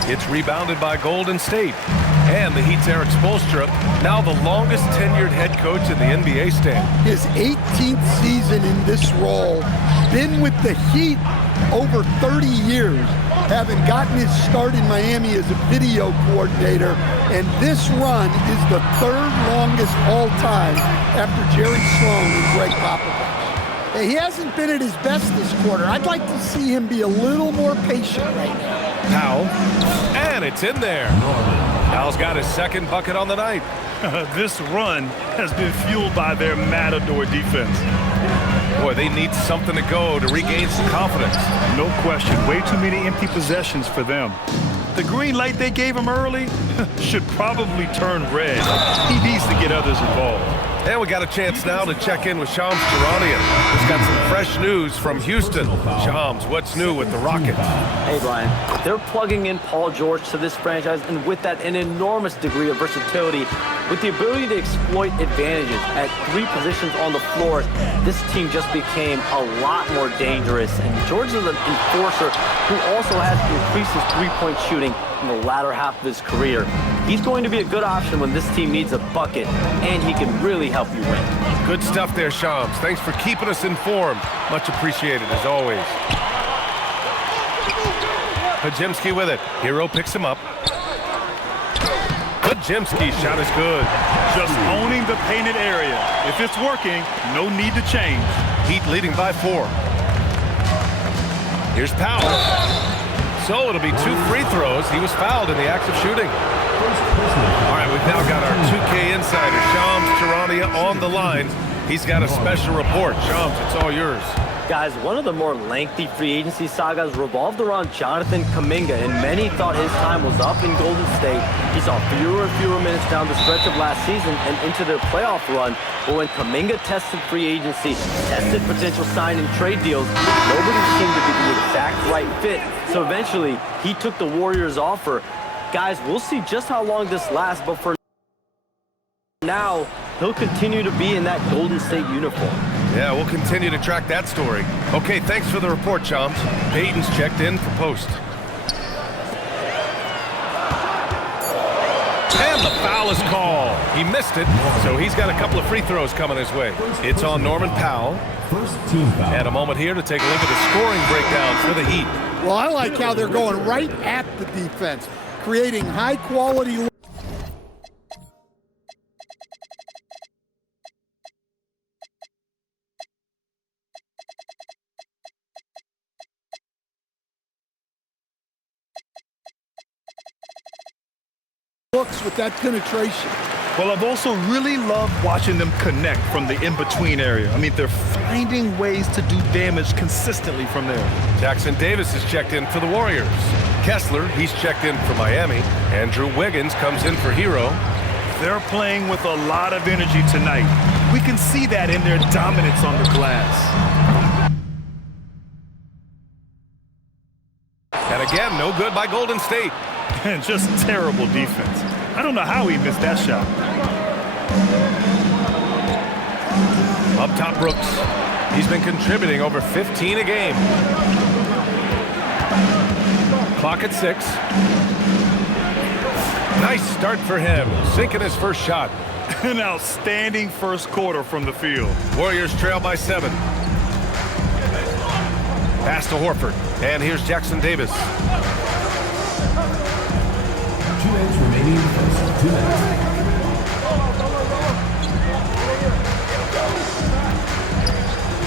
It's rebounded by Golden State. And the Heat's Eric Spoelstra, now the longest tenured head coach in the NBA stand. His 18th season in this role, been with the Heat over 30 years, having gotten his start in Miami as a video coordinator, and this run is the 3rd longest all time after Jerry Sloan and Greg Popovich. He hasn't been at his best this quarter. I'd like to see him be a little more patient right now. Powell, and it's in there. Powell's got his 2nd bucket on the night. This run has been fueled by their Matador defense. Boy, they need something to go to regain some confidence. No question. Way too many empty possessions for them. The green light they gave him early should probably turn red. He needs to get others involved. And we got a chance now to check in with Shams Charania, who's got some fresh news from Houston. Shams, what's new with the Rockets? Hey, Brian. They're plugging in Paul George to this franchise, and with that, an enormous degree of versatility. With the ability to exploit advantages at 3 positions on the floor, this team just became a lot more dangerous. And George is an enforcer who also has increased his three-point shooting in the latter half of his career. He's going to be a good option when this team needs a bucket, and he can really help you win. Good stuff there, Shams. Thanks for keeping us informed. Much appreciated, as always. Podziemski with it. Herro picks him up. Podziemski's shot is good. Just owning the painted area. If it's working, no need to change. Heat leading by 4. Here's Powell. So it'll be 2 free throws. He was fouled in the act of shooting. All right, we've now got our 2K insider, Shams Charania, on the line. He's got a special report. Shams, it's all yours. Guys, one of the more lengthy free agency sagas revolved around Jonathan Kuminga, and many thought his time was up in Golden State. He saw fewer and fewer minutes down the stretch of last season and into their playoff run. But when Kuminga tested free agency, tested potential sign and trade deals, nobody seemed to be the exact right fit. So eventually, he took the Warriors' offer. Guys, we'll see just how long this lasts, but for now, he'll continue to be in that Golden State uniform. Yeah, we'll continue to track that story. Okay, thanks for the report, Shams. Payton's checked in for post. And the foul is called. He missed it, so he's got a couple of free throws coming his way. It's on Norman Powell. First team foul. And a moment here to take a look at the scoring breakdown for the Heat. Well, I like how they're going right at the defense, creating high-quality looks with that penetration. Well, I've also really loved watching them connect from the in-between area. I mean, they're finding ways to do damage consistently from there. Jackson Davis is checked in for the Warriors. Kessler, he's checked in for Miami. Andrew Wiggins comes in for Herro. They're playing with a lot of energy tonight. We can see that in their dominance on the glass. And again, no good by Golden State. And just terrible defense. I don't know how he missed that shot. Up top, Brooks. He's been contributing over 15 a game. Clock at 6. Nice start for him, sinking his first shot. An outstanding first quarter from the field. Warriors trail by 7. Pass to Horford, and here's Jackson Davis. 2 minutes remaining in the first. 2 minutes.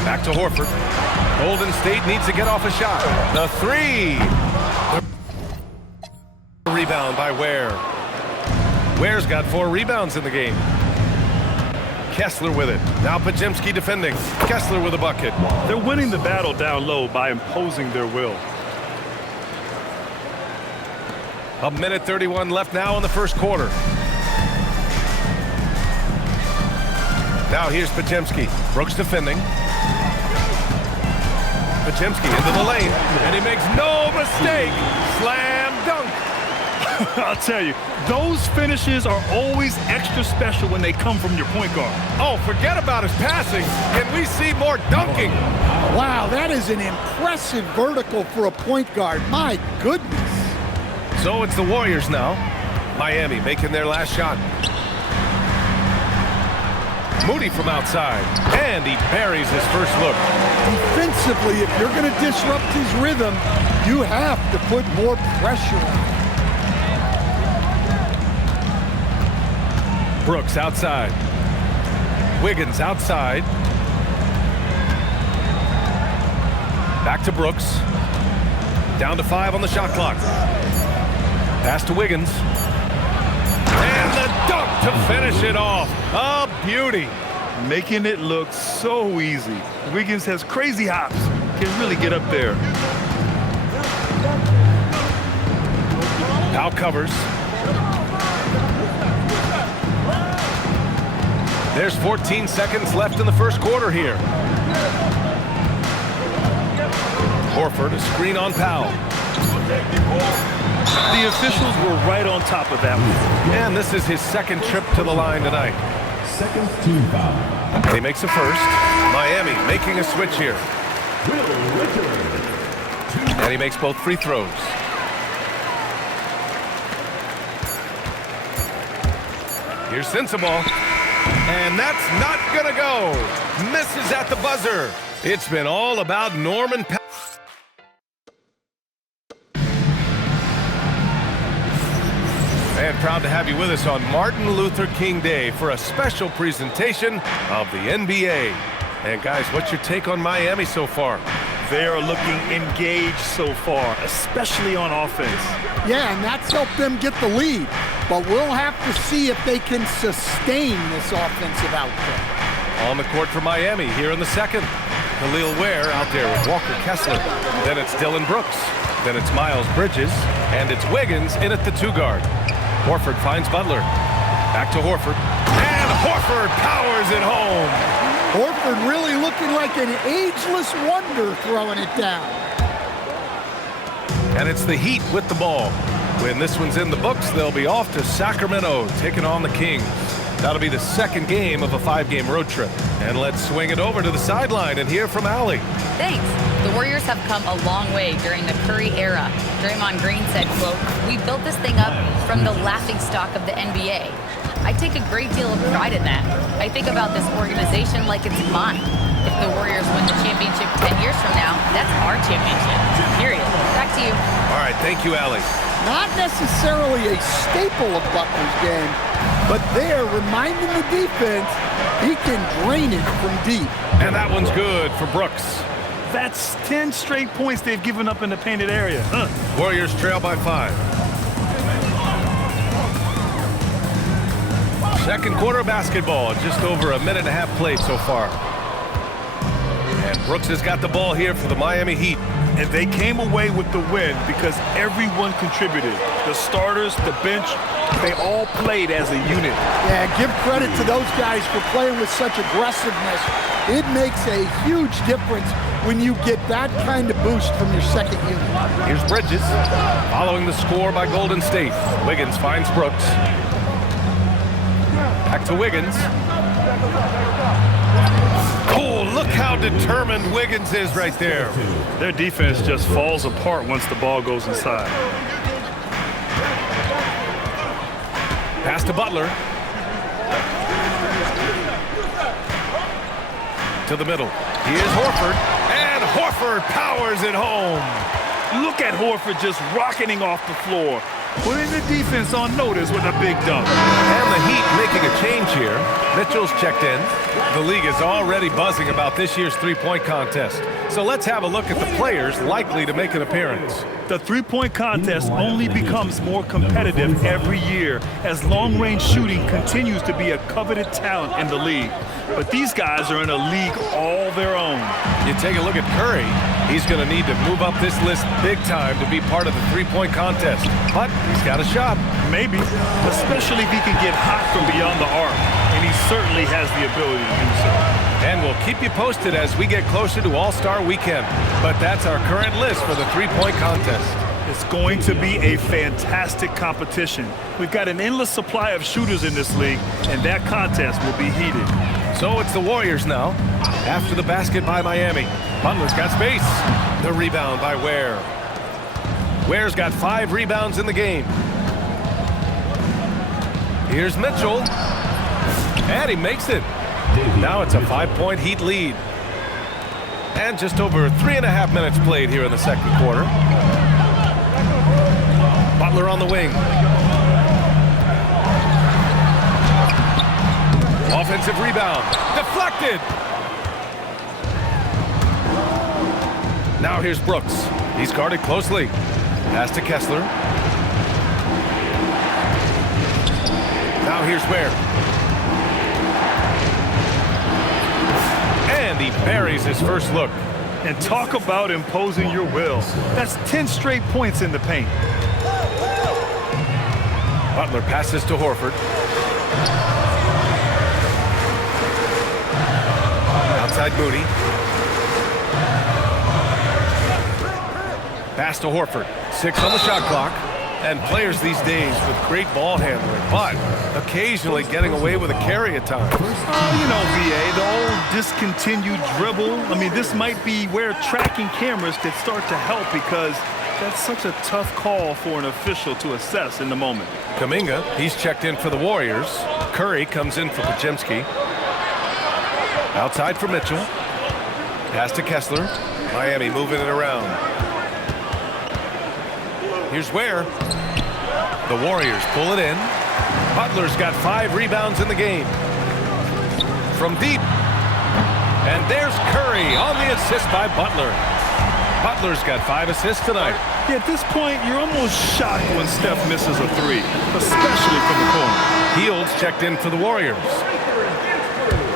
Back to Horford. Golden State needs to get off a shot. The 3. Rebound by Ware. Ware's got 4 rebounds in the game. Kessler with it. Now Podziemski defending. Kessler with a bucket. They're winning the battle down low by imposing their will. A minute 31 left now in the first quarter. Now here's Podziemski. Brooks defending. Podziemski into the lane, and he makes no mistake. Slam dunk. I'll tell you, those finishes are always extra special when they come from your point guard. Oh, forget about his passing. Can we see more dunking? Wow, that is an impressive vertical for a point guard. My goodness. So it's the Warriors now. Miami making their last shot. Moody from outside, and he buries his first look. Defensively, if you're going to disrupt his rhythm, you have to put more pressure on. Brooks outside. Wiggins outside. Back to Brooks. Down to 5 on the shot clock. Pass to Wiggins. And the dunk to finish it off. A beauty. Making it look so easy. Wiggins has crazy hops. Can really get up there. Powell covers. There's 14 seconds left in the first quarter here. Horford, a screen on Powell. The officials were right on top of that one. And this is his second trip to the line tonight. Second team foul. And he makes a first. Miami making a switch here. And he makes both free throws. Here's Sensabaugh. And that's not gonna go. Misses at the buzzer. It's been all about Norman Powell. And proud to have you with us on Martin Luther King Day for a special presentation of the NBA. And guys, what's your take on Miami so far? They are looking engaged so far, especially on offense. Yeah, and that's helped them get the lead. But we'll have to see if they can sustain this offensive output. On the court for Miami here in the second. Khalil Ware out there with Walker Kessler. Then it's Dylan Brooks. Then it's Miles Bridges. And it's Wiggins in at the 2 guard. Horford finds Butler. Back to Horford. And Horford powers it home. Horford really looking like an ageless wonder throwing it down. And it's the Heat with the ball. When this one's in the books, they'll be off to Sacramento, taking on the Kings. That'll be the second game of a 5-game road trip. And let's swing it over to the sideline and hear from Allie. Thanks. The Warriors have come a long way during the Curry era. Draymond Green said, quote, "We built this thing up from the laughingstock of the NBA." I take a great deal of pride in that. I think about this organization like it's mine. If the Warriors win the championship 10 years from now, that's our championship. Period. Back to you. All right, thank you, Allie. Not necessarily a staple of Butler's game, but there, reminding the defense, he can drain it from deep. And that one's good for Brooks. That's 10 straight points they've given up in the painted area. Warriors trail by 5. Second quarter basketball, just over a minute and a half played so far. And Brooks has got the ball here for the Miami Heat. And they came away with the win because everyone contributed. The starters, the bench, they all played as a unit. Yeah, give credit to those guys for playing with such aggressiveness. It makes a huge difference when you get that kind of boost from your second unit. Here's Bridges, following the score by Golden State. Wiggins finds Brooks. Back to Wiggins. Oh, look how determined Wiggins is right there. Their defense just falls apart once the ball goes inside. Pass to Butler. To the middle. Here's Horford. And Horford powers it home. Look at Horford just rocketing off the floor. Putting the defense on notice with a big dunk. And the Heat making a change here. Mitchell's checked in. The league is already buzzing about this year's three-point contest. So let's have a look at the players likely to make an appearance. The three-point contest only becomes more competitive every year as long-range shooting continues to be a coveted talent in the league. But these guys are in a league all their own. You take a look at Curry. He's going to need to move up this list big time to be part of the three-point contest. But he's got a shot. Maybe, especially if he can get hot from beyond the arc. And he certainly has the ability to do so. And we'll keep you posted as we get closer to All-Star Weekend. But that's our current list for the three-point contest. It's going to be a fantastic competition. We've got an endless supply of shooters in this league, and that contest will be heated. So it's the Warriors now. After the basket by Miami. Butler's got space. The rebound by Ware. Ware's got 5 rebounds in the game. Here's Mitchell. And he makes it. Now it's a 5-point Heat lead. And just over 3.5 minutes played here in the second quarter. Butler on the wing. Offensive rebound. Deflected. Now here's Brooks. He's guarded closely. Pass to Kessler. Now here's Ware. And he buries his first look. And talk about imposing your will. That's 10 straight points in the paint. Butler passes to Horford. Outside Moody. Pass to Horford. 6 on the shot clock. And players these days with great ball handling, but occasionally getting away with a carry at times. You know, VA, the old discontinued dribble. I mean, this might be where tracking cameras could start to help because that's such a tough call for an official to assess in the moment. Kuminga, he's checked in for the Warriors. Curry comes in for Podziemski. Outside for Mitchell. Pass to Kessler. Miami moving it around. Here's Ware. The Warriors pull it in. Butler's got 5 rebounds in the game. From deep. And there's Curry on the assist by Butler. Butler's got 5 assists tonight. Yeah, at this point, you're almost shocked when Steph misses a 3, especially from the corner. Fields checked in for the Warriors.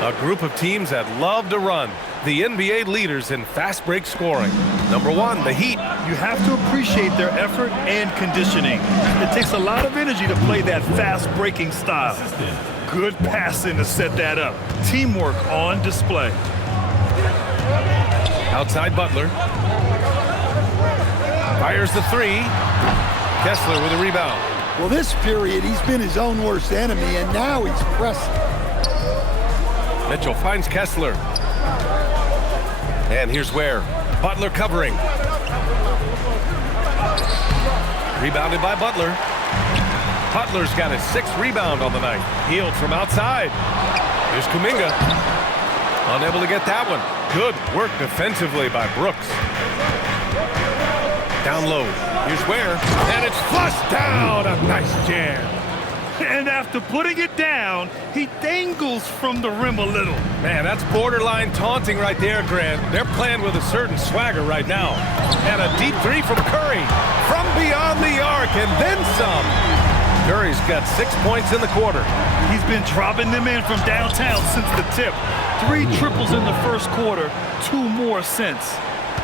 A group of teams that love to run. The NBA leaders in fast break scoring. Number 1, the Heat. You have to appreciate their effort and conditioning. It takes a lot of energy to play that fast breaking style. Good passing to set that up. Teamwork on display. Outside Butler. Fires the 3. Kessler with a rebound. Well, this period, he's been his own worst enemy, and now he's pressing. Mitchell finds Kessler. And here's Ware. Butler covering. Rebounded by Butler. Butler's got his 6th rebound on the night. Healed from outside. Here's Kuminga. Unable to get that one. Good work defensively by Brooks. Down low. Here's Ware. And it's flushed down. A nice jam. And after putting it down, he dangles from the rim a little. Man, that's borderline taunting right there, Grant. They're playing with a certain swagger right now. And a deep 3 from Curry. From beyond the arc, and then some. Curry's got 6 points in the quarter. He's been dropping them in from downtown since the tip. 3 triples in the first quarter, 2 more since.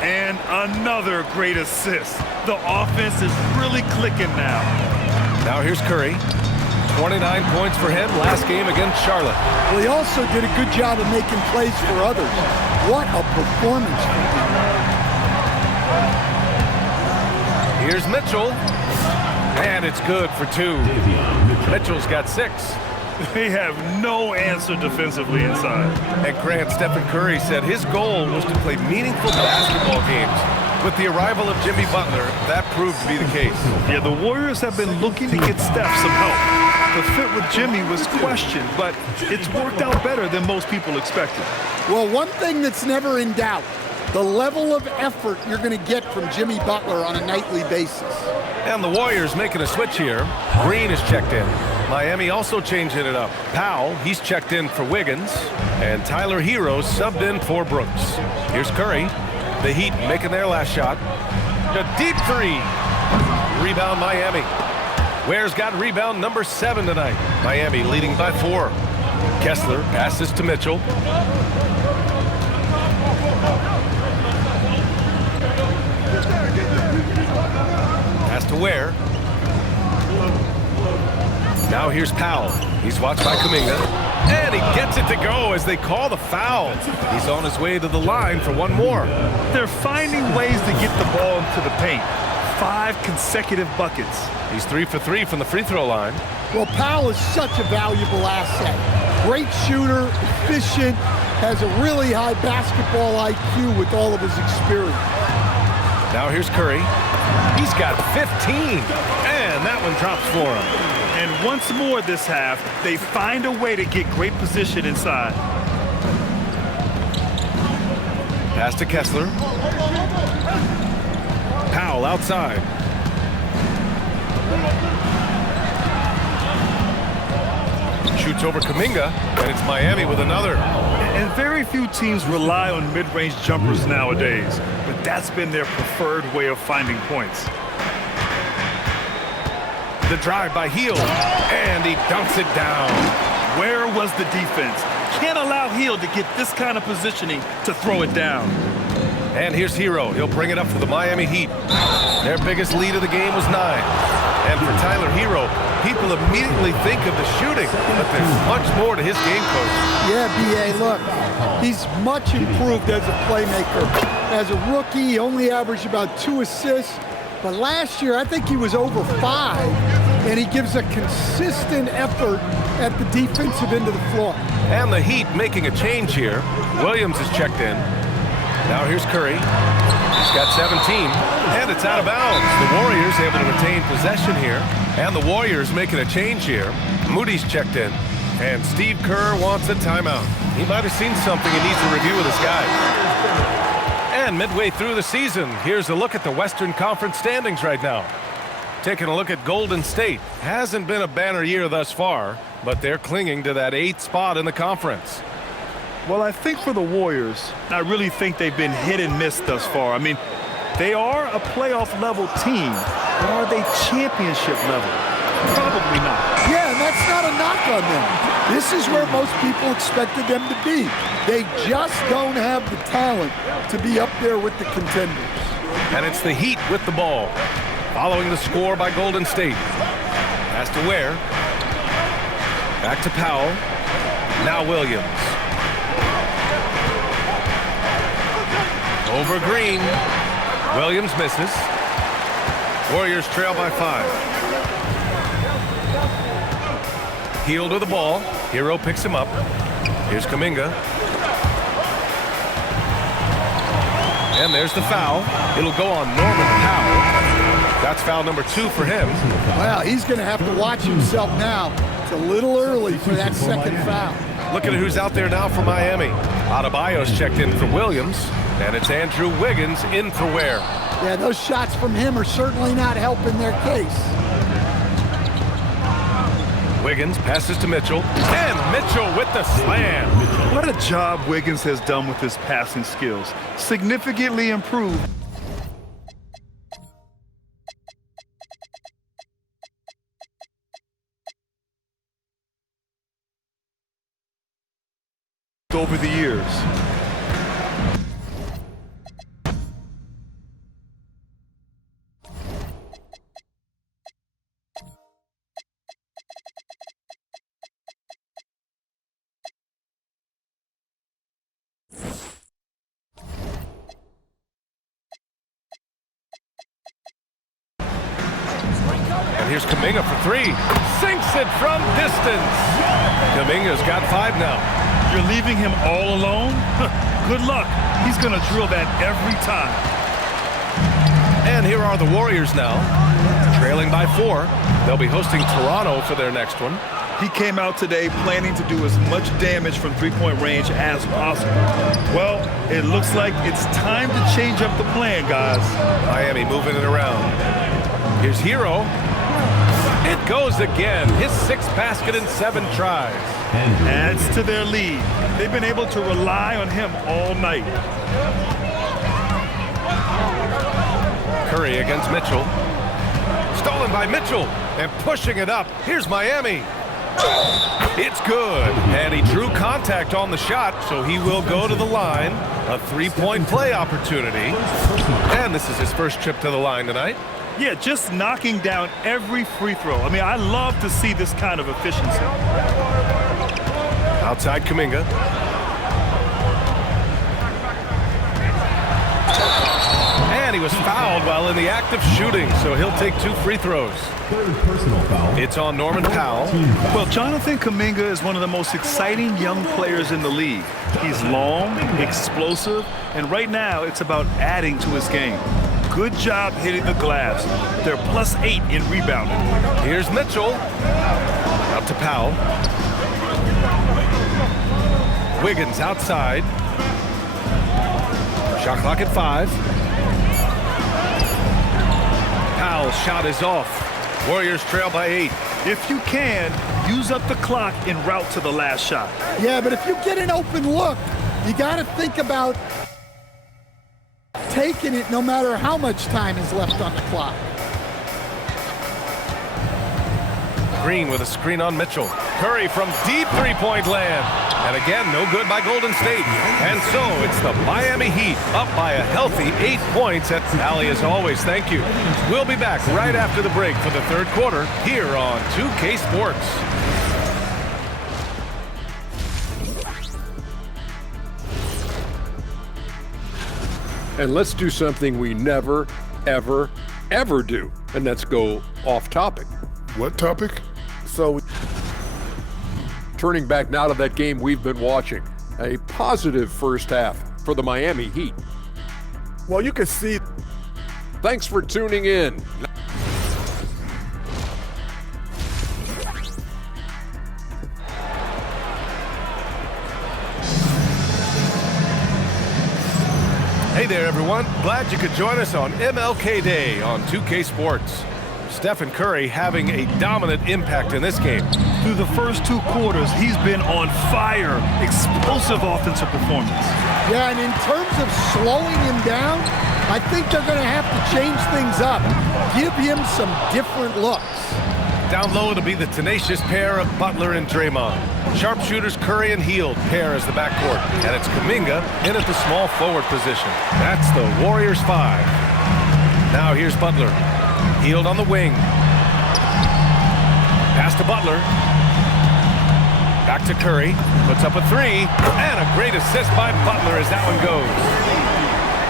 And another great assist. The offense is really clicking now. Now here's Curry. 29 points for him last game against Charlotte. Well, he also did a good job of making plays for others. What a performance for him. Here's Mitchell. And it's good for 2. Mitchell's got 6. They have no answer defensively inside. And Grant, Stephen Curry said his goal was to play meaningful basketball games. With the arrival of Jimmy Butler, that proved to be the case. Yeah, the Warriors have been looking to get Steph some help. The fit with Jimmy was questioned, but it's worked out better than most people expected. Well, one thing that's never in doubt, the level of effort you're going to get from Jimmy Butler on a nightly basis. And the Warriors making a switch here. Green is checked in. Miami also changing it up. Powell, he's checked in for Wiggins. And Tyler Herro subbed in for Brooks. Here's Curry. The Heat making their last shot. A deep 3. Rebound Miami. Ware's got rebound number 7 tonight. Miami leading by 4. Kessler passes to Mitchell. Pass to Ware. Now here's Powell. He's watched by Kuminga. And he gets it to go as they call the foul. He's on his way to the line for one more. They're finding ways to get the ball into the paint. 5 consecutive buckets. He's 3 for 3 from the free throw line. Well, Powell is such a valuable asset. Great shooter, efficient, has a really high basketball IQ with all of his experience. Now here's Curry. He's got 15, and that one drops for him. And once more this half, they find a way to get great position inside. Pass to Kessler. Powell outside. Shoots over Kuminga, and it's Miami with another. And very few teams rely on mid-range jumpers nowadays, but that's been their preferred way of finding points. The drive by Hield, and he dunks it down. Where was the defense? Can't allow Hield to get this kind of positioning to throw it down. And here's Herro. He'll bring it up for the Miami Heat. Their biggest lead of the game was 9. And for Tyler Herro, people immediately think of the shooting, but there's much more to his game, Coach. Yeah, B.A., look, he's much improved as a playmaker. As a rookie, he only averaged about 2 assists. But last year, I think he was over 5, and he gives a consistent effort at the defensive end of the floor. And the Heat making a change here. Williams is checked in. Now here's Curry. He's got 17, and it's out of bounds. The Warriors able to retain possession here, and the Warriors making a change here. Moody's checked in, and Steve Kerr wants a timeout. He might have seen something and needs to review with his guys. And midway through the season, here's a look at the Western Conference standings right now. Taking a look at Golden State. Hasn't been a banner year thus far, but they're clinging to that 8th spot in the conference. Well, I think for the Warriors, I really think they've been hit and miss thus far. I mean, they are a playoff-level team, but are they championship level? Probably not. Yeah, and that's not a knock on them. This is where most people expected them to be. They just don't have the talent to be up there with the contenders. And it's the Heat with the ball, following the score by Golden State. Pass to Ware. Back to Powell. Now Williams. Over Green. Williams misses. Warriors trail by 5. Hield with the ball. Herro picks him up. Here's Kuminga. And there's the foul. It'll go on Norman Powell. That's foul number 2 for him. Well, he's going to have to watch himself now. It's a little early for that second foul. Look at who's out there now for Miami. Adebayo's checked in for Williams. And it's Andrew Wiggins in for Ware. Yeah, those shots from him are certainly not helping their case. Wiggins passes to Mitchell. And Mitchell with the slam. What a job Wiggins has done with his passing skills. Significantly improved over the years. And here's Kuminga for three. Sinks it from distance. Kuminga's got 5 now. You're leaving him all alone? Good luck. He's going to drill that every time. And here are the Warriors now, trailing by 4. They'll be hosting Toronto for their next one. He came out today planning to do as much damage from three-point range as possible. Well, it looks like it's time to change up the plan, guys. Miami moving it around. Here's Herro. It goes again. His 6th basket in 7 tries. Adds to their lead. They've been able to rely on him all night. Curry against Mitchell. Stolen by Mitchell and pushing it up. Here's Miami. It's good. And he drew contact on the shot, so he will go to the line. A 3-point play opportunity. And this is his first trip to the line tonight. Yeah, just knocking down every free throw. I mean, I love to see this kind of efficiency. Outside Kuminga. And he was fouled while in the act of shooting, so he'll take 2 free throws. Third personal foul. It's on Norman Powell. Well, Jonathan Kuminga is one of the most exciting young players in the league. He's long, explosive, and right now it's about adding to his game. Good job hitting the glass. They're +8 in rebounding. Here's Mitchell. Out to Powell. Wiggins outside. Shot clock at 5. Powell's shot is off. Warriors trail by 8. If you can, use up the clock en route to the last shot. Yeah, but if you get an open look, you got to think about taking it no matter how much time is left on the clock. Green with a screen on Mitchell. Curry from deep 3-point land. And again, no good by Golden State. And so it's the Miami Heat up by a healthy 8 points. At Allie, as always, thank you. We'll be back right after the break for the 3rd quarter here on 2K Sports. And let's do something we never, ever, ever do. And let's go off topic. What topic? So, turning back now to that game we've been watching. A positive first half for the Miami Heat. Well, you can see. Thanks for tuning in. Hey there, everyone. Glad you could join us on MLK Day on 2K Sports. Stephen Curry having a dominant impact in this game. Through the first 2 quarters, he's been on fire. Explosive offensive performance. Yeah, and in terms of slowing him down, I think they're going to have to change things up. Give him some different looks. Down low, it'll be the tenacious pair of Butler and Draymond. Sharpshooters Curry and Hield pair as the backcourt. And it's Kuminga in at the small forward position. That's the Warriors 5. Now here's Butler. Hield on the wing. Pass to Butler. Back to Curry. Puts up a 3. And a great assist by Butler as that one goes.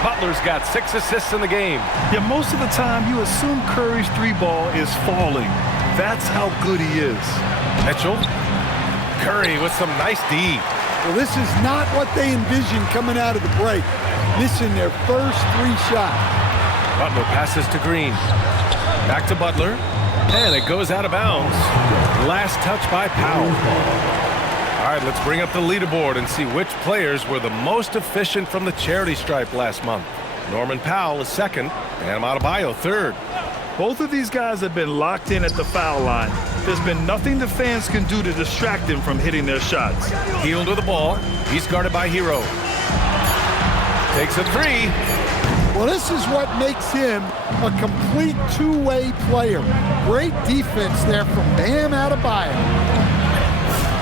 Butler's got 6 assists in the game. Yeah, most of the time you assume Curry's 3-ball is falling. That's how good he is. Mitchell. Curry with some nice D. Well, this is not what they envisioned coming out of the break. Missing their first 3 shots. Butler passes to Green. Back to Butler. And it goes out of bounds. Last touch by Powell. All right, let's bring up the leaderboard and see which players were the most efficient from the charity stripe last month. Norman Powell is 2nd, and Adebayo 3rd. Both of these guys have been locked in at the foul line. There's been nothing the fans can do to distract them from hitting their shots. Hield with the ball. He's guarded by Herro. Takes a 3. Well, this is what makes him a complete 2-way player. Great defense there from Bam Adebayo.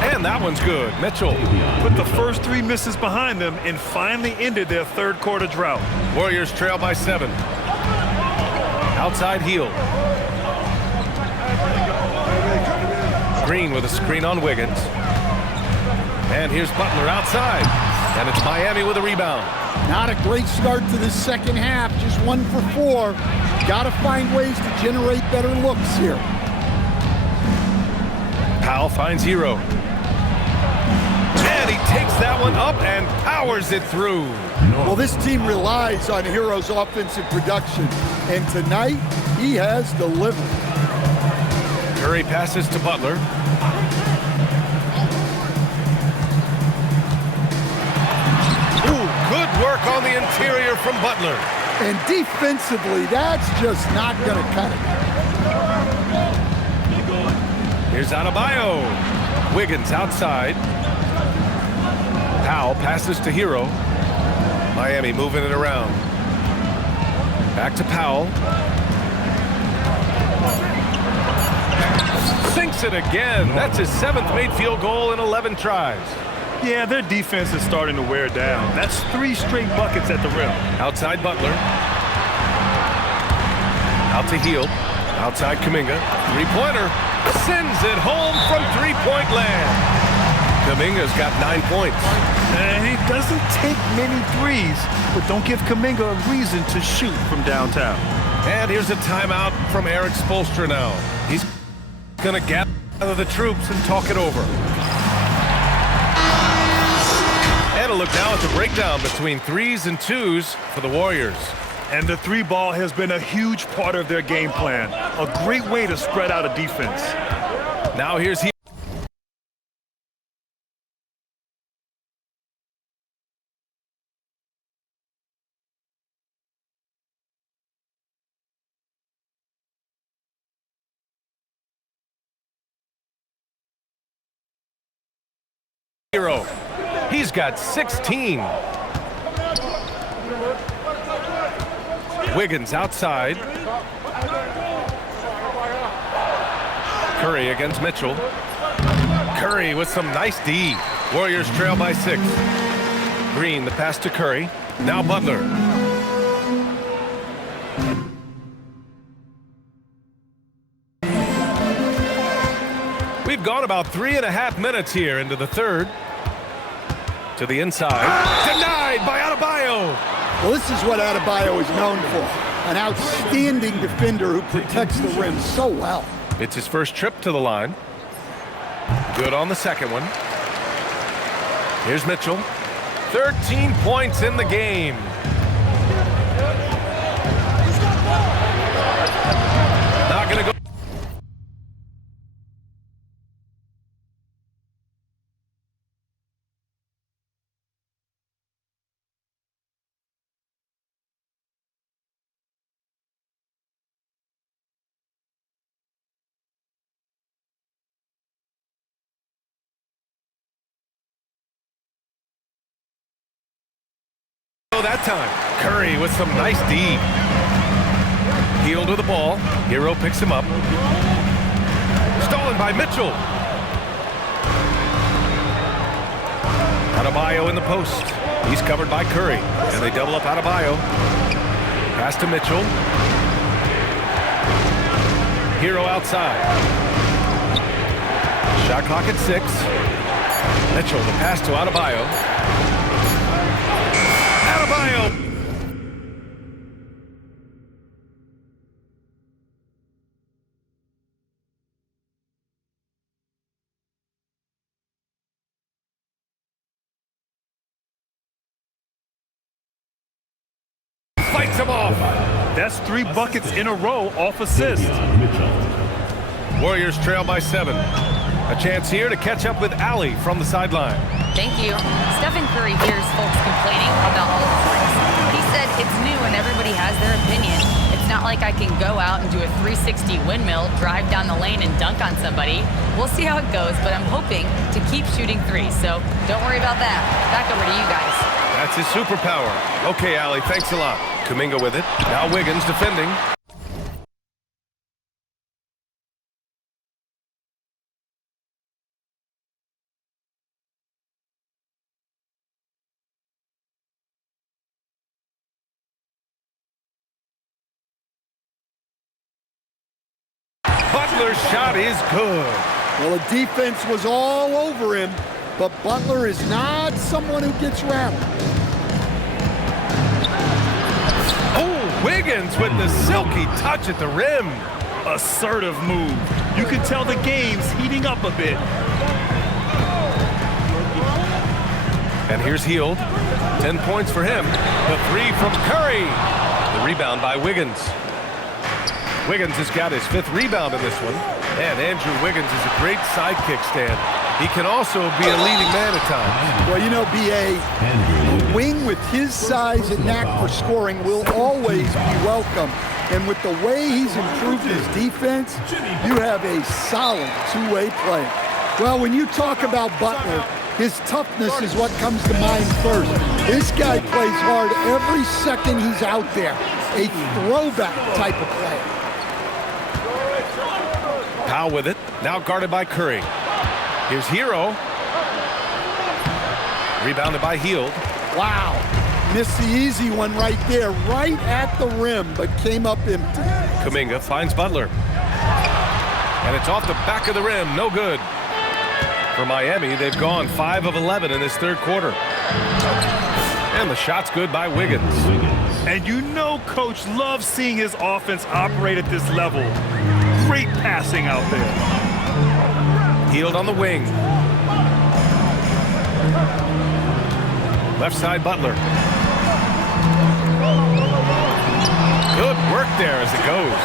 And that one's good. Mitchell. Put the first 3 misses behind them and finally ended their third quarter drought. Warriors trail by 7. Outside heel. Green with a screen on Wiggins. And here's Butler outside. And it's Miami with a rebound. Not a great start to the second half, just 1 for 4. Got to find ways to generate better looks here. Powell finds Herro. And he takes that one up and powers it through. Well, this team relies on Herro's offensive production, and tonight he has delivered. Curry passes to Butler. Ooh, good work on the interior from Butler. And defensively, that's just not going to cut it. Here's Adebayo. Wiggins outside. Powell passes to Herro. Miami moving it around. Back to Powell. Sinks it again. That's his 7th made field goal in 11 tries. Yeah, their defense is starting to wear down. That's 3 straight buckets at the rim. Outside Butler. Out to Heel. Outside Kuminga. Three-pointer. Sends it home from three-point land. Kuminga's got 9 points. And he doesn't take many threes, but don't give Kuminga a reason to shoot from downtown. And here's a timeout from Eric Spoelstra now. He's going to gather the troops and talk it over. And a look now at the breakdown between 3s and 2s for the Warriors. And the 3 ball has been a huge part of their game plan. A great way to spread out a defense. Now here's he. Herro. He's got 16. Wiggins outside. Curry against Mitchell. Curry with some nice D. Warriors trail by 6. Green, the pass to Curry. Now Butler. We've gone about 3.5 minutes here into the third. To the inside. Denied by Adebayo. Well, this is what Adebayo is known for. An outstanding defender who protects the rim so well. It's his first trip to the line. Good on the second one. Here's Mitchell. 13 points in the game. Not going to go. That time. Curry with some nice D. Heel to the ball. Herro picks him up. Stolen by Mitchell. Adebayo in the post. He's covered by Curry. And they double up Adebayo. Pass to Mitchell. Herro outside. Shot clock at 6. Mitchell, the pass to Adebayo. Fights him off. That's 3 buckets in a row off assist. Warriors trail by 7. A chance here to catch up with Allie from the sideline. Thank you. Stephen Curry hears folks complaining about all the threes. He said it's new and everybody has their opinion. It's not like I can go out and do a 360 windmill, drive down the lane and dunk on somebody. We'll see how it goes, but I'm hoping to keep shooting threes, so don't worry about that. Back over to you guys. That's his superpower. Okay, Allie, thanks a lot. Kuminga with it. Now Wiggins defending. Butler's shot is good. Well, the defense was all over him, but Butler is not someone who gets rattled. Oh, Wiggins with the silky touch at the rim. Assertive move. You can tell the game's heating up a bit. And here's Hield. 10 points for him. The three from Curry. The rebound by Wiggins. Wiggins has got his 5th rebound in this one. And Andrew Wiggins is a great sidekick, Stan. He can also be a leading man at times. Well, you know, B.A., a wing with his size and knack for scoring will always be welcome. And with the way he's improved his defense, you have a solid two-way player. Well, when you talk about Butler, his toughness is what comes to mind first. This guy plays hard every second he's out there. A throwback type of player. Powell with it. Now guarded by Curry. Here's Herro. Rebounded by Hield. Wow. Missed the easy one right there, right at the rim, but came up empty. Kuminga finds Butler. And it's off the back of the rim. No good. For Miami, they've gone 5 of 11 in this 3rd quarter. And the shot's good by Wiggins. And you know Coach loves seeing his offense operate at this level. Great passing out there. Hield on the wing. Left side, Butler. Good work there as it goes.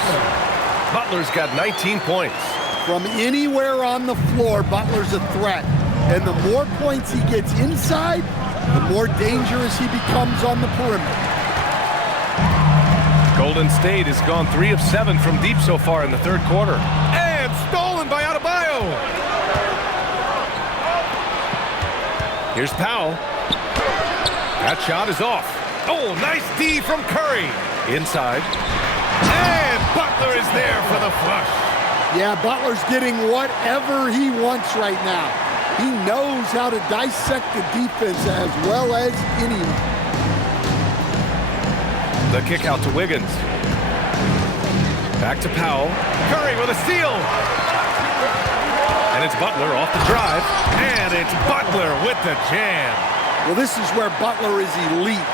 Butler's got 19 points. From anywhere on the floor, Butler's a threat. And the more points he gets inside, the more dangerous he becomes on the perimeter. Golden State has gone 3 of 7 from deep so far in the 3rd quarter. And stolen by Adebayo. Here's Powell. That shot is off. Oh, nice D from Curry. Inside. And Butler is there for the flush. Yeah, Butler's getting whatever he wants right now. He knows how to dissect the defense as well as anyone. The kick out to Wiggins. Back to Powell. Curry with a steal. And it's Butler off the drive. And it's Butler with the jam. Well, this is where Butler is elite.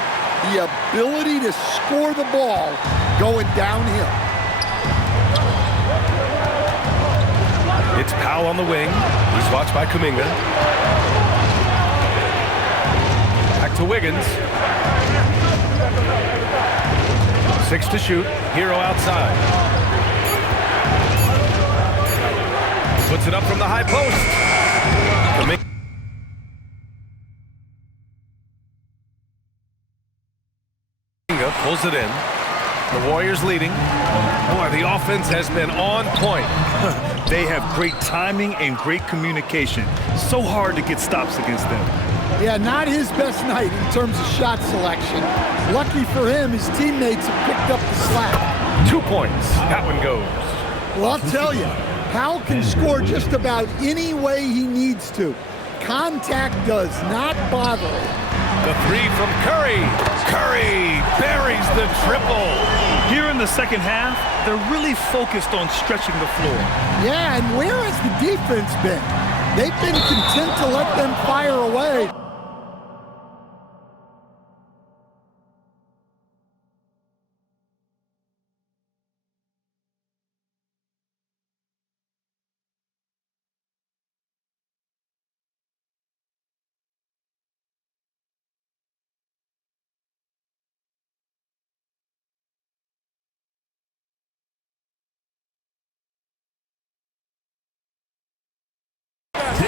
The ability to score the ball going downhill. It's Powell on the wing. He's watched by Kuminga. Back to Wiggins. 6 to shoot. Herro outside. Puts it up from the high post. Kuminga pulls it in. The Warriors leading. Boy, the offense has been on point. They have great timing and great communication. So hard to get stops against them. Yeah, not his best night in terms of shot selection. Lucky for him, his teammates have picked up the slack. 2 points. That one goes. Well, I'll tell you, Powell can score just about any way he needs to. Contact does not bother him. The three from Curry. Curry buries the triple. Here in the second half, they're really focused on stretching the floor. Yeah, and where has the defense been? They've been content to let them fire away.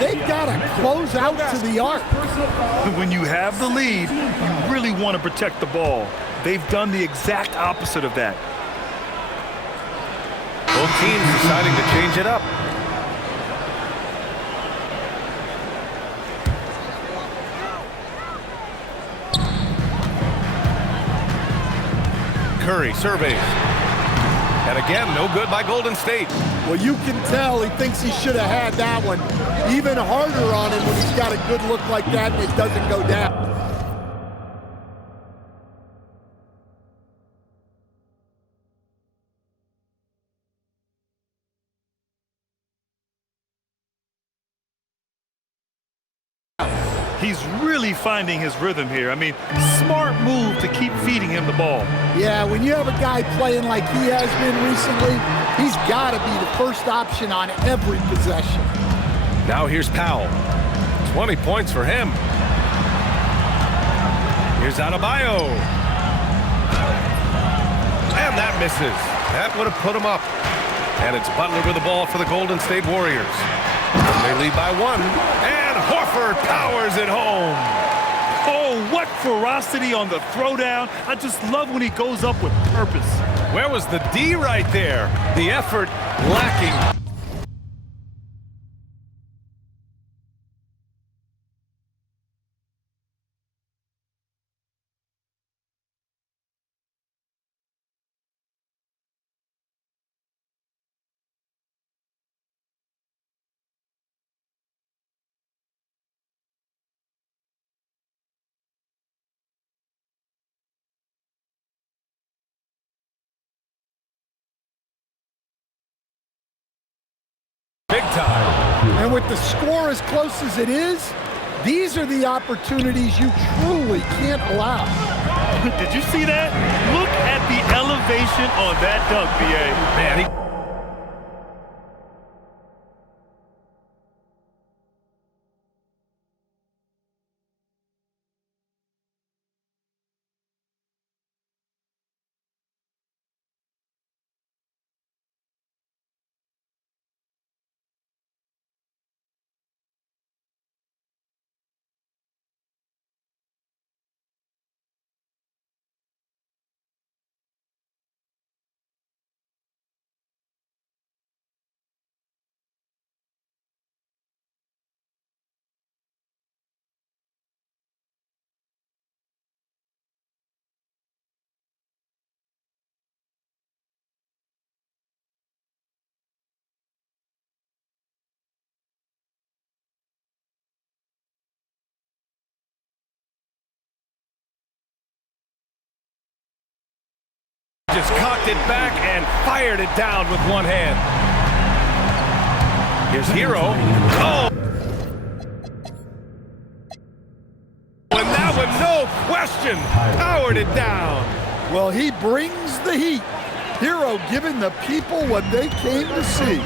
They've got to close out to the arc. When you have the lead, you really want to protect the ball. They've done the exact opposite of that. Both teams deciding to change it up. Curry surveys. And again, no good by Golden State. Well, you can tell he thinks he should have had that one. Even harder on him when he's got a good look like that and it doesn't go down. He's really finding his rhythm here. I mean, smart move to keep feeding him the ball. Yeah, when you have a guy playing like he has been recently, he's got to be the first option on every possession. Now here's Powell. 20 points for him. Here's Adebayo. And that misses. That would have put him up. And it's Butler with the ball for the Golden State Warriors. They lead by 1. And Horford powers it home. Oh, what ferocity on the throwdown. I just love when he goes up with purpose. Where was the D right there? The effort lacking. Big time. And with the score as close as it is, these are the opportunities you truly can't allow. Did you see that? Look at the elevation on that dunk, B.A. Man, just cocked it back and fired it down with one hand. Here's Herro. Oh! And that one, no question, powered it down. Well, he brings the heat. Herro giving the people what they came to see.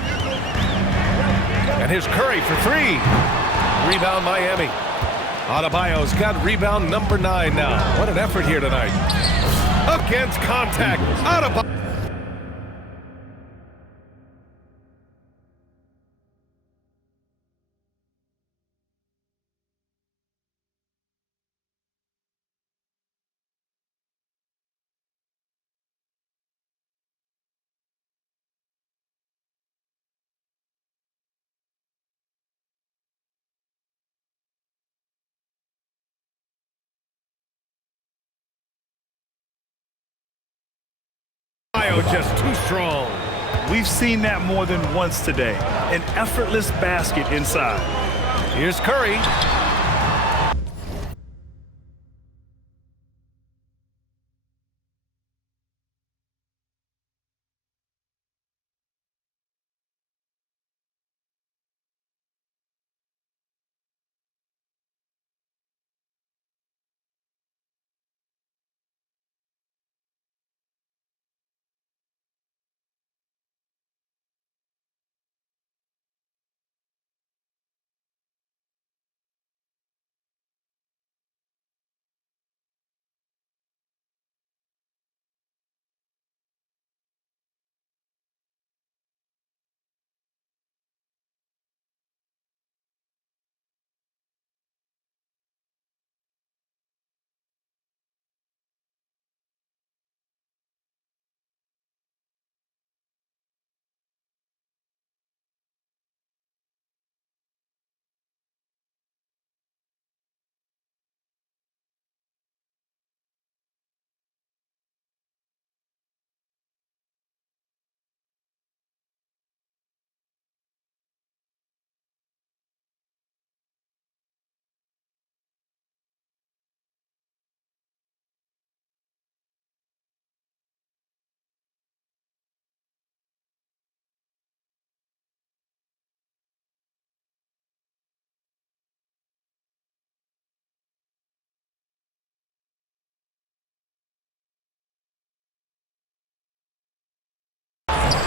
And here's Curry for 3. Rebound Miami. Adebayo's got rebound number 9 now. What an effort here tonight. Against contact. Adebayo. Just too strong. We've seen that more than once today. An effortless basket inside. Here's Curry.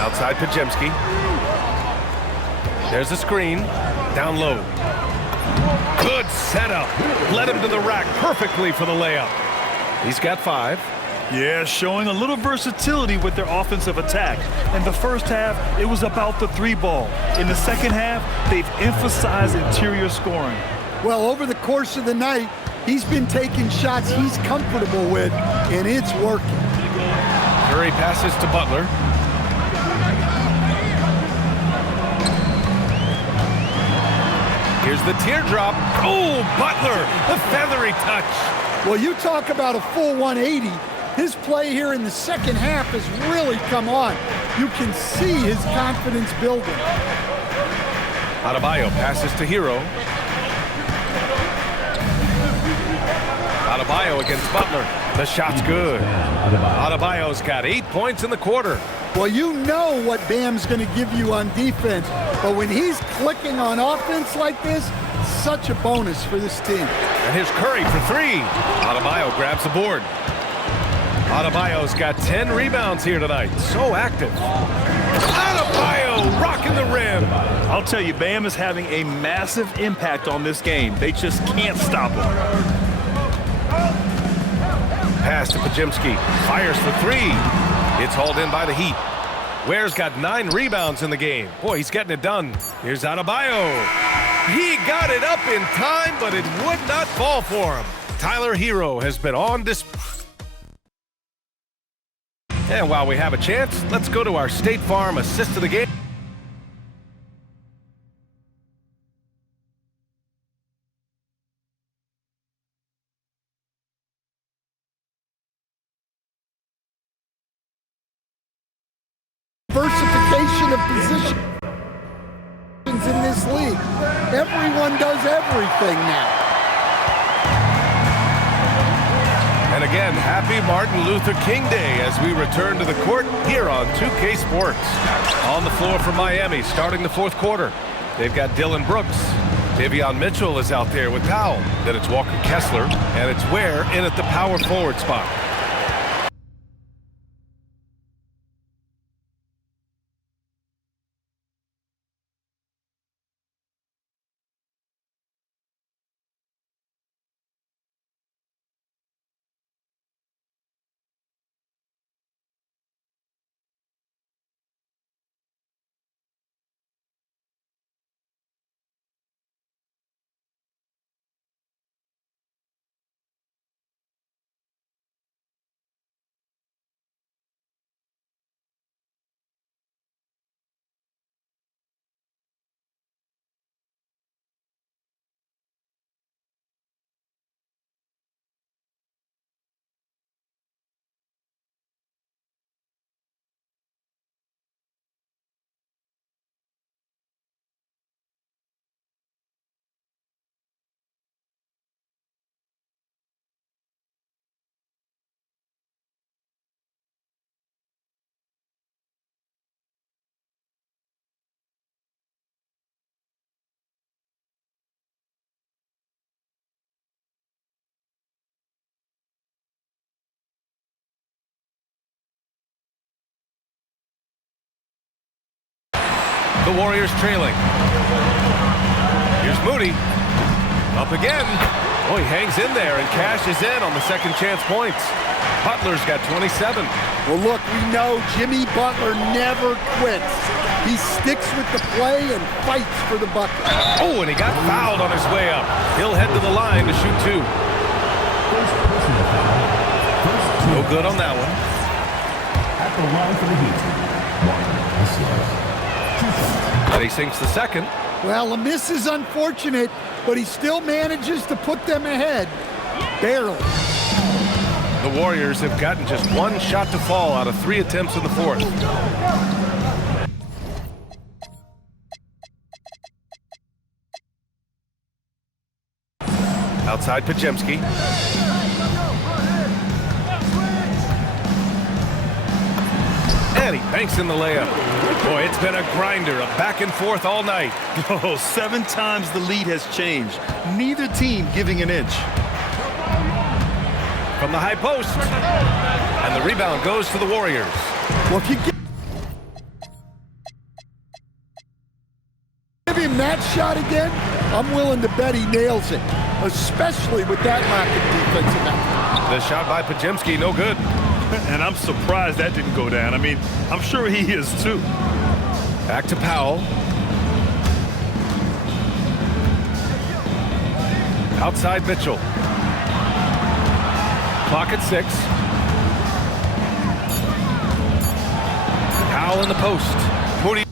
Outside Pajemski. There's a screen. Down low. Good setup. Led him to the rack perfectly for the layup. He's got 5. Yeah, showing a little versatility with their offensive attack. In the first half, it was about the 3-ball. In the second half, they've emphasized interior scoring. Well, over the course of the night, he's been taking shots he's comfortable with, and it's working. Curry passes to Butler. Here's the teardrop. Oh, Butler, a feathery touch. Well, you talk about a full 180. His play here in the second half has really come on. You can see his confidence building. Adebayo passes to Herro. Adebayo against Butler. The shot's good. Adebayo's got 8 points in the quarter. Well, you know what Bam's going to give you on defense, but when he's clicking on offense like this, such a bonus for this team. And here's Curry for 3. Adebayo grabs the board. Adebayo's got 10 rebounds here tonight. So active. Adebayo rocking the rim. I'll tell you, Bam is having a massive impact on this game. They just can't stop him. Pass to Pajemski. Fires for 3. It's hauled in by the Heat. Ware's got 9 rebounds in the game. Boy, he's getting it done. Here's Adebayo. He got it up in time, but it would not fall for him. Tyler Herro has been on display. And while we have a chance, let's go to our State Farm assist of the game. Versification of positions in this league. Everyone does everything now. And again, happy Martin Luther King Day as we return to the court here on 2K Sports. On the floor for Miami, starting the 4th quarter. They've got Dylan Brooks. Davion Mitchell is out there with Powell. Then it's Walker Kessler, and it's Ware in at the power forward spot. The Warriors trailing. Here's Moody. Up again. Oh, he hangs in there and cashes in on the second chance points. Butler's got 27. Well, look, we know Jimmy Butler never quits. He sticks with the play and fights for the bucket. Oh, and he got fouled on his way up. He'll head to the line to shoot 2. No good on that one. At the line for the Heat, Martin Kessler. And he sinks the second. Well, a miss is unfortunate, but he still manages to put them ahead. Barely. The Warriors have gotten just 1 shot to fall out of 3 attempts in the 4th. Outside Pajemski. And he banks in the layup. Boy, it's been a grinder, a back and forth all night. Oh, 7 times the lead has changed. Neither team giving an inch. From the high post. And the rebound goes to the Warriors. Well, if you get him that shot again, I'm willing to bet he nails it, especially with that lack of defensive effort. The shot by Podziemski, no good. And I'm surprised that didn't go down. I mean, I'm sure he is too. Back to Powell. Outside Mitchell. Clock at 6. Powell in the post. Moody.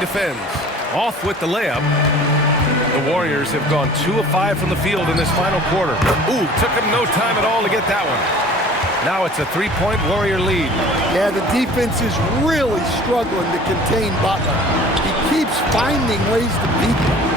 Defends. Off with the layup. The Warriors have gone 2 of 5 from the field in this final quarter. Ooh, took them no time at all to get that one. Now it's a 3-point Warrior lead. Yeah, the defense is really struggling to contain Butler. He keeps finding ways to beat them.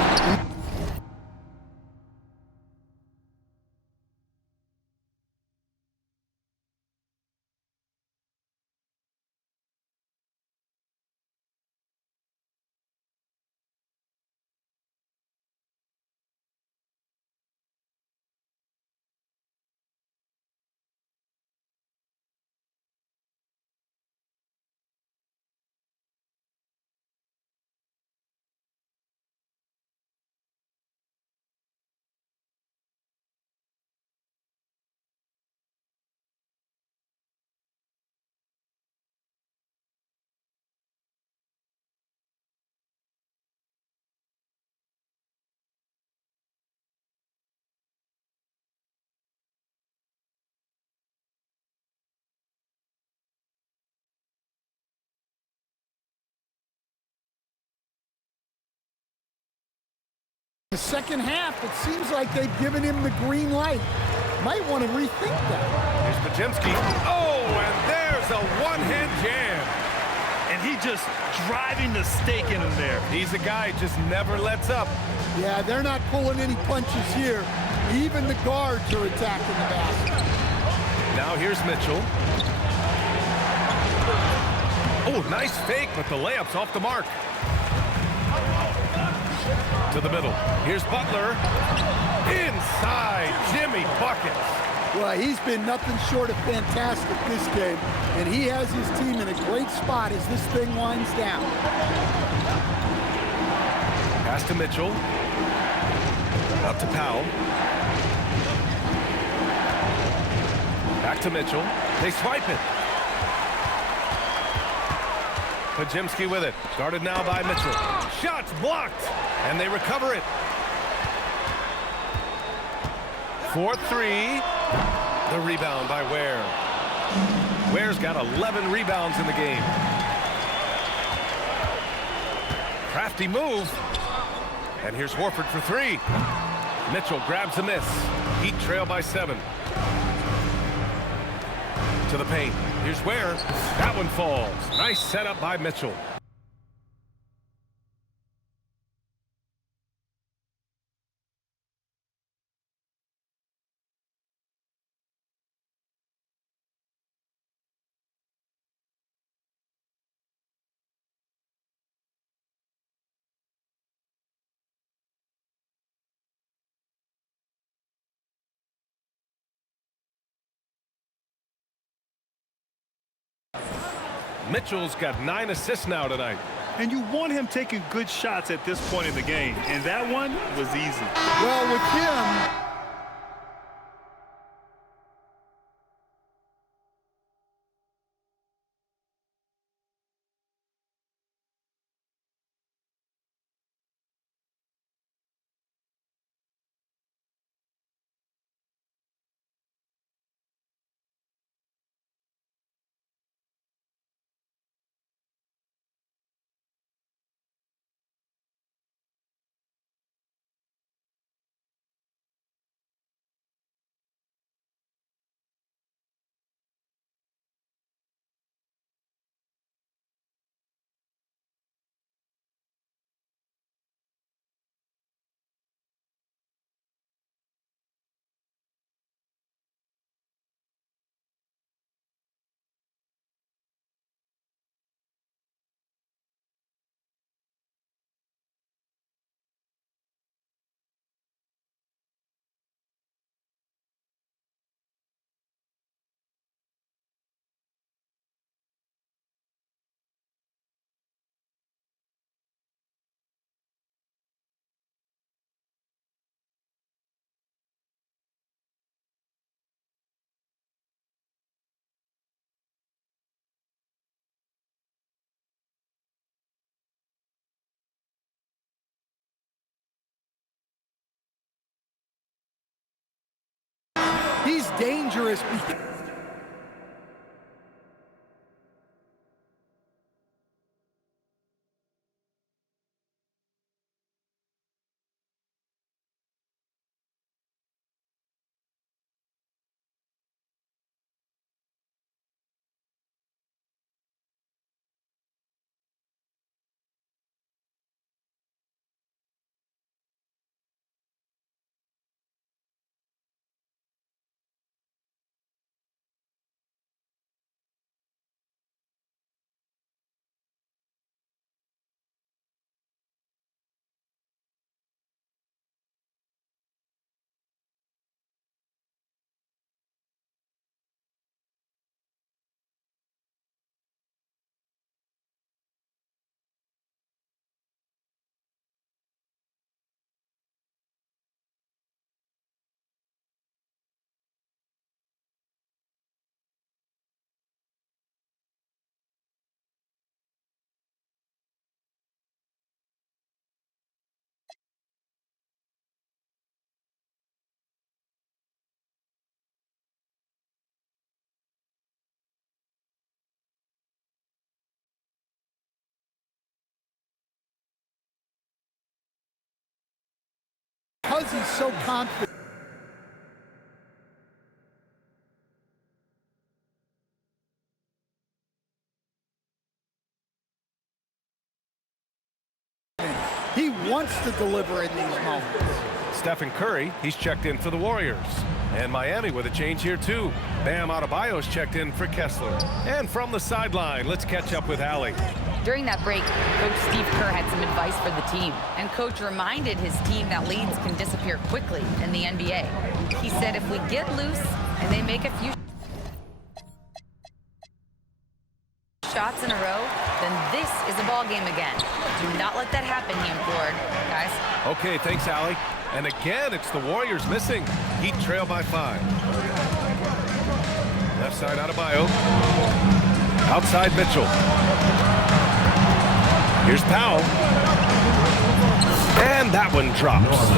The second half, it seems like they've given him the green light. Might want to rethink that. Here's Podziemski. Oh, and there's a one-hand jam. And he just driving the stake in him there. He's a guy who just never lets up. Yeah, they're not pulling any punches here. Even the guards are attacking the basket. Now here's Mitchell. Oh, nice fake, but the layup's off the mark. To the middle. Here's Butler. Inside, Jimmy buckets. Well, he's been nothing short of fantastic this game, and he has his team in a great spot as this thing winds down. Pass to Mitchell. Up to Powell. Back to Mitchell. They swipe it. Podziemski with it. Guarded now by Mitchell. Shots blocked. And they recover it. 4-3. The rebound by Ware. Ware's got 11 rebounds in the game. Crafty move. And here's Horford for 3. Mitchell grabs a miss. Heat trail by 7. To the paint. Here's Ware. That one falls. Nice setup by Mitchell. Mitchell's got 9 assists now tonight. And you want him taking good shots at this point in the game. And that one was easy. Well, with him, dangerous because he's so confident. He wants to deliver in these moments. Stephen Curry, he's checked in for the Warriors. And Miami with a change here too. Bam Adebayo's checked in for Kessler. And from the sideline, let's catch up with Allie. During that break, Coach Steve Kerr had some advice for the team, and Coach reminded his team that leads can disappear quickly in the NBA. He said if we get loose and they make a few shots in a row, then this is a ball game again. Do not let that happen, he implored. Guys. Okay, thanks, Allie. And again, it's the Warriors missing. Heat trail by 5. Left side Adebayo. Outside Mitchell. Here's Powell. And that one drops.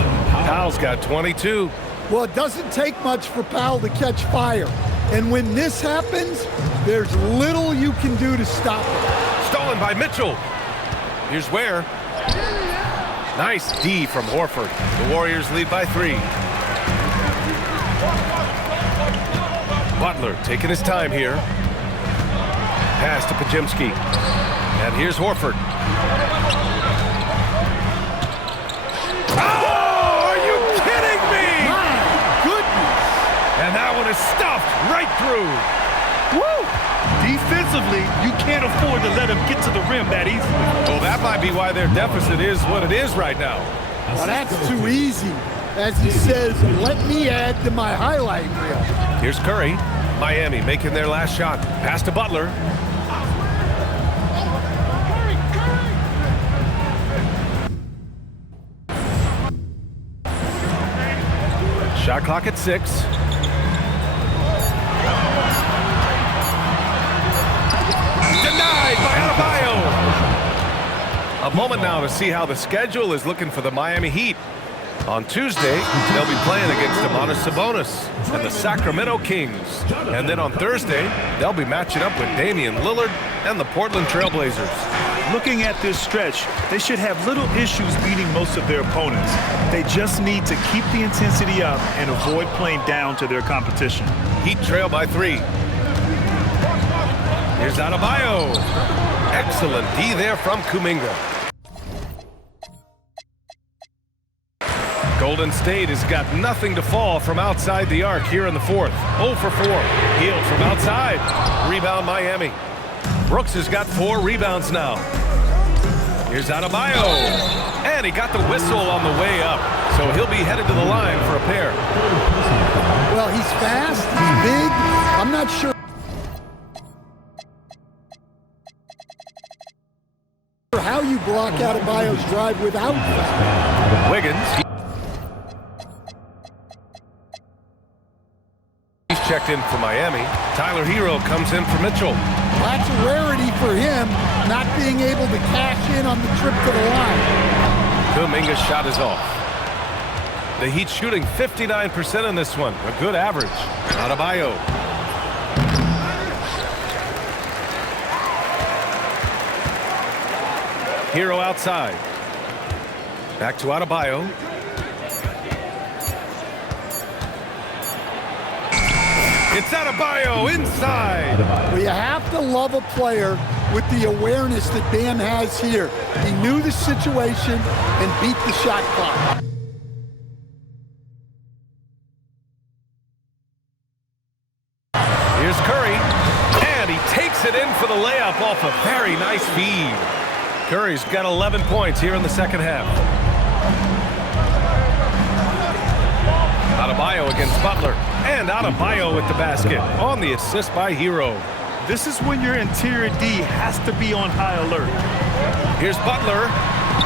Powell's got 22. Well, it doesn't take much for Powell to catch fire. And when this happens, there's little you can do to stop it. Stolen by Mitchell. Here's Ware. Nice D from Horford. The Warriors lead by 3. Butler taking his time here. Pass to Pajimski. And here's Horford. Oh, are you kidding me? My goodness. And that one is stuffed right through. Woo! Defensively, you can't afford to let him get to the rim that easily. Well, that might be why their deficit is what it is right now. Well, that's too easy. As he says, let me add to my highlight reel. Here's Curry. Miami making their last shot. Pass to Butler. Shot clock at 6. Denied by Adebayo. A moment now to see how the schedule is looking for the Miami Heat. On Tuesday, they'll be playing against Domantas Sabonis and the Sacramento Kings. And then on Thursday, they'll be matching up with Damian Lillard and the Portland Trailblazers. Looking at this stretch, they should have little issues beating most of their opponents. They just need to keep the intensity up and avoid playing down to their competition. Heat trail by 3. Here's Adebayo. Excellent D there from Kuminga. Golden State has got nothing to fall from outside the arc here in the 4th. 0 for 4. Healed from outside. Rebound Miami. Brooks has got 4 rebounds now. Here's Adebayo. And he got the whistle on the way up. So he'll be headed to the line for a pair. Well, he's fast, he's big. I'm not sure how you block Adebayo's drive without that. Wiggins. He's checked in for Miami. Tyler Herro comes in for Mitchell. That's a rarity for him, not being able to cash in on the trip to the line. Kuminga's shot is off. The Heat shooting 59% in this one. A good average. Adebayo. Herro outside. Back to Adebayo. It's Adebayo inside. Well, you have to love a player with the awareness that Bam has here. He knew the situation and beat the shot clock. Here's Curry, and he takes it in for the layup off a very nice feed. Curry's got 11 points here in the second half. Adebayo against Butler, and Adebayo with the basket on the assist by Herro. This is when your interior D has to be on high alert. Here's Butler,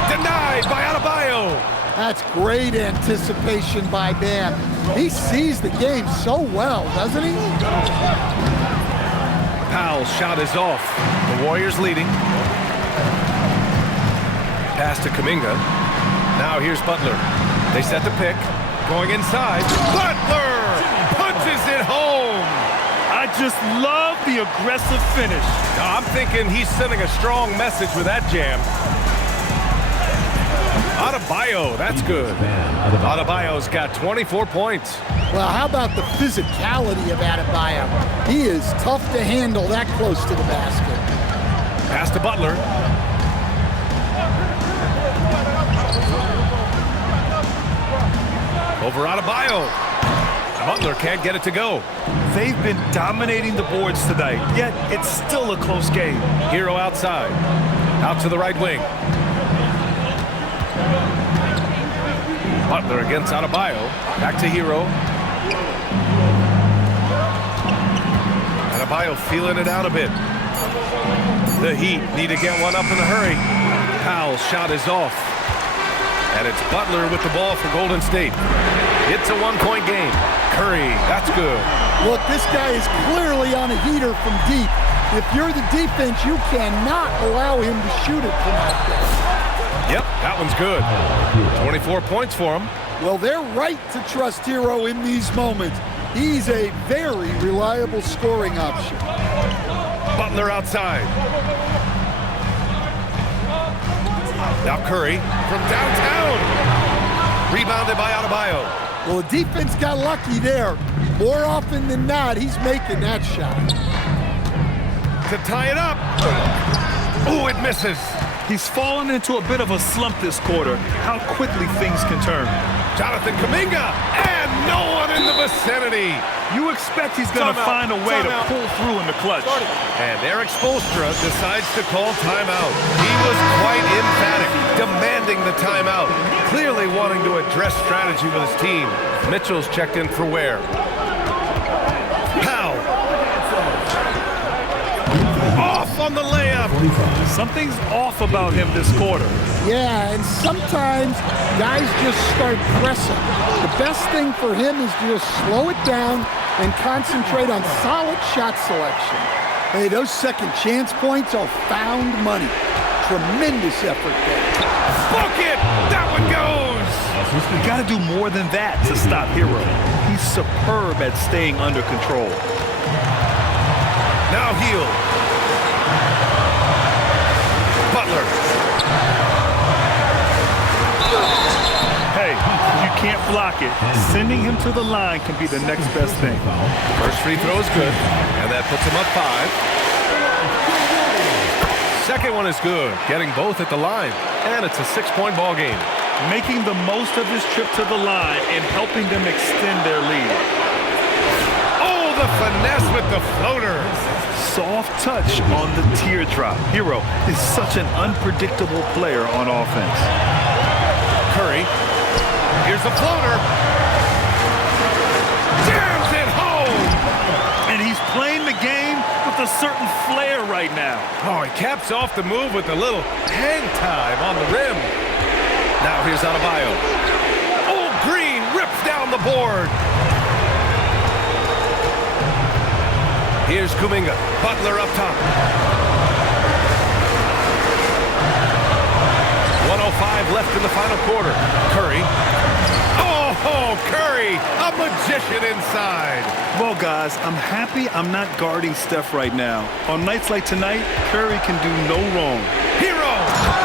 denied by Adebayo. That's great anticipation by Bam. He sees the game so well, doesn't he? Powell's shot is off. The Warriors leading. Pass to Kuminga. Now here's Butler. They set the pick. Going inside. Butler punches it home. I just love the aggressive finish. I'm thinking he's sending a strong message with that jam. Adebayo, that's good. Adebayo's got 24 points. Well, how about the physicality of Adebayo? He is tough to handle that close to the basket. Pass to Butler. Over Adebayo. Butler can't get it to go. They've been dominating the boards tonight, yet it's still a close game. Herro outside. Out to the right wing. Butler against Adebayo. Back to Herro. Adebayo feeling it out a bit. The Heat need to get one up in a hurry. Powell's shot is off. And it's Butler with the ball for Golden State. It's a one-point game. Curry, that's good. Look, this guy is clearly on a heater from deep. If you're the defense, you cannot allow him to shoot it from out there. Yep, that one's good. 24 points for him. Well, they're right to trust Herro in these moments. He's a very reliable scoring option. Butler outside. Now Curry from downtown. Rebounded by Adebayo. Well, the defense got lucky there. More often than not, he's making that shot. To tie it up. Ooh, it misses. He's fallen into a bit of a slump this quarter. How quickly things can turn. Jonathan Kuminga, and no one in the vicinity. You expect he's going to find a way to pull through in the clutch. And Eric Spoelstra decides to call timeout. He was quite emphatic, demanding the timeout, clearly wanting to address strategy with his team. Mitchell's checked in for Ware. Powell. Off on the layup. Something's off about him this quarter. Yeah, and sometimes guys just start pressing. The best thing for him is to just slow it down and concentrate on solid shot selection. Hey, those second chance points are found money. Tremendous effort there. Book it! That one goes! You got to do more than that to stop Herro. He's superb at staying under control. Now Hill. Butler. Hey, you can't block it. Sending him to the line can be the next best thing. First free throw is good, and that puts him up 5. Second one is good, getting both at the line, and it's a 6-point ball game. Making the most of his trip to the line and helping them extend their lead. Oh, the finesse with the floater. Soft touch on the teardrop. Herro is such an unpredictable player on offense. Curry. Here's the floater. Jams it home. And he's playing the game with a certain flair right now. Oh, he caps off the move with a little hang time on the rim. Now here's Adebayo. Oh, Green rips down the board. Here's Kuminga. Butler up top. 1:05 left in the final quarter. Curry. Oh, A magician inside. Well, guys, I'm happy I'm not guarding Steph right now. On nights like tonight, Curry can do no wrong. Herro,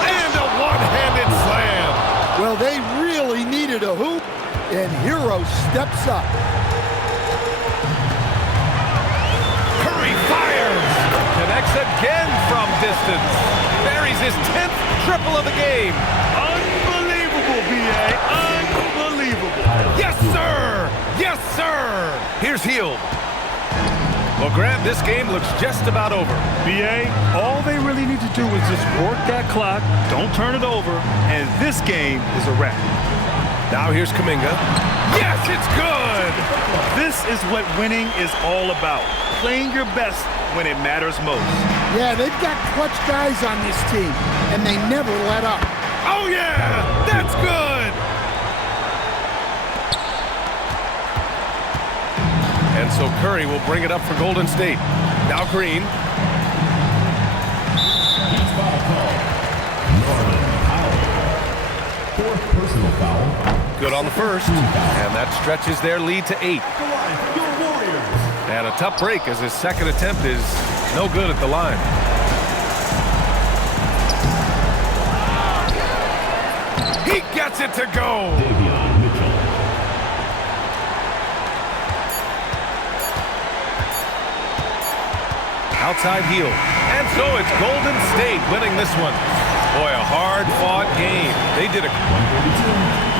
and a one-handed slam. Well, they really needed a hoop, and Herro steps up. Curry fires. Connects again from distance. Buries his 10th triple of the game. Unbelievable, B.A. Unbelievable. Yes, sir. Yes, sir. Here's Hield. Well, Grant, this game looks just about over. B.A., all they really need to do is just work that clock, don't turn it over, and this game is a wrap. Now here's Kuminga. Yes, it's good! This is what winning is all about. Playing your best when it matters most. Yeah, they've got clutch guys on this team, and they never let up. Oh, yeah! That's good! And so Curry will bring it up for Golden State. Now Green. Fourth personal foul. Good on the first. And that stretches their lead to 8. And a tough break as his second attempt is no good at the line. He gets it to go. Outside heel. And so it's Golden State winning this one. Boy, a hard-fought game. They did it.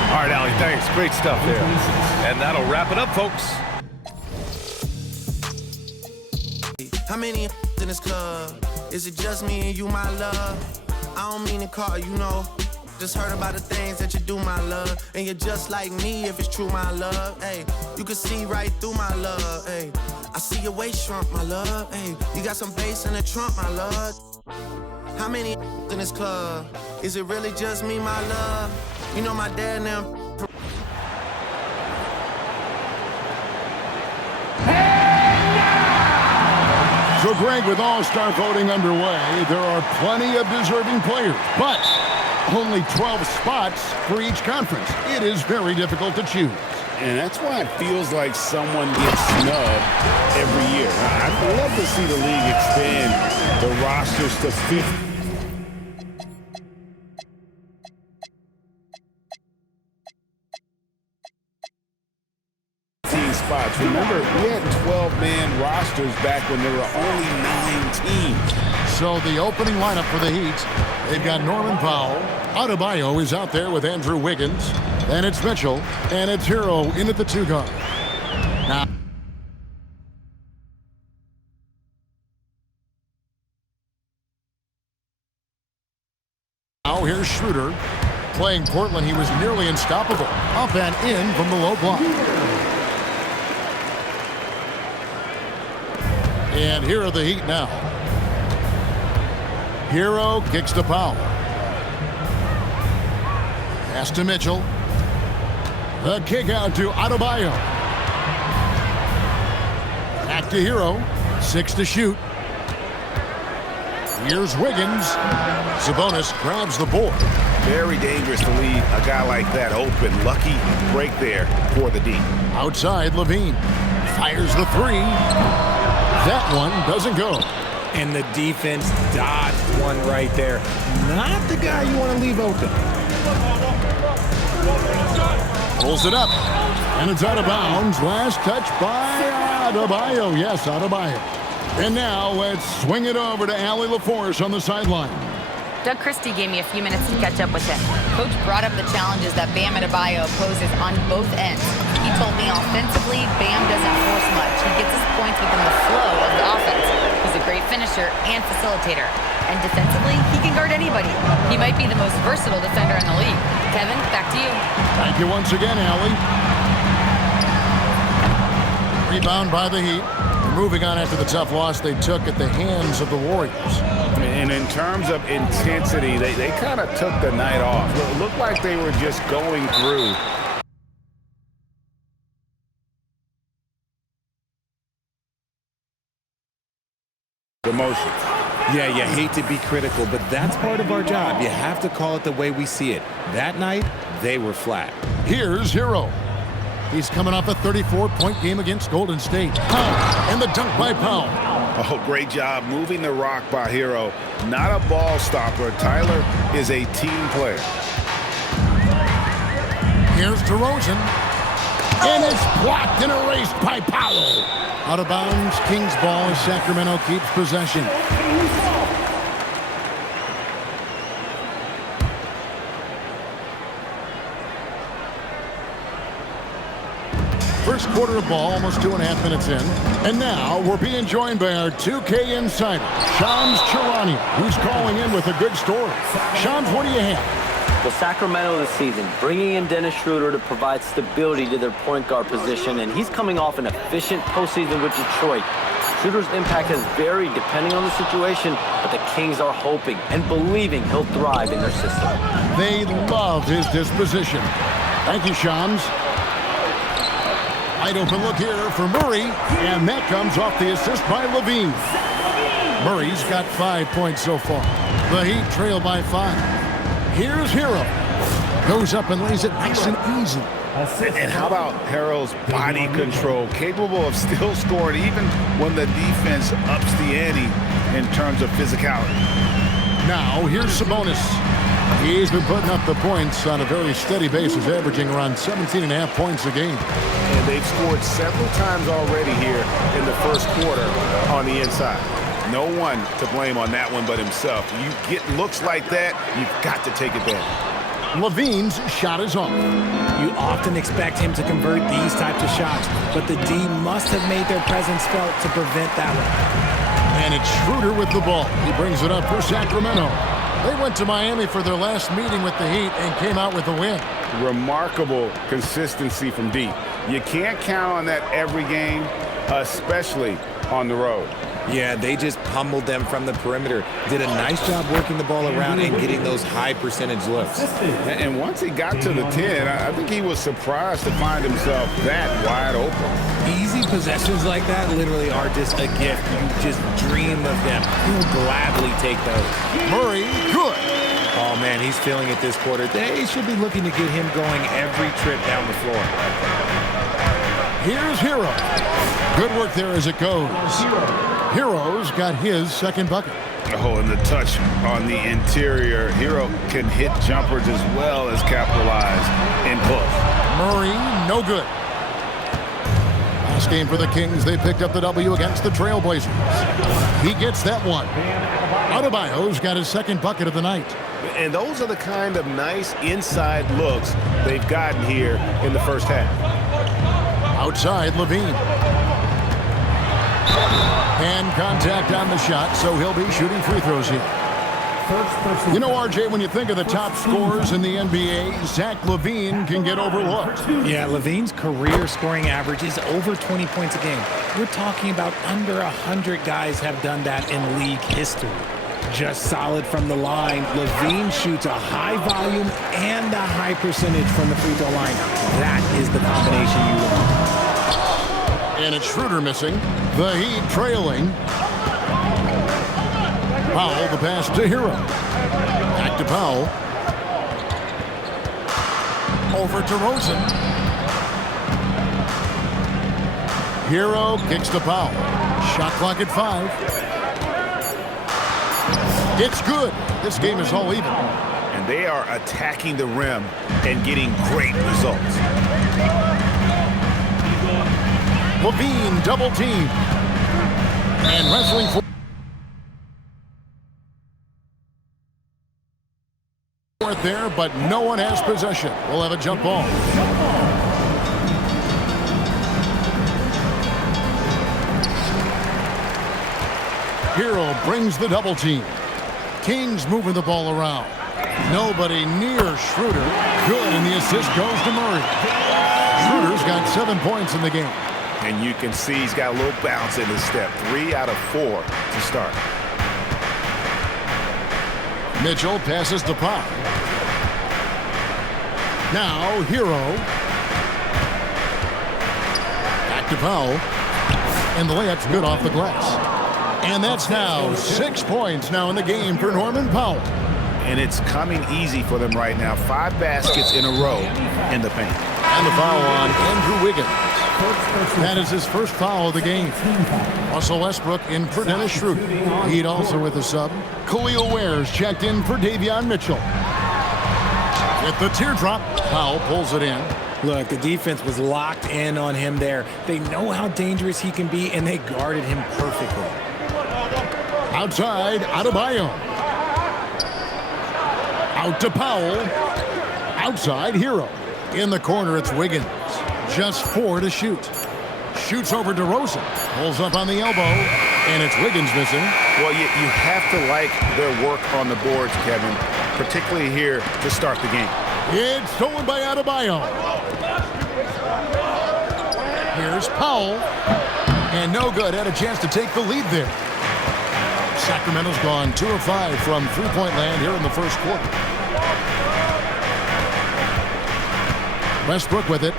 All right, Allie, thanks. Great stuff there. And that'll wrap it up, folks. How many in this club? Is it just me and you, my love? I don't mean to call you, know. Just heard about the things that you do, my love. And you're just like me if it's true, my love. Hey, you can see right through my love. Hey, I see your waist shrunk, my love. Hey, you got some bass in the trunk, my love. How many in this club? Is it really just me, my love? You know my dad now. So, Greg, with All-Star voting underway, there are plenty of deserving players, but only 12 spots for each conference. It is very difficult to choose. And that's why it feels like someone gets snubbed every year. I'd love to see the league expand the rosters to 50. Spots. Remember, we had 12-man rosters back when there were only 9 teams. So the opening lineup for the Heat, they've got Norman Powell. Adebayo is out there with Andrew Wiggins. And it's Mitchell. And it's Herro in at the 2 guard. Now here's Schroeder. Playing Portland, he was nearly unstoppable. Up and in from the low block. And here are the Heat now. Herro kicks to Powell. Pass to Mitchell. The kick out to Adebayo. Back to Herro. 6 to shoot. Here's Wiggins. Sabonis grabs the board. Very dangerous to leave a guy like that open. Lucky break there for the D. Outside, Levine fires the 3. That one doesn't go. And the defense dodged one right there. Not the guy you want to leave open. Pulls it up. And it's out of bounds. Last touch by Adebayo. Yes, Adebayo. And now let's swing it over to Allie LaForce on the sideline. Doug Christie gave me a few minutes to catch up with him. Coach brought up the challenges that Bam Adebayo poses on both ends. He told me offensively, Bam doesn't force much. He gets his points within the flow of the offense. He's a great finisher and facilitator. And defensively, he can guard anybody. He might be the most versatile defender in the league. Kevin, back to you. Thank you once again, Allie. Rebound by the Heat. Moving on after the tough loss they took at the hands of the Warriors. And in terms of intensity, they kind of took the night off. It looked like they were just going through. Emotions. Yeah, you hate to be critical, but that's part of our job. You have to call it the way we see it. That night, they were flat. Here's Herro. He's coming off a 34-point game against Golden State. Powell, and the dunk by Powell. Oh, great job moving the rock by Herro. Not a ball stopper. Tyler is a team player. Here's DeRozan. And it's blocked and erased by Powell. Out of bounds, Kings ball as Sacramento keeps possession. First quarter of ball, almost 2.5 minutes in. And now we're being joined by our 2K insider, Shams Charania, who's calling in with a good story. Shams, what do you have? Well, Sacramento this season, bringing in Dennis Schroeder to provide stability to their point guard position, and he's coming off an efficient postseason with Detroit. Schroeder's impact has varied depending on the situation, but the Kings are hoping and believing he'll thrive in their system. They love his disposition. Thank you, Shams. Wide open look here for Murray, and that comes off the assist by Levine. Murray's got 5 points so far. The Heat trail by 5. Here's Herro. Goes up and lays it nice and easy. And how about Herro's body control, capable of still scoring even when the defense ups the ante in terms of physicality. Now, here's Sabonis. He's been putting up the points on a very steady basis, averaging around 17.5 points a game. And they've scored several times already here in the first quarter on the inside. No one to blame on that one but himself. You get looks like that, you've got to take advantage. Levine's shot is off. You often expect him to convert these types of shots, but the D must have made their presence felt to prevent that one. And it's Schroeder with the ball. He brings it up for Sacramento. They went to Miami for their last meeting with the Heat and came out with a win. Remarkable consistency from deep. You can't count on that every game, especially on the road. Yeah, they just pummeled them from the perimeter. Did a nice job working the ball around and getting those high percentage looks. And once he got to the 10, I think he was surprised to find himself that wide open. Easy possessions like that literally are just a gift. You just dream of them. He'll gladly take those. Murray, good. Oh, man, he's feeling it this quarter. They should be looking to get him going every trip down the floor. Here's Herro. Good work there as it goes. Herro's got his second bucket. Oh, and the touch on the interior. Herro can hit jumpers as well as capitalize in push. Murray, no good. Last game for the Kings, they picked up the W against the Trailblazers. He gets that one. Adebayo's got his second bucket of the night. And those are the kind of nice inside looks they've gotten here in the first half. Outside, Levine. And contact on the shot, so he'll be shooting free throws here. You know, RJ, when you think of the top scorers in the NBA, Zach LaVine can get overlooked. Yeah, LaVine's career scoring average is over 20 points a game. We're talking about under 100 guys have done that in league history. Just solid from the line. LaVine shoots a high volume and a high percentage from the free throw line. That is the combination you want. And it's Schroeder missing. The Heat trailing. Powell, the pass to Herro. Back to Powell. Over to Rosen. Herro kicks to Powell. Shot clock at 5. It's good. This game is all even. And they are attacking the rim and getting great results. Levine double team. And wrestling for there, but no one has possession. We'll have a jump ball. Herro brings the double team. Kings moving the ball around. Nobody near Schroeder. Good, and the assist goes to Murray. Schroeder's got 7 points in the game. And you can see he's got a little bounce in his step. 3 out of 4 to start. Mitchell passes to Pop. Now Herro. Back to Powell. And the layup's good off the glass. And that's now 6 points now in the game for Norman Powell. And it's coming easy for them right now. 5 baskets in a row in the paint. And the foul on Andrew Wiggins. That is his first foul of the game. Russell Westbrook in for Dennis Schroeder. Heat also with a sub. Khalil Ware's checked in for Davion Mitchell. At the teardrop, Powell pulls it in. Look, the defense was locked in on him there. They know how dangerous he can be, and they guarded him perfectly. Outside, Adebayo. Out to Powell. Outside, Herro. In the corner, it's Wiggins. Just 4 to shoot. Shoots over DeRozan. Pulls up on the elbow, and it's Wiggins missing. Well, you have to like their work on the boards, Kevin, particularly here to start the game. It's stolen by Adebayo. Here's Powell. And no good. Had a chance to take the lead there. Sacramento's gone 2 of 5 from three-point land here in the first quarter. Westbrook with it.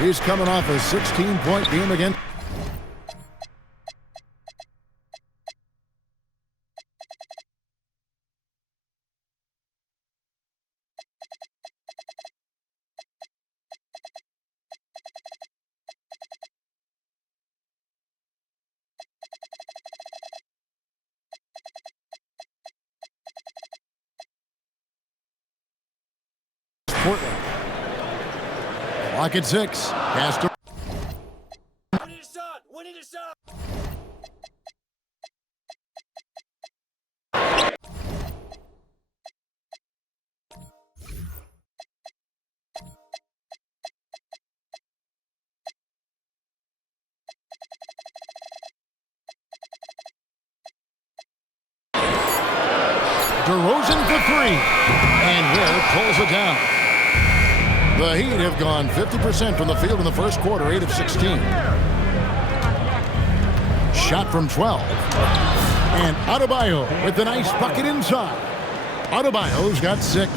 He's coming off a 16-point game again. Portland. Clock at 6. Pass to DeRozan for 3. And Ware pulls it down. The Heat have gone 50% from the field in the first quarter, 8 of 16. Shot from 12. And Adebayo with the nice bucket inside. Adebayo's got 6.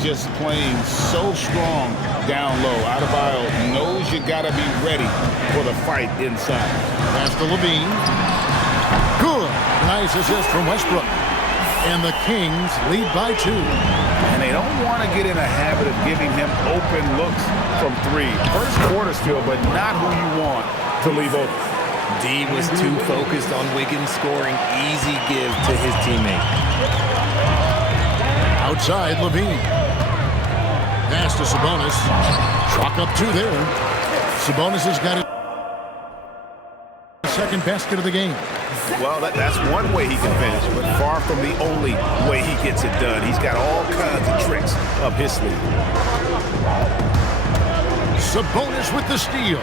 Just playing so strong down low. Adebayo knows you got to be ready for the fight inside. Pass to Levine. Good. Nice assist from Westbrook. And the Kings lead by 2. And they don't want to get in a habit of giving him open looks from 3. First quarter still, but not who you want to leave open. D was too focused on Wiggins scoring. Easy give to his teammate. Outside, Levine. Pass to Sabonis. Chalk up 2 there. Sabonis has got his second basket of the game. Well, that's one way he can finish, but far from the only way he gets it done. He's got all kinds of tricks up his sleeve. Sabonis with the steal.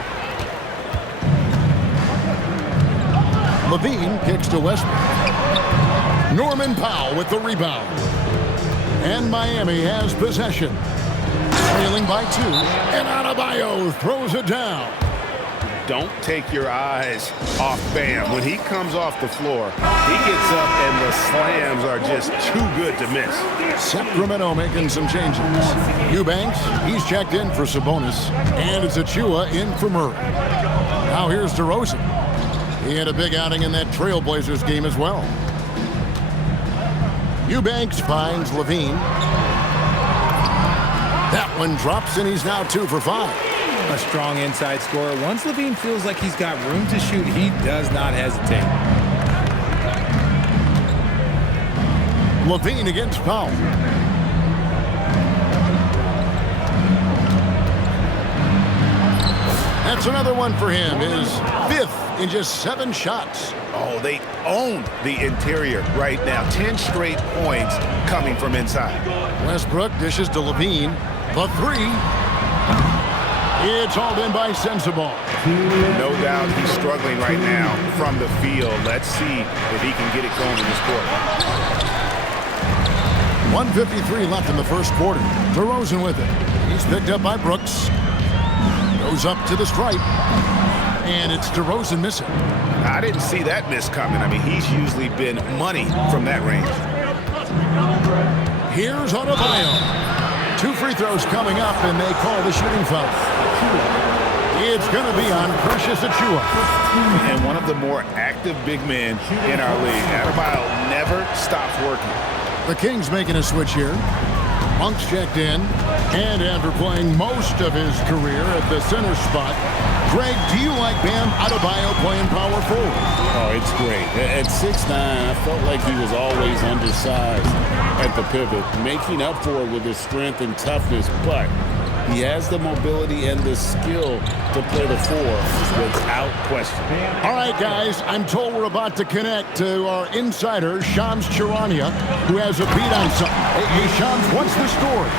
Levine kicks to Westbrook. Norman Powell with the rebound. And Miami has possession. Trailing by 2. And Adebayo throws it down. Don't take your eyes off Bam. When he comes off the floor, he gets up and the slams are just too good to miss. Sacramento making some changes. Eubanks, he's checked in for Sabonis. And it's Achua in for Murray. Now here's DeRozan. He had a big outing in that Trailblazers game as well. Eubanks finds Levine. That one drops, and he's now 2 for 5. A strong inside scorer. Once Levine feels like he's got room to shoot, he does not hesitate. Levine against Powell. That's another one for him. His 5th in just 7 shots. Oh, they own the interior right now. 10 straight points coming from inside. Westbrook dishes to Levine. The 3. It's all in by Sensabaugh. No doubt he's struggling right now from the field. Let's see if he can get it going in this quarter. 1:53 left in the first quarter. DeRozan with it. He's picked up by Brooks. Goes up to the stripe. And it's DeRozan missing. I didn't see that miss coming. I mean, he's usually been money from that range. Here's Adebayo. 2 free throws coming up, and they call the shooting foul. It's going to be on Precious Achua. And one of the more active big men in our league. Adebayo never stops working. The Kings making a switch here. Monk's checked in. And after playing most of his career at the center spot, Greg, do you like Bam Adebayo playing power forward? Oh, it's great. At 6'9", I felt like he was always undersized at the pivot, making up for it with his strength and toughness, but he has the mobility and the skill to play the four without question. All right, guys, I'm told we're about to connect to our insider, Shams Charania, who has a beat on something. Hey, Shams, what's the story?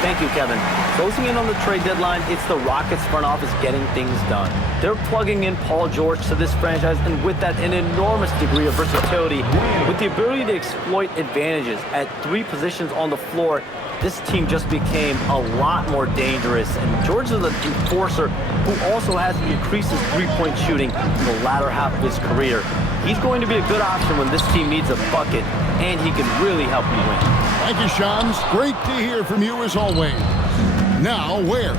Thank you, Kevin. Closing in on the trade deadline, it's the Rockets front office getting things done. They're plugging in Paul George to this franchise, and with that, an enormous degree of versatility. With the ability to exploit advantages at 3 positions on the floor, this team just became a lot more dangerous. And George is an enforcer who also has increased his three-point shooting in the latter half of his career. He's going to be a good option when this team needs a bucket, and he can really help you win. Thank you, Shams. Great to hear from you as always. Now, Ware.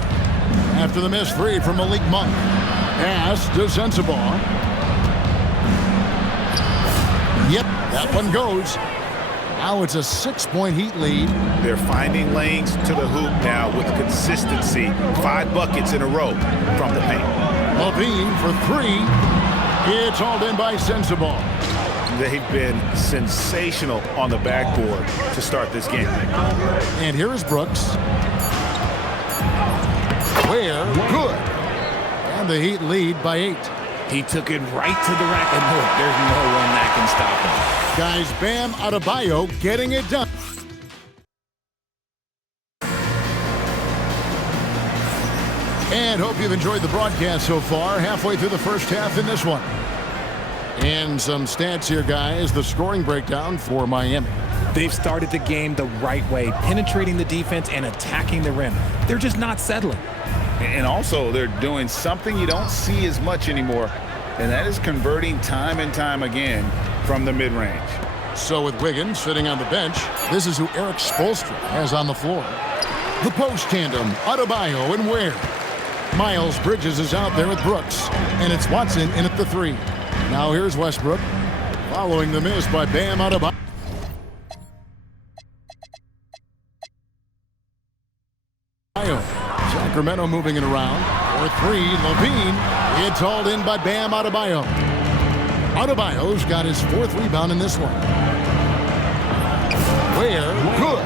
After the missed 3 from Malik Monk. Pass to Sensabaugh. Yep, that one goes. Now it's a 6-point Heat lead. They're finding lanes to the hoop now with consistency. 5 buckets in a row from the paint. Levine for 3. It's hauled in by Sensabaugh. They've been sensational on the backboard to start this game. And here is Brooks. Ware, good. And the Heat lead by 8. He took it right to the rack, and look, there's no one that can stop him. Guys, Bam Adebayo getting it done. And hope you've enjoyed the broadcast so far. Halfway through the first half in this one. And some stats here, guys. The scoring breakdown for Miami. They've started the game the right way, penetrating the defense and attacking the rim. They're just not settling. And also, they're doing something you don't see as much anymore, and that is converting time and time again from the mid-range. So with Wiggins sitting on the bench, this is who Eric Spoelstra has on the floor. The post tandem, Adebayo and Ware. Miles Bridges is out there with Brooks, and it's Watson in at the 3. Now here's Westbrook, following the miss by Bam Adebayo. Sacramento moving it around. For 3, Levine. It's hauled in by Bam Adebayo. Adebayo's got his 4th rebound in this one. Ware, good.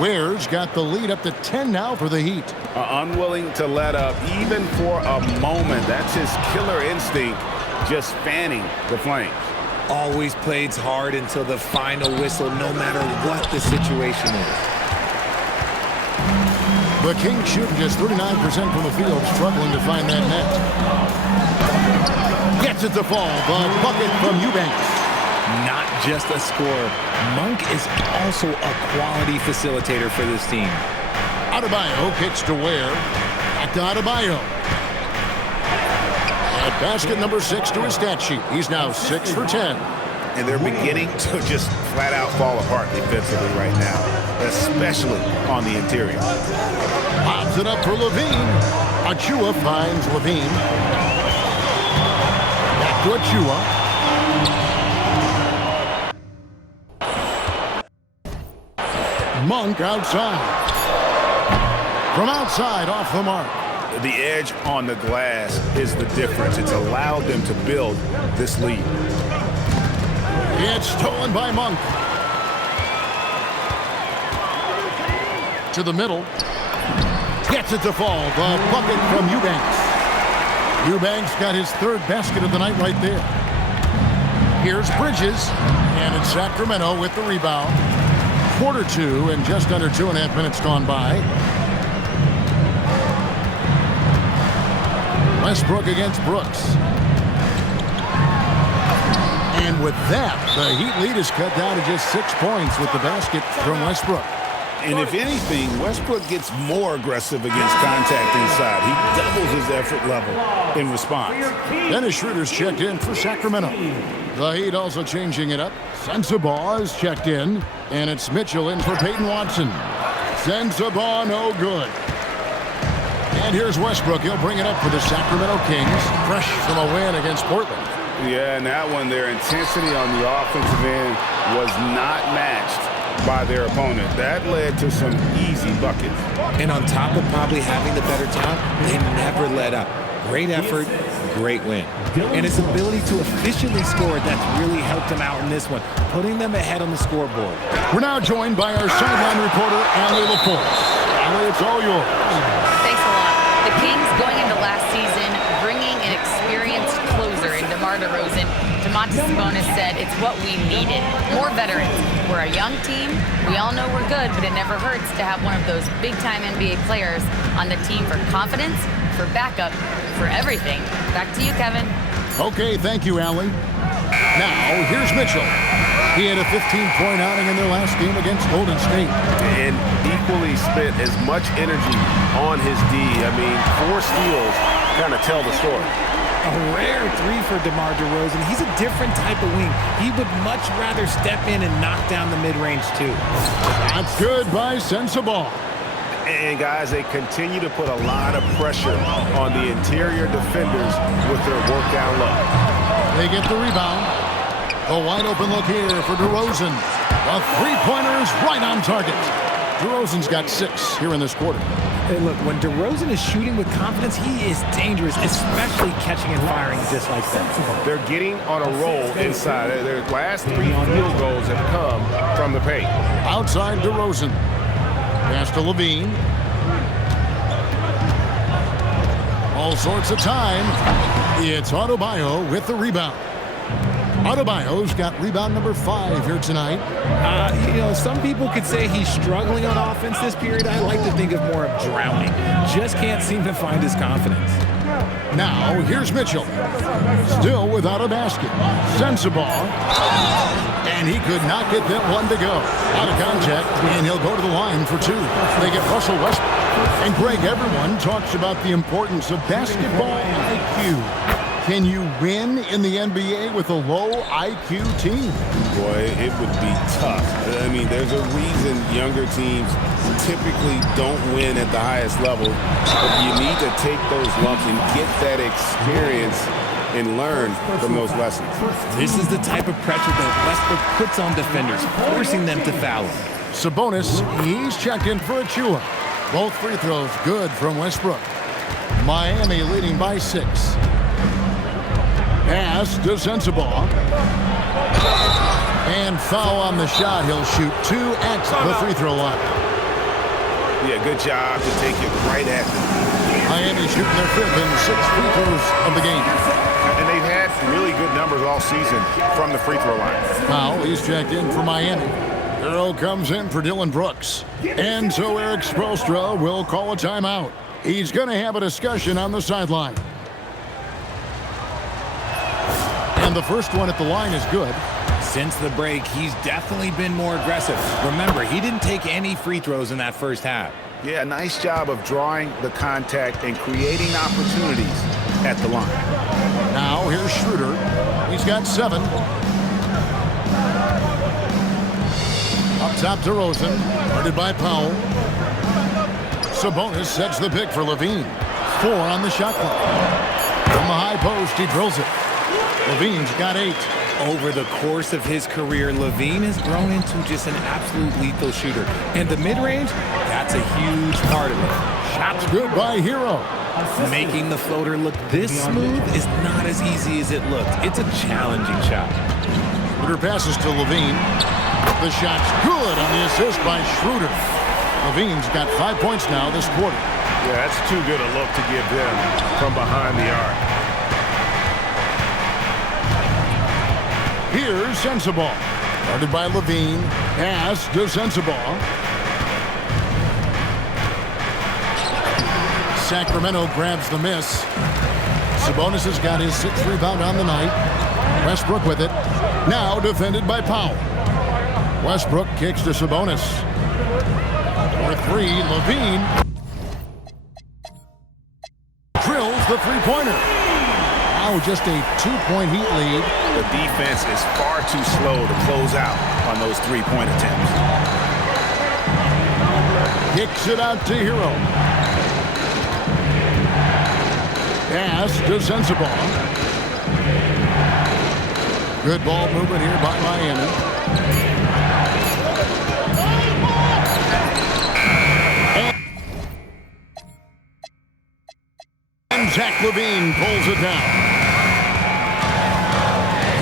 Ware's got the lead up to 10 now for the Heat. Unwilling to let up even for a moment. That's his killer instinct, just fanning the flames. Always plays hard until the final whistle, no matter what the situation is. The Kings shooting just 39% from the field, struggling to find that net. Gets it to fall. The bucket from Eubanks. Not just a scorer. Monk is also a quality facilitator for this team. Adebayo kicks to Ware. Back to Adebayo. At basket number 6 to his stat sheet. He's now 6 for 10. And they're beginning to just flat out fall apart defensively right now, especially on the interior. Pops it up for Levine. Achua finds Levine. Back to Achua. Monk outside. From outside, off the mark. The edge on the glass is the difference. It's allowed them to build this lead. It's stolen by Monk. To the middle. Gets it to fall. The bucket from Eubanks. Eubanks got his 3rd basket of the night right there. Here's Bridges. And it's Sacramento with the rebound. Quarter 2 and just under 2.5 minutes gone by. Westbrook against Brooks. And with that, the Heat lead is cut down to just 6 points with the basket from Westbrook. And if anything, Westbrook gets more aggressive against contact inside. He doubles his effort level in response. Dennis Schroeder's checked in for Sacramento. The Heat also changing it up. Sensabaugh is checked in, and it's Mitchell in for Peyton Watson. Sensabaugh no good. And here's Westbrook. He'll bring it up for the Sacramento Kings, fresh from a win against Portland. Yeah, and that one, their intensity on the offensive end was not matched by their opponent. That led to some easy buckets. And on top of probably having the better talent, they never let up. Great effort, great win. And his ability to efficiently score, that's really helped him out in this one, putting them ahead on the scoreboard. We're now joined by our sideline reporter, Allie LaForce. Allie, it's all yours. Thanks a lot. The Kings going into last season, bringing an experienced closer in DeMar DeRozan. Domantas Sabonis said it's what we needed. More veterans. We're a young team. We all know we're good, but it never hurts to have one of those big-time NBA players on the team for confidence, for backup, for everything. Back to you, Kevin. Okay, thank you, Allie. Now, here's Mitchell. He had a 15-point outing in their last game against Golden State. And equally spent as much energy on his D. I mean, 4 steals kind of tell the story. A rare 3 for DeMar DeRozan. He's a different type of wing. He would much rather step in and knock down the mid-range, too. That's good by Sensabaugh. And, guys, they continue to put a lot of pressure on the interior defenders with their work down low. They get the rebound. A wide open look here for DeRozan. The three-pointer is right on target. DeRozan's got 6 here in this quarter. Hey, look, when DeRozan is shooting with confidence, he is dangerous, especially catching and firing just like that. They're getting on a roll inside. Their last 3 field goals have come from the paint. Outside DeRozan. Pass to Levine. All sorts of time. It's Adebayo with the rebound. Adebayo's got rebound number 5 here tonight. Some people could say he's struggling on offense this period. I like to think of more of drowning. Just can't seem to find his confidence. Now, here's Mitchell. Still without a basket. Sensabaugh. And he could not get that one to go. Out of contact, and he'll go to the line for 2. They get Russell Westbrook. And Greg, everyone talks about the importance of basketball IQ. Can you win in the NBA with a low IQ team? Boy, it would be tough. I mean, there's a reason younger teams typically don't win at the highest level. But you need to take those lumps and get that experience and learn from those lessons. This is the type of pressure that Westbrook puts on defenders, forcing them to foul him. Sabonis, he's checked in for a chew-up. Both free throws good from Westbrook. Miami leading by 6. Pass to Sensabaugh. And foul on the shot. He'll shoot 2 at the free throw line. Yeah, good job to take it right at them. Miami shooting their 5th and 6th free throws of the game. And they've had really good numbers all season from the free throw line. Foul, he's checked in for Miami. Herro comes in for Dylan Brooks. And so Eric Spoelstra will call a timeout. He's going to have a discussion on the sideline. And the first one at the line is good. Since the break, he's definitely been more aggressive. Remember, he didn't take any free throws in that first half. Yeah, nice job of drawing the contact and creating opportunities at the line. Now here's Schroeder. He's got 7. Up top to Rosen. Guarded by Powell. Sabonis sets the pick for Levine. 4 on the shot clock. From the high post, he drills it. Levine's got 8. Over the course of his career, Levine has grown into just an absolute lethal shooter. And the mid-range, that's a huge part of it. Shots good by Herro. Making the floater look this smooth is not as easy as it looked. It's a challenging shot. Schroeder passes to Levine. The shot's good on the assist by Schroeder. Levine's got 5 points now this quarter. Yeah, that's too good a look to give them from behind the arc. Here's Sensabaugh. Guarded by Levine. Pass to Sensabaugh. Sacramento grabs the miss. Sabonis has got his 6th rebound on the night. Westbrook with it. Now defended by Powell. Westbrook kicks to Sabonis. For 3, Levine drills the three-pointer. Now just a 2-point Heat lead. The defense is far too slow to close out on those 3-point attempts. Kicks it out to Herro. Pass to Sensabaugh. Good ball movement here by Miami. Zach LaVine pulls it down.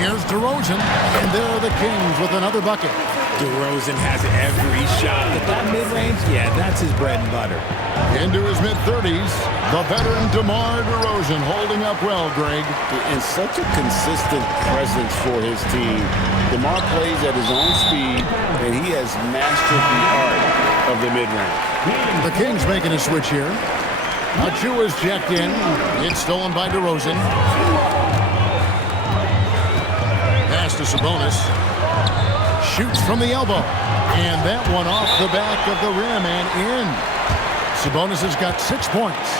Here's DeRozan, and there are the Kings with another bucket. DeRozan has every shot, but that mid-range, yeah, that's his bread and butter. Into his mid-30s, the veteran DeMar DeRozan holding up well, Greg. And such a consistent presence for his team. DeMar plays at his own speed, and he has mastered the art of the mid-range. The Kings making a switch here. Achua's checked in. It's stolen by DeRozan. Pass to Sabonis. Shoots from the elbow. And that one off the back of the rim and in. Sabonis has got 6 points.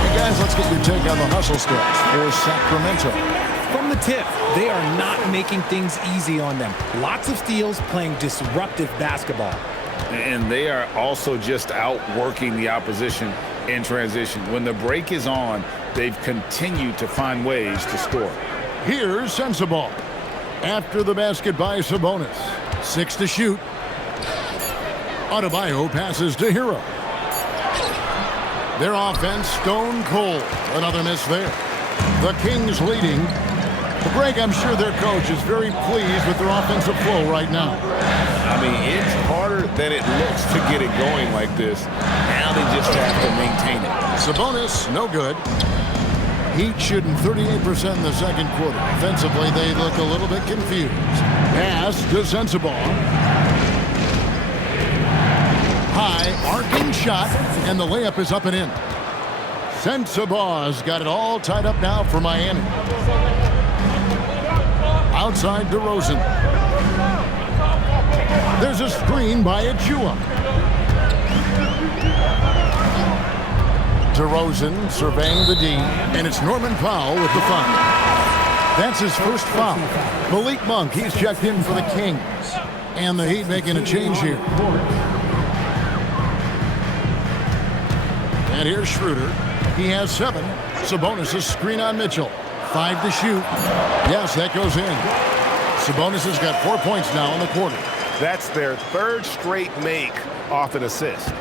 Hey guys, let's get your take on the hustle steps for Sacramento. From the tip, they are not making things easy on them. Lots of steals, playing disruptive basketball. And they are also just outworking the opposition in transition. When the break is on, they've continued to find ways to score. Here's Sensabaugh. After the basket by Sabonis. 6 to shoot. Adebayo passes to Herro. Their offense stone cold. Another miss there. The Kings leading. Greg, I'm sure their coach is very pleased with their offensive flow right now. I mean, it's harder than it looks to get it going like this. Now they just have to maintain it. Sabonis, no good. Heat shooting 38% in the second quarter. Offensively, they look a little bit confused. Pass to Sensabaugh. High, arcing shot, and the layup is up and in. Sensabaugh's got it all tied up now for Miami. Outside DeRozan. There's a screen by Achua. DeRozan surveying the D, and it's Norman Powell with the foul. That's his first foul. Malik Monk, he's checked in for the Kings. And the Heat making a change here. And here's Schroeder. He has 7. Sabonis' screen on Mitchell. 5 to shoot. Yes, that goes in. Sabonis has got 4 points now in the quarter. That's their third straight make off an assist.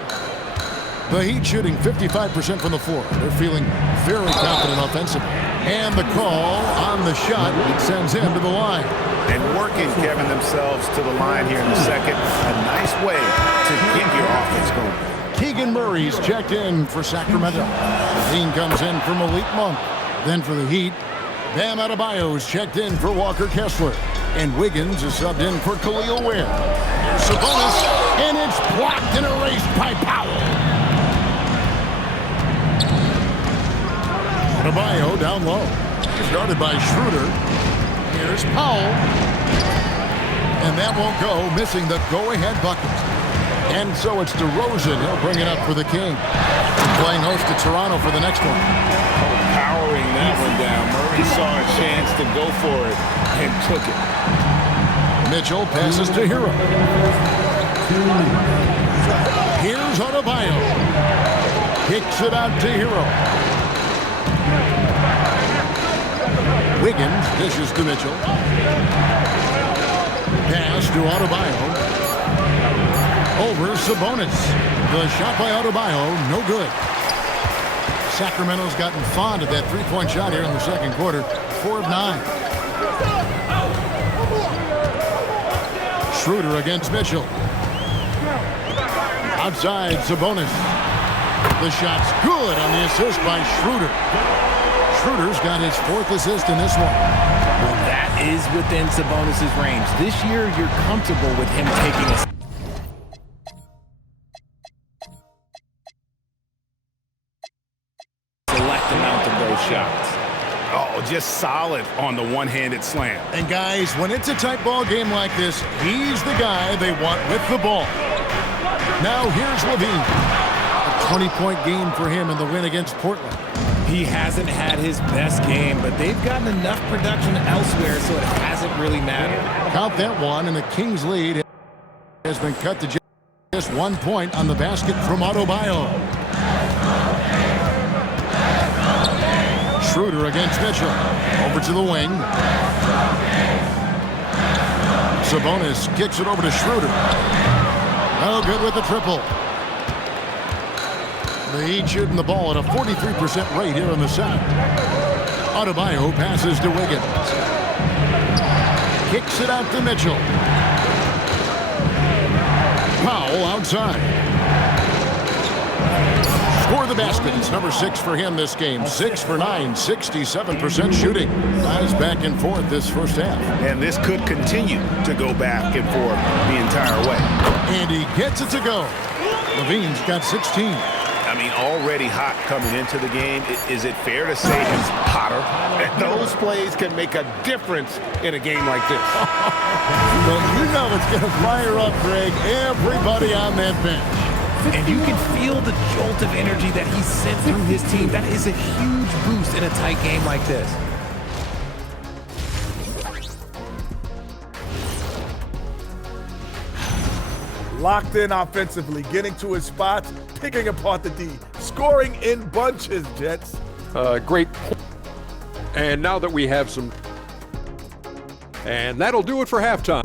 The Heat shooting 55% from the floor. They're feeling very confident offensively. And the call on the shot sends him to the line. And working, Kevin, themselves to the line here in the second. A nice way to get your offense going. Keegan Murray's checked in for Sacramento. Dean comes in for Malik Monk. Then for the Heat, Bam Adebayo's checked in for Walker Kessler. And Wiggins is subbed in for Khalil Ware. Here's Sabonis, and it's blocked and erased by Powell. Adebayo down low. Started by Schroeder. Here's Powell. And that won't go, missing the go-ahead bucket. And so it's DeRozan. He'll bring it up for the Kings. Playing host to Toronto for the next one. Powering that one down. Murray saw a chance to go for it and took it. Mitchell passes to Herro. Here's Adebayo. Kicks it out to Herro. Wiggins dishes to Mitchell. Pass to Adebayo. Over Sabonis. The shot by Adebayo, no good. Sacramento's gotten fond of that three-point shot here in the second quarter. 4 of 9. Schroeder against Mitchell. Outside, Sabonis. The shot's good on the assist by Schroeder. Schroeder's got his 4th assist in this one. Well, that is within Sabonis' range. This year, you're comfortable with him taking a select amount of those shots. Oh, just solid on the one-handed slam. And guys, when it's a tight ball game like this, he's the guy they want with the ball. Now here's LaVine. A 20-point game for him in the win against Portland. He hasn't had his best game, but they've gotten enough production elsewhere, so it hasn't really mattered. Count that one, and the Kings' lead has been cut to just 1 point on the basket from Adebayo. Schroeder against Mitchell. Over to the wing. Sabonis kicks it over to Schroeder. No good with the triple. The Heat shooting the ball at a 43% rate here in the second. Adebayo passes to Wiggins. Kicks it out to Mitchell. Powell outside. For the basket, it's number 6 for him this game. 6 for 9, 67% shooting. Guys back and forth this first half. And this could continue to go back and forth the entire way. And he gets it to go. Levine's got 16. I mean, already hot coming into the game. Is it fair to say he's hotter? Those plays can make a difference in a game like this. Well, you know it's going to fire up, Greg, everybody on that bench. And you can feel the jolt of energy that he sent through his team. That is a huge boost in a tight game like this. Locked in offensively, getting to his spots, picking apart the D, scoring in bunches, Jets. Great point. And now that we have some... And that'll do it for halftime.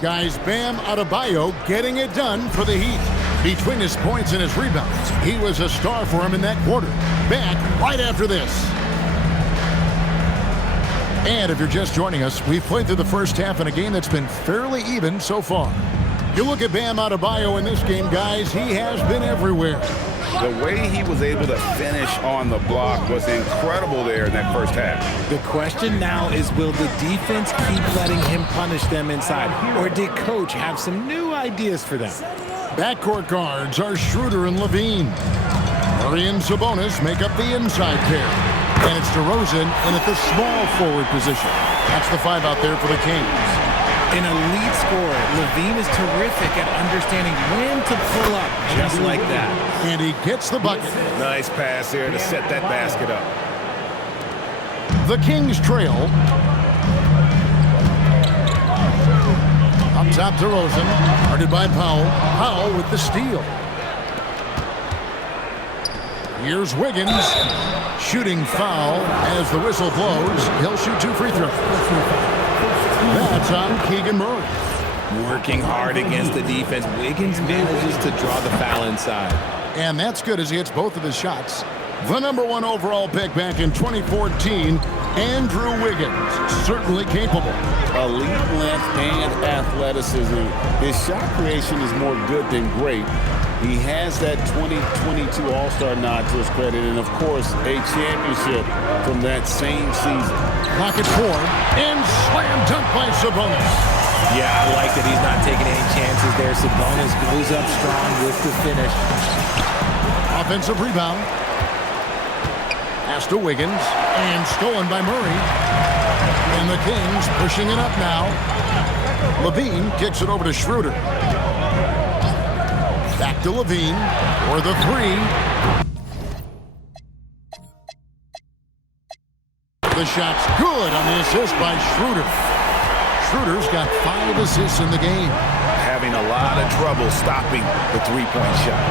Guys, Bam Adebayo getting it done for the Heat. Between his points and his rebounds, he was a star for him in that quarter. Back right after this. And if you're just joining us, we've played through the first half in a game that's been fairly even so far. You look at Bam Adebayo in this game, guys, he has been everywhere. The way he was able to finish on the block was incredible there in that first half. The question now is, will the defense keep letting him punish them inside? Or did Coach have some new ideas for them? Backcourt guards are Schroeder and Levine. Murray and Sabonis make up the inside pair. And it's DeRozan in at the small forward position. That's the 5 out there for the Kings. An elite scorer, Levine is terrific at understanding when to pull up just like that. And he gets the bucket. Nice pass there to set that basket up. The Kings trail. Up top to Rosen, guarded by Powell. Powell with the steal. Here's Wiggins. Shooting foul as the whistle blows. He'll shoot 2 free throws. That's on Keegan Murray. Working hard against the defense. Wiggins manages to draw the foul inside. And that's good as he hits both of his shots. The number 1 overall pick back in 2014, Andrew Wiggins, certainly capable. Elite length and athleticism. His shot creation is more good than great. He has that 2022 All-Star nod to his credit, and of course, a championship from that same season. Pocket 4, and slam dunk by Sabonis. Yeah, I like that he's not taking any chances there. Sabonis goes up strong with the finish. Offensive rebound. Pass to Wiggins, and stolen by Murray. And the Kings pushing it up now. Levine kicks it over to Schroeder. Back to Levine for the 3. The shot's good on the assist by Schroeder. Schroeder's got 5 assists in the game. Having a lot of trouble stopping the three-point shot.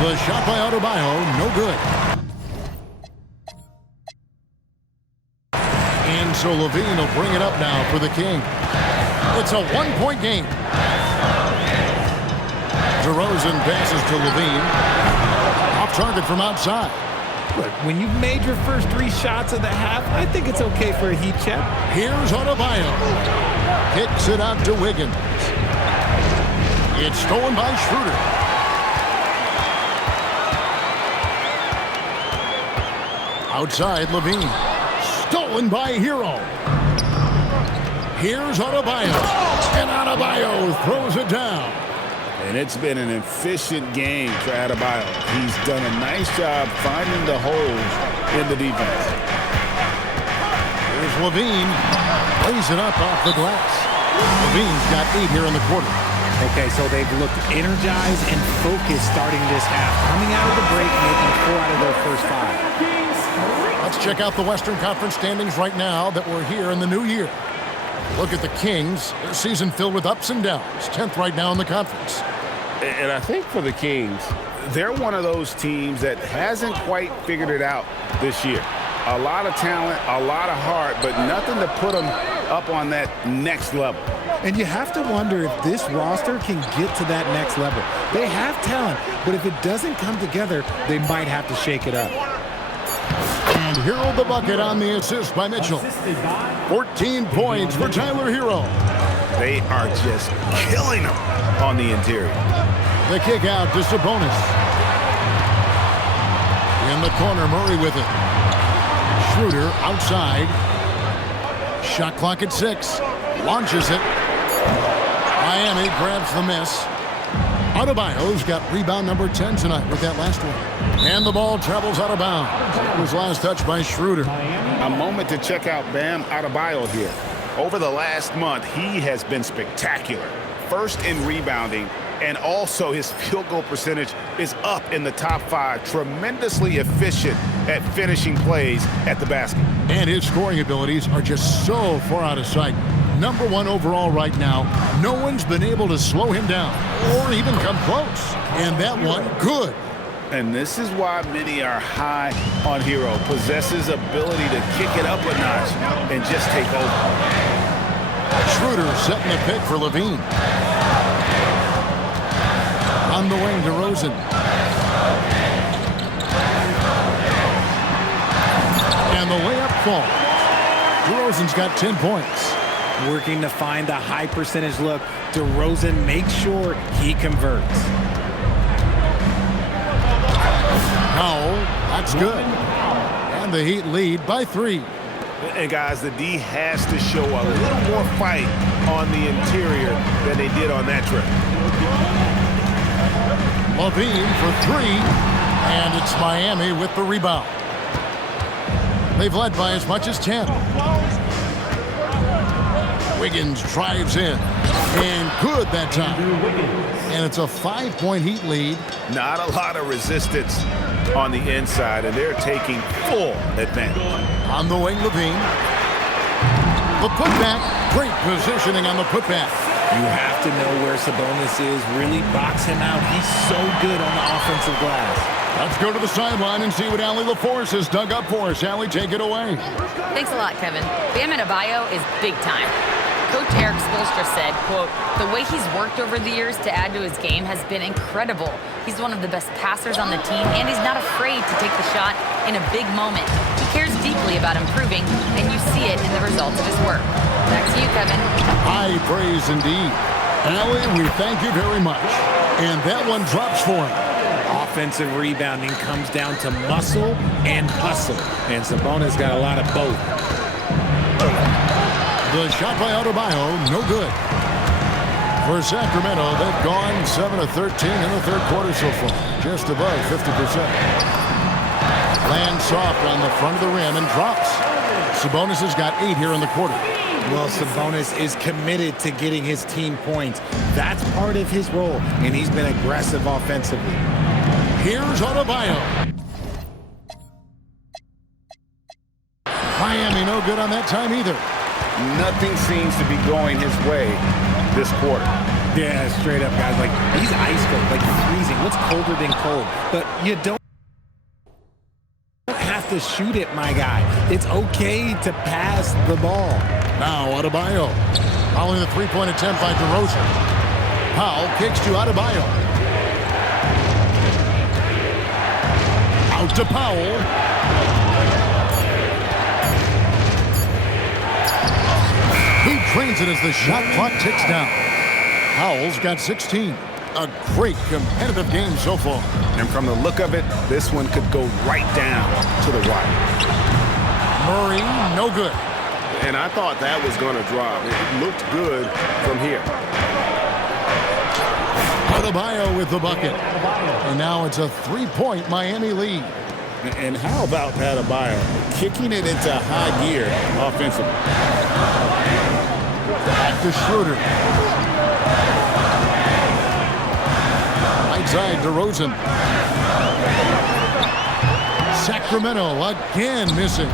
The shot by Adebayo, no good. And so Levine will bring it up now for the King. It's a 1-point game. DeRozan passes to Levine. Off target from outside. Look, when you've made your first 3 shots of the half, I think it's okay for a Heat check. Here's Adebayo. Kicks it out to Wiggins. It's stolen by Schroeder. Outside, Levine. Stolen by Herro. Here's Adebayo. And Adebayo throws it down. And it's been an efficient game for Adebayo. He's done a nice job finding the holes in the defense. Here's Levine. Lays it up off the glass. Levine's got 8 here in the quarter. Okay, so they've looked energized and focused starting this half. Coming out of the break, making 4 out of their first 5. Let's check out the Western Conference standings right now that we're here in the new year. Look at the Kings. Their season filled with ups and downs. 10th right now in the conference. And I think for the Kings, they're one of those teams that hasn't quite figured it out this year. A lot of talent, a lot of heart, but nothing to put them up on that next level. And you have to wonder if this roster can get to that next level. They have talent, but if it doesn't come together, they might have to shake it up. And Herro the bucket on the assist by Mitchell. 14 points for Tyler Herro. They are just killing them on the interior. The kick out to Sabonis. In the corner, Murray with it. Schroeder outside. Shot clock at 6. Launches it. Miami grabs the miss. Adebayo's got rebound number 10 tonight with that last one. And the ball travels out of bounds. It was last touched by Schroeder. A moment to check out Bam Adebayo here. Over the last month, he has been spectacular. First in rebounding, and also his field goal percentage is up in the top 5. Tremendously efficient at finishing plays at the basket. And his scoring abilities are just so far out of sight. Number 1 overall right now. No one's been able to slow him down or even come close. And that one, good. And this is why many are high on Herro. Possesses ability to kick it up a notch and just take over. Schroeder setting the pick for Levine. On the wing to Rosen. And the layup falls. DeRozan's got 10 points. Working to find the high percentage look. DeRozan makes sure he converts. Powell, that's good. And the Heat lead by 3. And guys, the D has to show a little more fight on the interior than they did on that trip. Levine for 3. And it's Miami with the rebound. They've led by as much as 10. Wiggins drives in. And good that time. And it's a 5-point Heat lead. Not a lot of resistance on the inside, and they're taking full advantage. On the wing, Levine. The putback. Great positioning on the putback. You have to know where Sabonis is. Really box him out. He's so good on the offensive glass. Let's go to the sideline and see what Allie LaForce has dug up for us. Allie, take it away. Thanks a lot, Kevin. Bam Adebayo is big time. Coach Eric Spoelstra said, quote, "The way he's worked over the years to add to his game has been incredible. He's one of the best passers on the team, and he's not afraid to take the shot in a big moment. He cares deeply about improving, and you see it in the results of his work." Back to you, Kevin. High praise indeed. Allie, we thank you very much. And that one drops for him. Offensive rebounding comes down to muscle and hustle. And Sabonis got a lot of both. The shot by Adebayo, no good. For Sacramento, they've gone 7 of 13 in the third quarter so far. Just above 50%. Lands soft on the front of the rim and drops. Sabonis has got 8 here in the quarter. Well, Sabonis is committed to getting his team points. That's part of his role, and he's been aggressive offensively. Here's Adebayo. Miami no good on that time either. Nothing seems to be going his way this quarter. Yeah, straight up, guys. Like, he's ice cold, like freezing. What's colder than cold? But you don't have to shoot it, my guy. It's okay to pass the ball. Now Adebayo. Following the three-point attempt by DeRozan. Powell kicks to Adebayo. Out to Powell. He trains it as the shot clock ticks down. Powell's got 16. A great competitive game so far. And from the look of it, this one could go right down to the wire. Murray, no good. And I thought that was going to drop. It looked good from here. Adebayo with the bucket. And now it's a 3-point Miami lead. And how about Adebayo kicking it into high gear offensively? Back to Schroeder. Right side to Rosen. Sacramento again missing.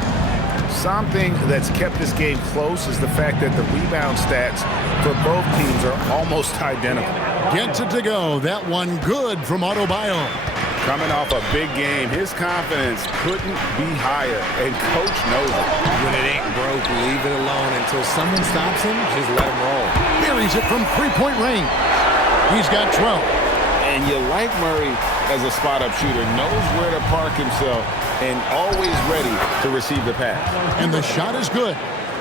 Something that's kept this game close is the fact that the rebound stats for both teams are almost identical. Gets it to go. That one good from Adebayo. Coming off a big game, his confidence couldn't be higher, and Coach knows it. When it ain't broke, leave it alone. Until someone stops him, just let him roll. Buries it from three-point range. He's got 12. And you like Murray as a spot-up shooter, knows where to park himself, and always ready to receive the pass. And the shot is good.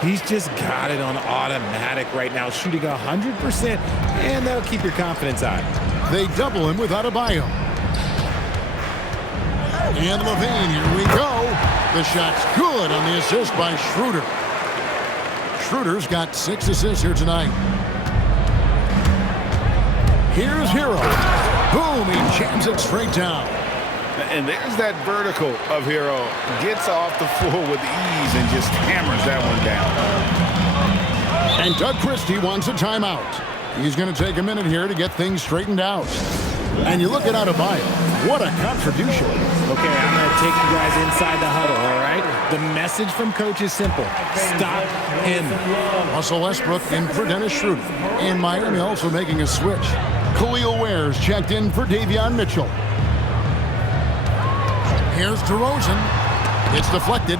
He's just got it on automatic right now, shooting 100%, and that'll keep your confidence high. They double him with Adebayo. And Levine, here we go. The shot's good on the assist by Schroeder. Schroeder's got 6 assists here tonight. Here's Herro. Boom, he jams it straight down. And there's that vertical of Herro. Gets off the floor with ease and just hammers that one down. And Doug Christie wants a timeout. He's going to take a minute here to get things straightened out. And you look at Adebayo. What a contribution. Okay, I'm going to take you guys inside the huddle, all right? The message from Coach is simple. Stop him. Russell Westbrook in for Dennis Schroeder. And Miami also making a switch. Khalil Ware's checked in for Davion Mitchell. Here's DeRozan. It's deflected.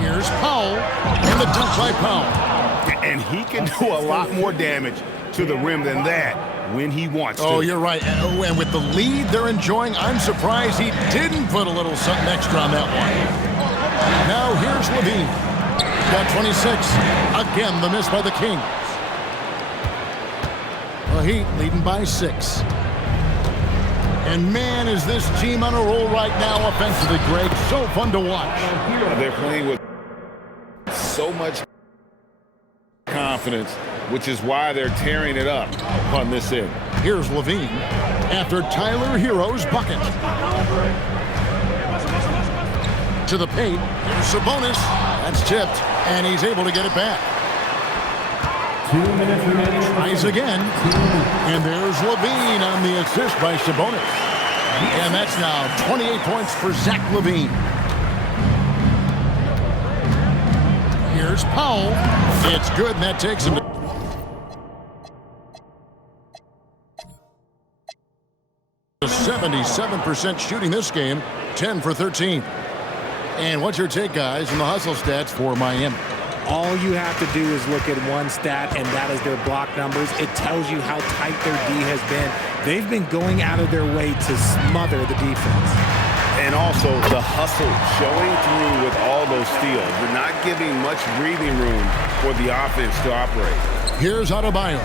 Here's Powell. And the dunk by Powell. And he can do a lot more damage to the rim than that when he wants to. Oh, you're right. And with the lead they're enjoying, I'm surprised he didn't put a little something extra on that one. Now here's Levine. Got 26. Again, the miss by the Kings. The Heat leading by 6. And man, is this team on a roll right now offensively, Greg. So fun to watch. They're playing with so much confidence, which is why they're tearing it up on this end. Here's Levine after Tyler Herro's bucket. To the paint. Here's Sabonis. That's tipped, and he's able to get it back. 2 minutes remaining. Tries again. And there's Levine on the assist by Sabonis. And that's now 28 points for Zach Levine. Here's Powell. It's good, and that takes him to 77% shooting this game, 10 for 13. And what's your take, guys, in the hustle stats for Miami? All you have to do is look at one stat, and that is their block numbers. It tells you how tight their D has been. They've been going out of their way to smother the defense. And also the hustle showing through with all those steals. They're not giving much breathing room for the offense to operate. Here's Adebayo,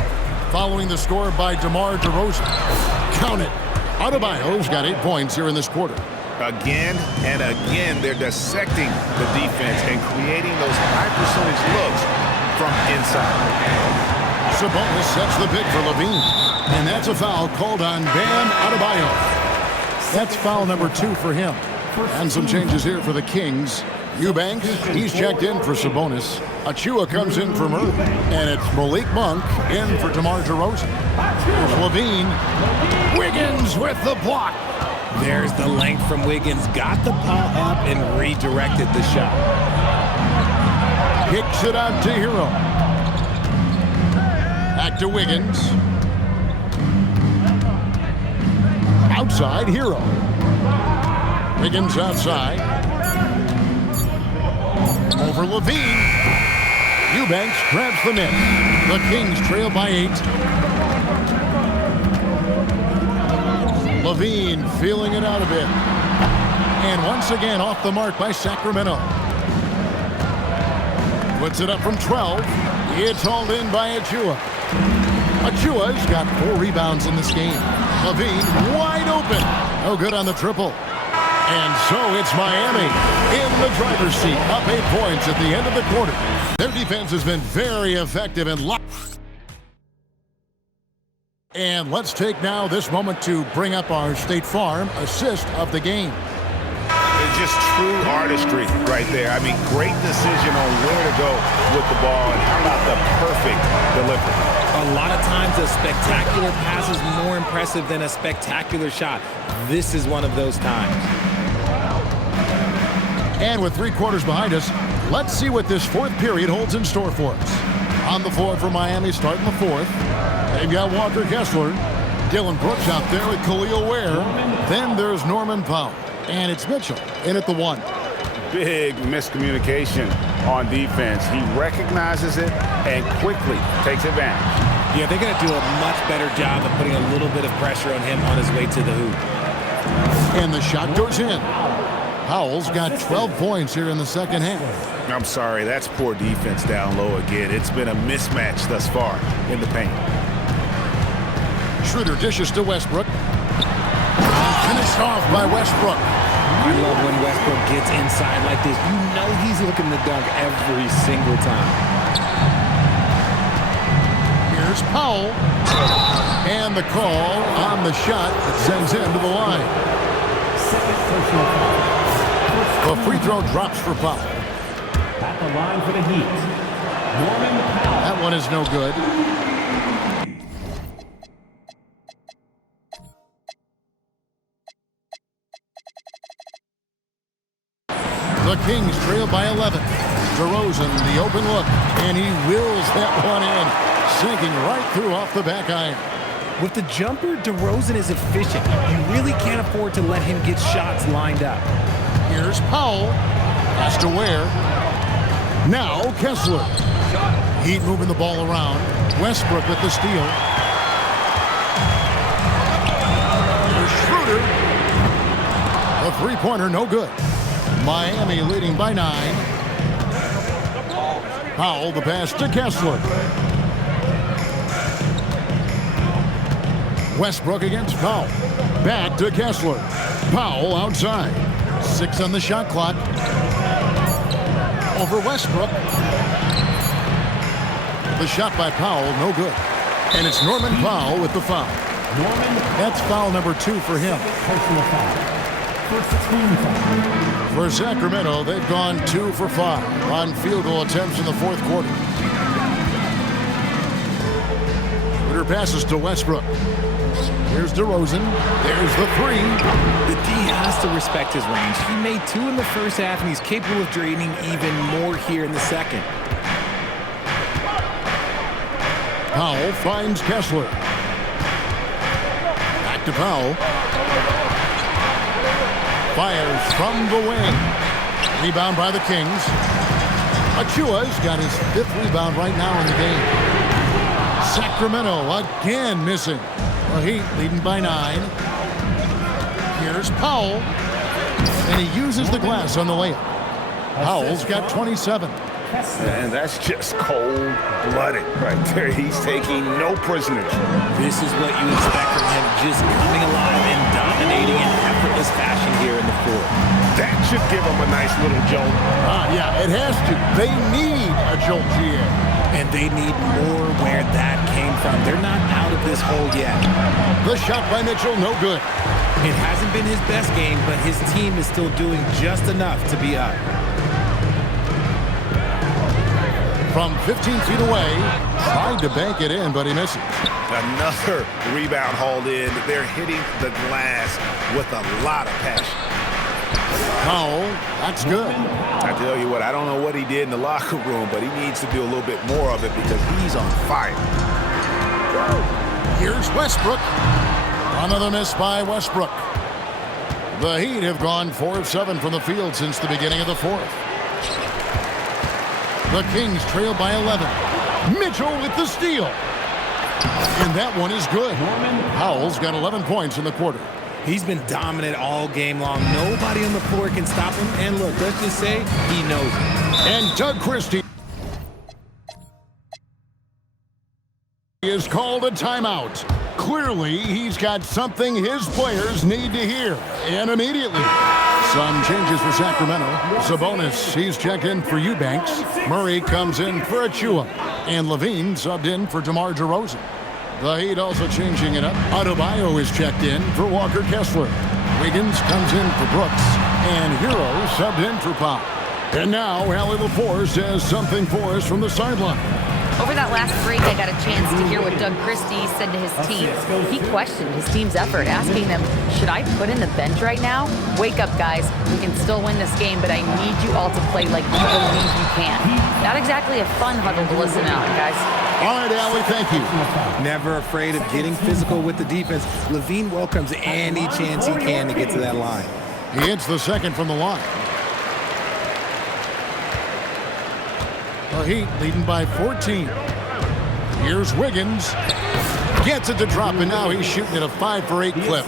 following the score by DeMar DeRozan. Count it. Adebayo's got 8 points here in this quarter. Again and again, they're dissecting the defense and creating those high percentage looks from inside. Sabonis sets the pick for Levine. And that's a foul called on Bam Adebayo. That's foul number 2 for him. And some changes here for the Kings. Eubanks, he's checked in for Sabonis. Achua comes in for Murray. And it's Malik Monk in for DeMar DeRozan. Here's Levine. Wiggins with the block. There's the length from Wiggins. Got the paw up and redirected the shot. Kicks it out to Herro. Back to Wiggins. Outside, Herro. Wiggins outside. Over Levine. Eubanks grabs the miss. The Kings trail by 8. Levine feeling it out a bit. And once again off the mark by Sacramento. Puts it up from 12. It's hauled in by Achua. Achua's got 4 rebounds in this game. Levine wide open. No good on the triple. And so it's Miami in the driver's seat, up 8 points at the end of the quarter. Their defense has been very effective and locked. And let's take now this moment to bring up our State Farm assist of the game. It's just true artistry right there. I mean, great decision on where to go with the ball, and how about the perfect delivery. A lot of times a spectacular pass is more impressive than a spectacular shot. This is one of those times. And with 3 quarters behind us, let's see what this 4th period holds in store for us. On the floor for Miami, starting the 4th. They've got Walker Kessler. Dylan Brooks out there with Khalil Ware. Then there's Norman Powell. And it's Mitchell in at the 1. Big miscommunication on defense. He recognizes it and quickly takes advantage. Yeah, they're going to do a much better job of putting a little bit of pressure on him on his way to the hoop. And the shot goes in. Powell's got 12 points here in the second half. I'm sorry, that's poor defense down low again. It's been a mismatch thus far in the paint. Schroeder dishes to Westbrook. Finished off by Westbrook. I love when Westbrook gets inside like this. You know he's looking to dunk every single time. Here's Powell. And the call on the shot that sends him to the line. The free throw drops for Powell. At the line for the Heat, Norman Powell. That one is no good. The Kings trail by 11. DeRozan, the open look, and he wills that one in, sinking right through off the back iron. With the jumper, DeRozan is efficient. You really can't afford to let him get shots lined up. Here's Powell. Has to Ware. Now Kessler. Heat moving the ball around. Westbrook with the steal. Here's Schroeder. A three-pointer, no good. Miami leading by 9. Powell, the pass to Kessler. Westbrook against Powell. Back to Kessler. Powell outside. 6 on the shot clock. Over Westbrook. The shot by Powell, no good. And it's Norman Powell with the foul. That's foul number 2 for him. Personal foul. First team foul. For Sacramento, they've gone 2 for 5 on field goal attempts in the fourth quarter. Schroeder passes to Westbrook. Here's DeRozan. There's the 3. The D has to respect his range. He made 2 in the first half, and he's capable of draining even more here in the second. Powell finds Kessler. Back to Powell. Fires from the wing. Rebound by the Kings. Achua's got his 5th rebound right now in the game. Sacramento again missing. The Heat leading by 9. Here's Powell. And he uses the glass on the layup. Powell's got 27. And that's just cold-blooded right there. He's taking no prisoners. This is what you expect from him, just coming alive and dominating in effortless fashion here in the fourth. That should give him a nice little jolt. Yeah, it has to. They need a jolt, GA. And they need more where that came from. They're not out of this hole yet. The shot by Mitchell, no good. It hasn't been his best game, but his team is still doing just enough to be up. From 15 feet away, tried to bank it in, but he misses. Another rebound hauled in. They're hitting the glass with a lot of passion. Powell, that's good. I tell you what, I don't know what he did in the locker room, but he needs to do a little bit more of it because he's on fire. Here's Westbrook. Another miss by Westbrook. The Heat have gone 4 of 7 from the field since the beginning of the fourth. The Kings trail by 11. Mitchell with the steal. And that one is good. Powell's got 11 points in the quarter. He's been dominant all game long. Nobody on the floor can stop him. And look, let's just say he knows it. And Doug Christie is called a timeout. Clearly, he's got something his players need to hear. And immediately. Some changes for Sacramento. Sabonis, he's checked in for Eubanks. Murray comes in for Achua. And Levine subbed in for DeMar DeRozan. The Heat also changing it up. Adebayo is checked in for Walker Kessler. Wiggins comes in for Brooks. And Herro subbed in for Powell. And now, Allie LaForce has something for us from the sideline. Over that last break, I got a chance to hear what Doug Christie said to his team. He questioned his team's effort, asking them, should I put in the bench right now? Wake up, guys. We can still win this game, but I need you all to play like you believe you can. Not exactly a fun huddle to listen out, guys. All right, Allie, thank you. Never afraid of getting physical with the defense. Levine welcomes any chance he can to get to that line. He hits the second from the line. The Heat leading by 14. Here's Wiggins. Gets it to drop, and now he's shooting at a 5-for-8 clip.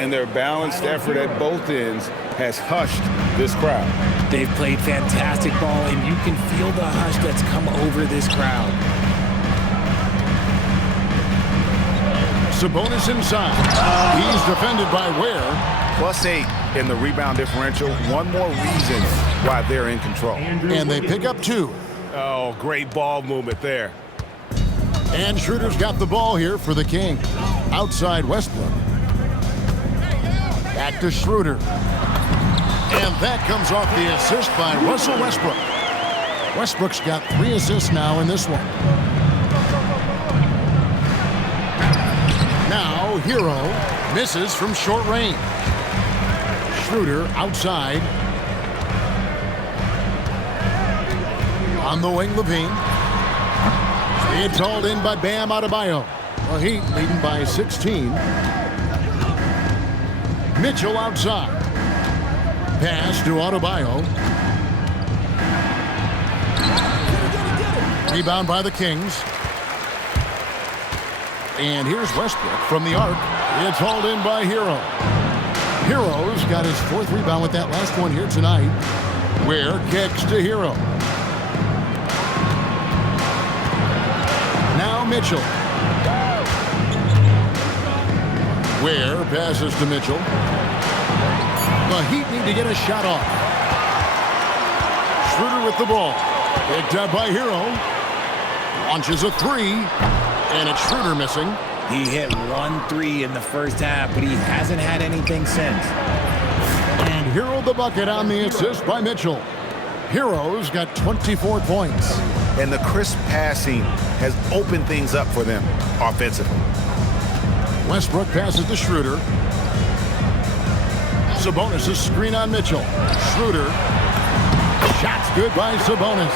And their balanced effort at both ends has hushed this crowd. They've played fantastic ball, and you can feel the hush that's come over this crowd. Sabonis inside. He's defended by Ware. +8 in the rebound differential. One more reason why they're in control. And they pick up 2. Oh, great ball movement there. And Schroeder's got the ball here for the King. Outside Westbrook. Back to Schroeder. And that comes off the assist by Russell Westbrook. Westbrook's got 3 assists now in this one. Now Herro misses from short range. Schroeder outside. On the wing, Levine. It's hauled in by Bam Adebayo. The Heat leading by 16. Mitchell outside. Pass to Adebayo. Rebound by the Kings. And here's Westbrook from the arc. It's hauled in by Herro. Herro's got his 4th rebound with that last one here tonight. Ware kicks to Herro. Now Mitchell. Ware passes to Mitchell. The Heat need to get a shot off. Schroeder with the ball. Picked up by Herro. Launches a 3. And it's Schroeder missing. He hit 1 3 in the first half, but he hasn't had anything since. And Herro the bucket on the assist by Mitchell. Herro's got 24 points. And the crisp passing has opened things up for them offensively. Westbrook passes to Schroeder. Sabonis' screen on Mitchell. Schroeder. Shot's good by Sabonis.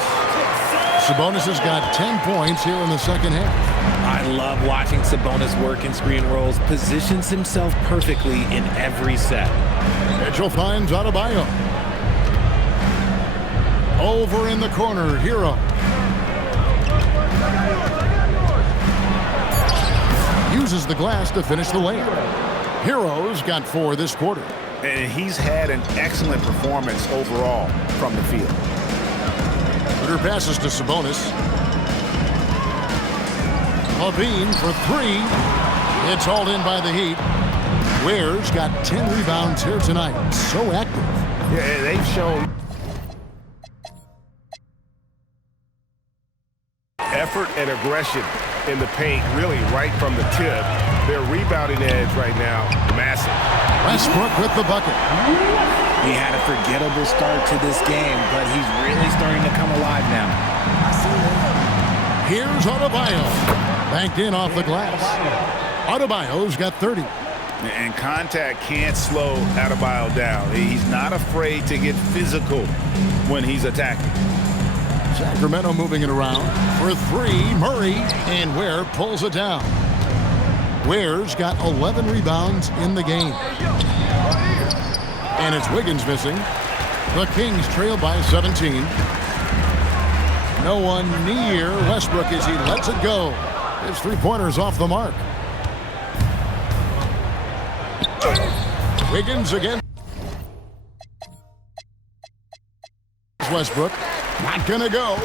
Sabonis has got 10 points here in the second half. I love watching Sabonis work in screen rolls. Positions himself perfectly in every set. Mitchell finds Adebayo. Over in the corner, Herro. Uses the glass to finish the layup. Herro's got 4 this quarter. And he's had an excellent performance overall from the field. Schroeder passes to Sabonis. Levine for 3. It's hauled in by the Heat. Ware's got 10 rebounds here tonight. So active. Yeah, they've shown effort and aggression in the paint, really right from the tip. Their rebounding edge right now, massive. Westbrook with the bucket. He had a forgettable start to this game, but he's really starting to come alive now. Here's Adebayo. Banked in off the glass. Adebayo's got 30. And contact can't slow Adebayo down. He's not afraid to get physical when he's attacking. Sacramento moving it around. For 3, Murray. And Ware pulls it down. Ware's got 11 rebounds in the game. And it's Wiggins missing. The Kings trail by 17. No one near Westbrook as he lets it go. His 3-pointer's off the mark. Wiggins again. Westbrook not gonna go.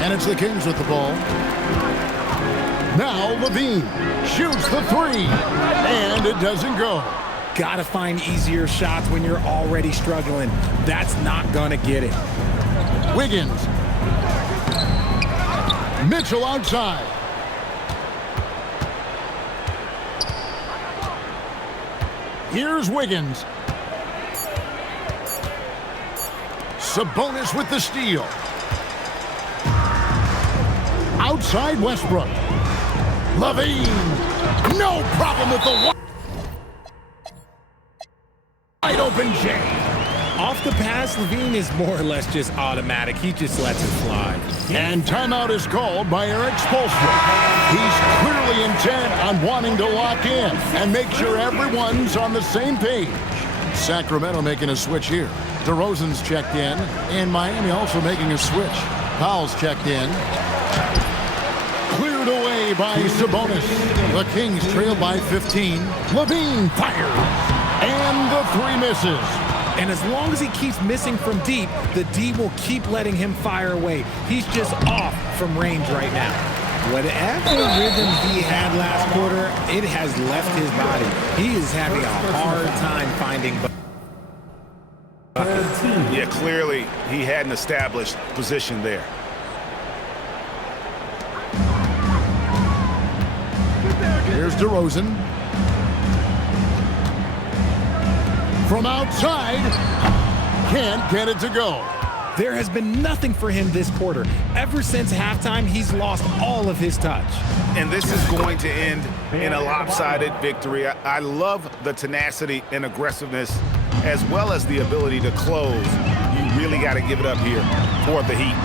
And it's the Kings with the ball. Now Levine shoots the 3. And it doesn't go. Gotta find easier shots when you're already struggling. That's not gonna get it. Wiggins. Mitchell outside. Here's Wiggins. Sabonis with the steal. Outside Westbrook. Levine. No problem with the wide open J. Off the pass, Levine is more or less just automatic. He just lets it fly. And timeout is called by Eric Spoelstra. He's clearly intent on wanting to lock in and make sure everyone's on the same page. Sacramento making a switch here. DeRozan's checked in, and Miami also making a switch. Powell's checked in. Cleared away by Sabonis. The Kings trail by 15. Levine fires, and the three misses. And as long as he keeps missing from deep, the D will keep letting him fire away. He's just off from range right now. Whatever rhythm he had last quarter, it has left his body. He is having a hard time finding. Yeah, clearly he had an established position there. Here's DeRozan. From outside, can't get it to go. There has been nothing for him this quarter. Ever since halftime, he's lost all of his touch. And this is going to end in a lopsided victory. I love the tenacity and aggressiveness as well as the ability to close. You really got to give it up here for the Heat.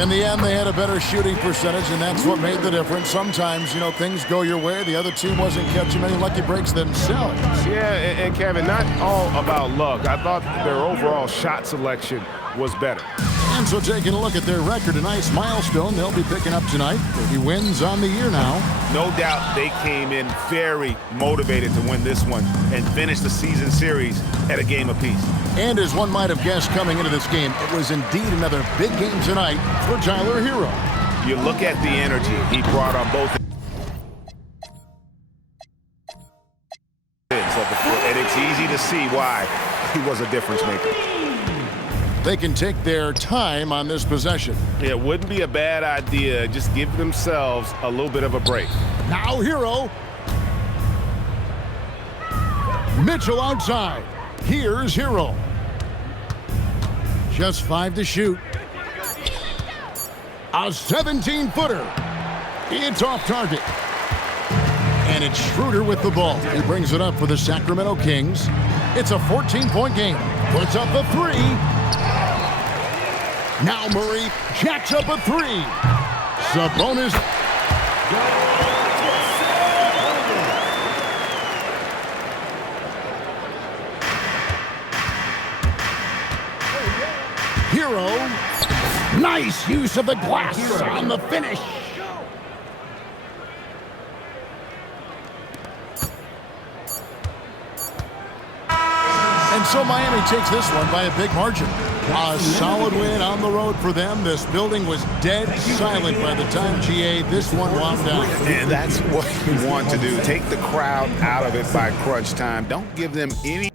In the end, they had a better shooting percentage, and that's what made the difference. Sometimes, things go your way. The other team wasn't catching many lucky breaks themselves. Yeah, and Kevin, not all about luck. I thought their overall shot selection was better. And so taking a look at their record, a nice milestone they'll be picking up tonight. 30 wins on the year now. No doubt they came in very motivated to win this one and finish the season series at a game apiece. And as one might have guessed coming into this game, it was indeed another big game tonight for Tyler Herro. You look at the energy he brought on both ends of the floor, and it's easy to see why he was a difference maker. They can take their time on this possession. It wouldn't be a bad idea. Just give themselves a little bit of a break. Now Herro. Mitchell outside. Here's Herro. Just 5 to shoot. A 17-footer. It's off target. And it's Schroeder with the ball. He brings it up for the Sacramento Kings. It's a 14-point game. Puts up a three. Now Murray jacks up a three. Sabonis. Herro. Nice use of the glass on the finish. And so Miami takes this one by a big margin. A solid win on the road for them. This building was dead silent by the time, GA, this one wound down. And that's what you want to do. Take the crowd out of it by crunch time. Don't give them any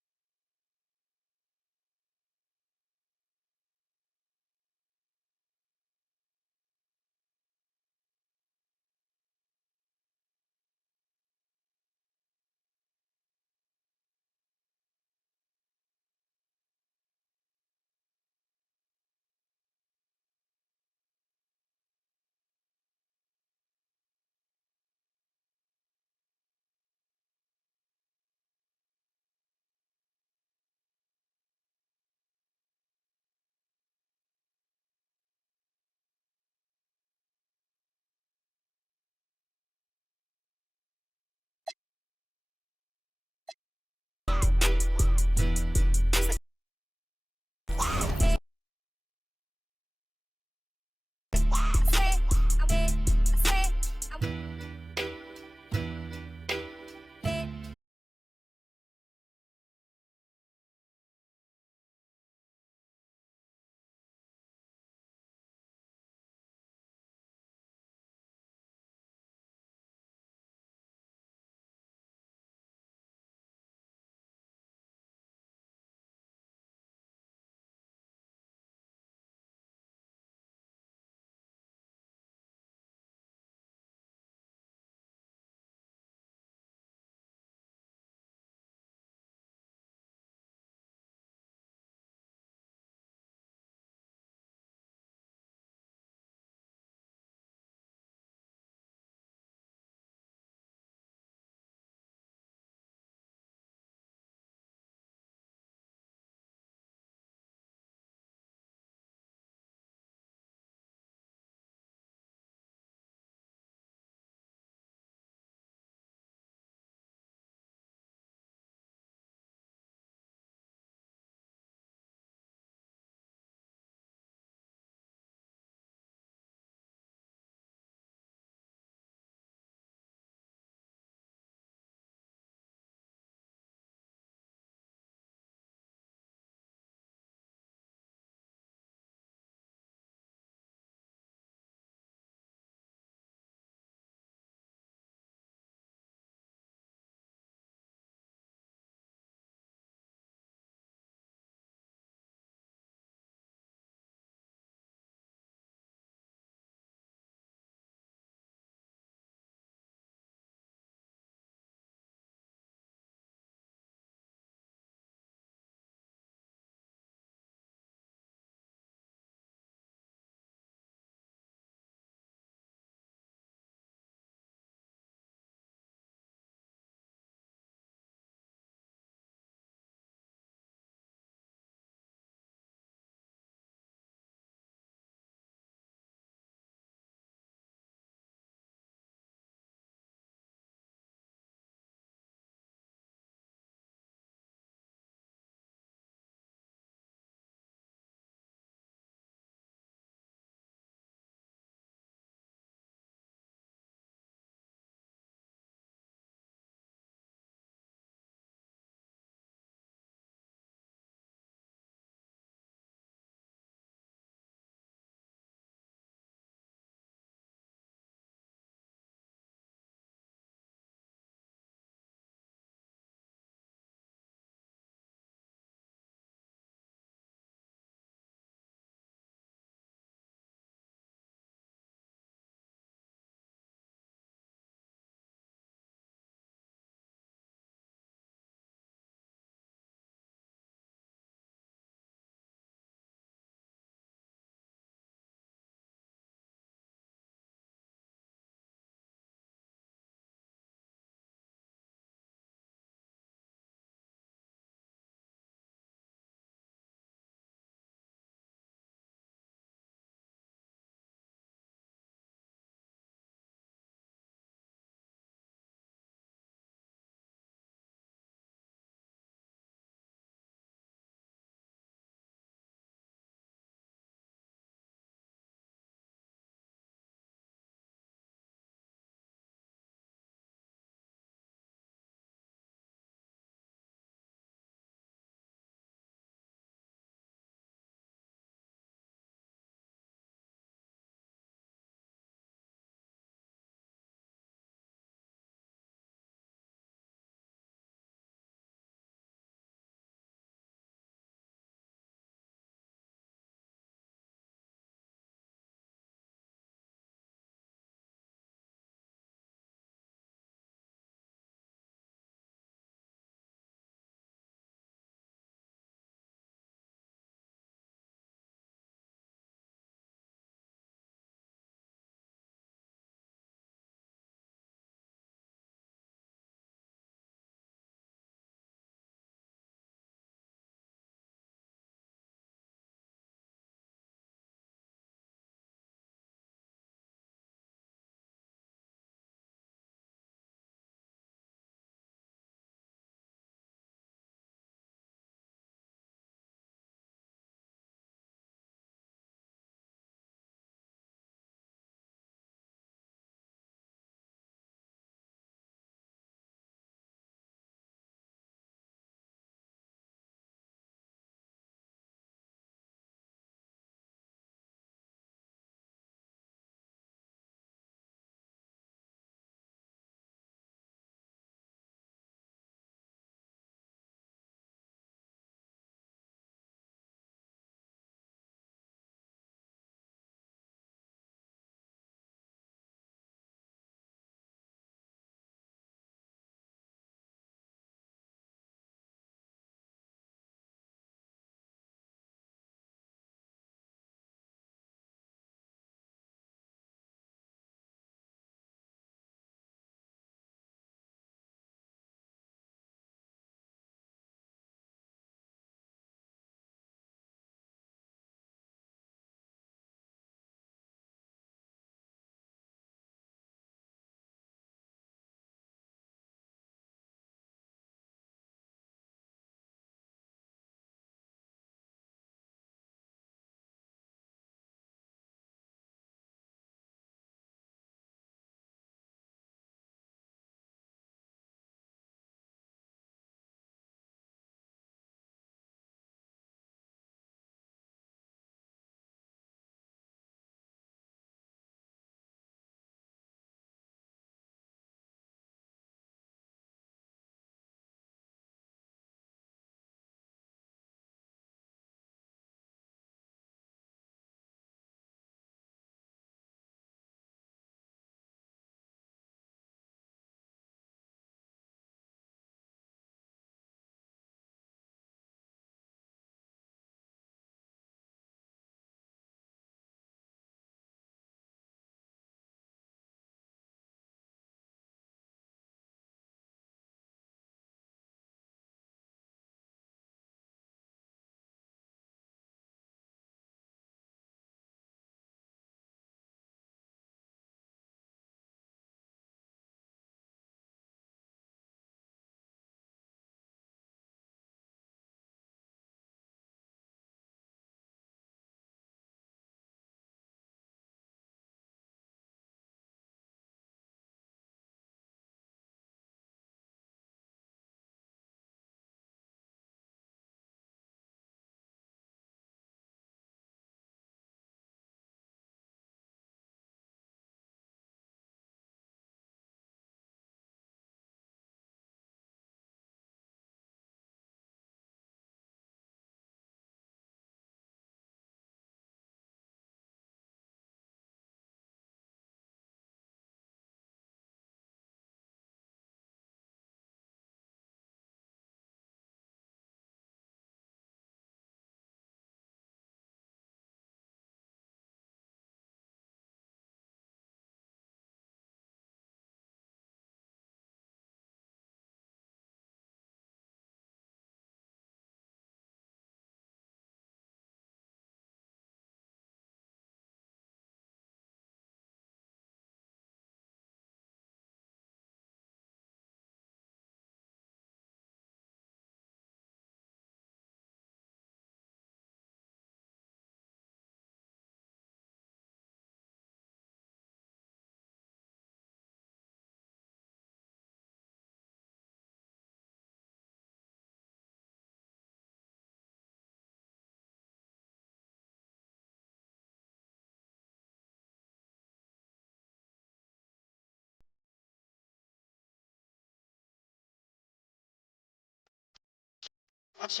Act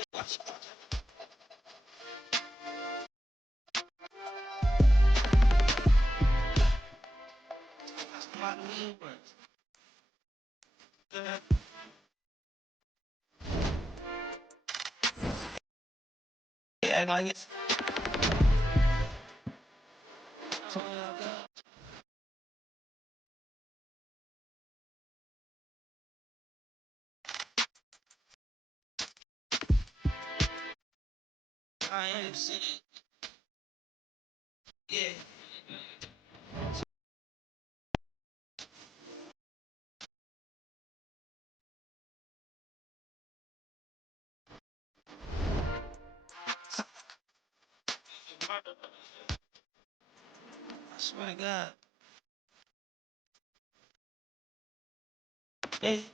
like it's. I am seeing. Yeah. I swear to God. Hey.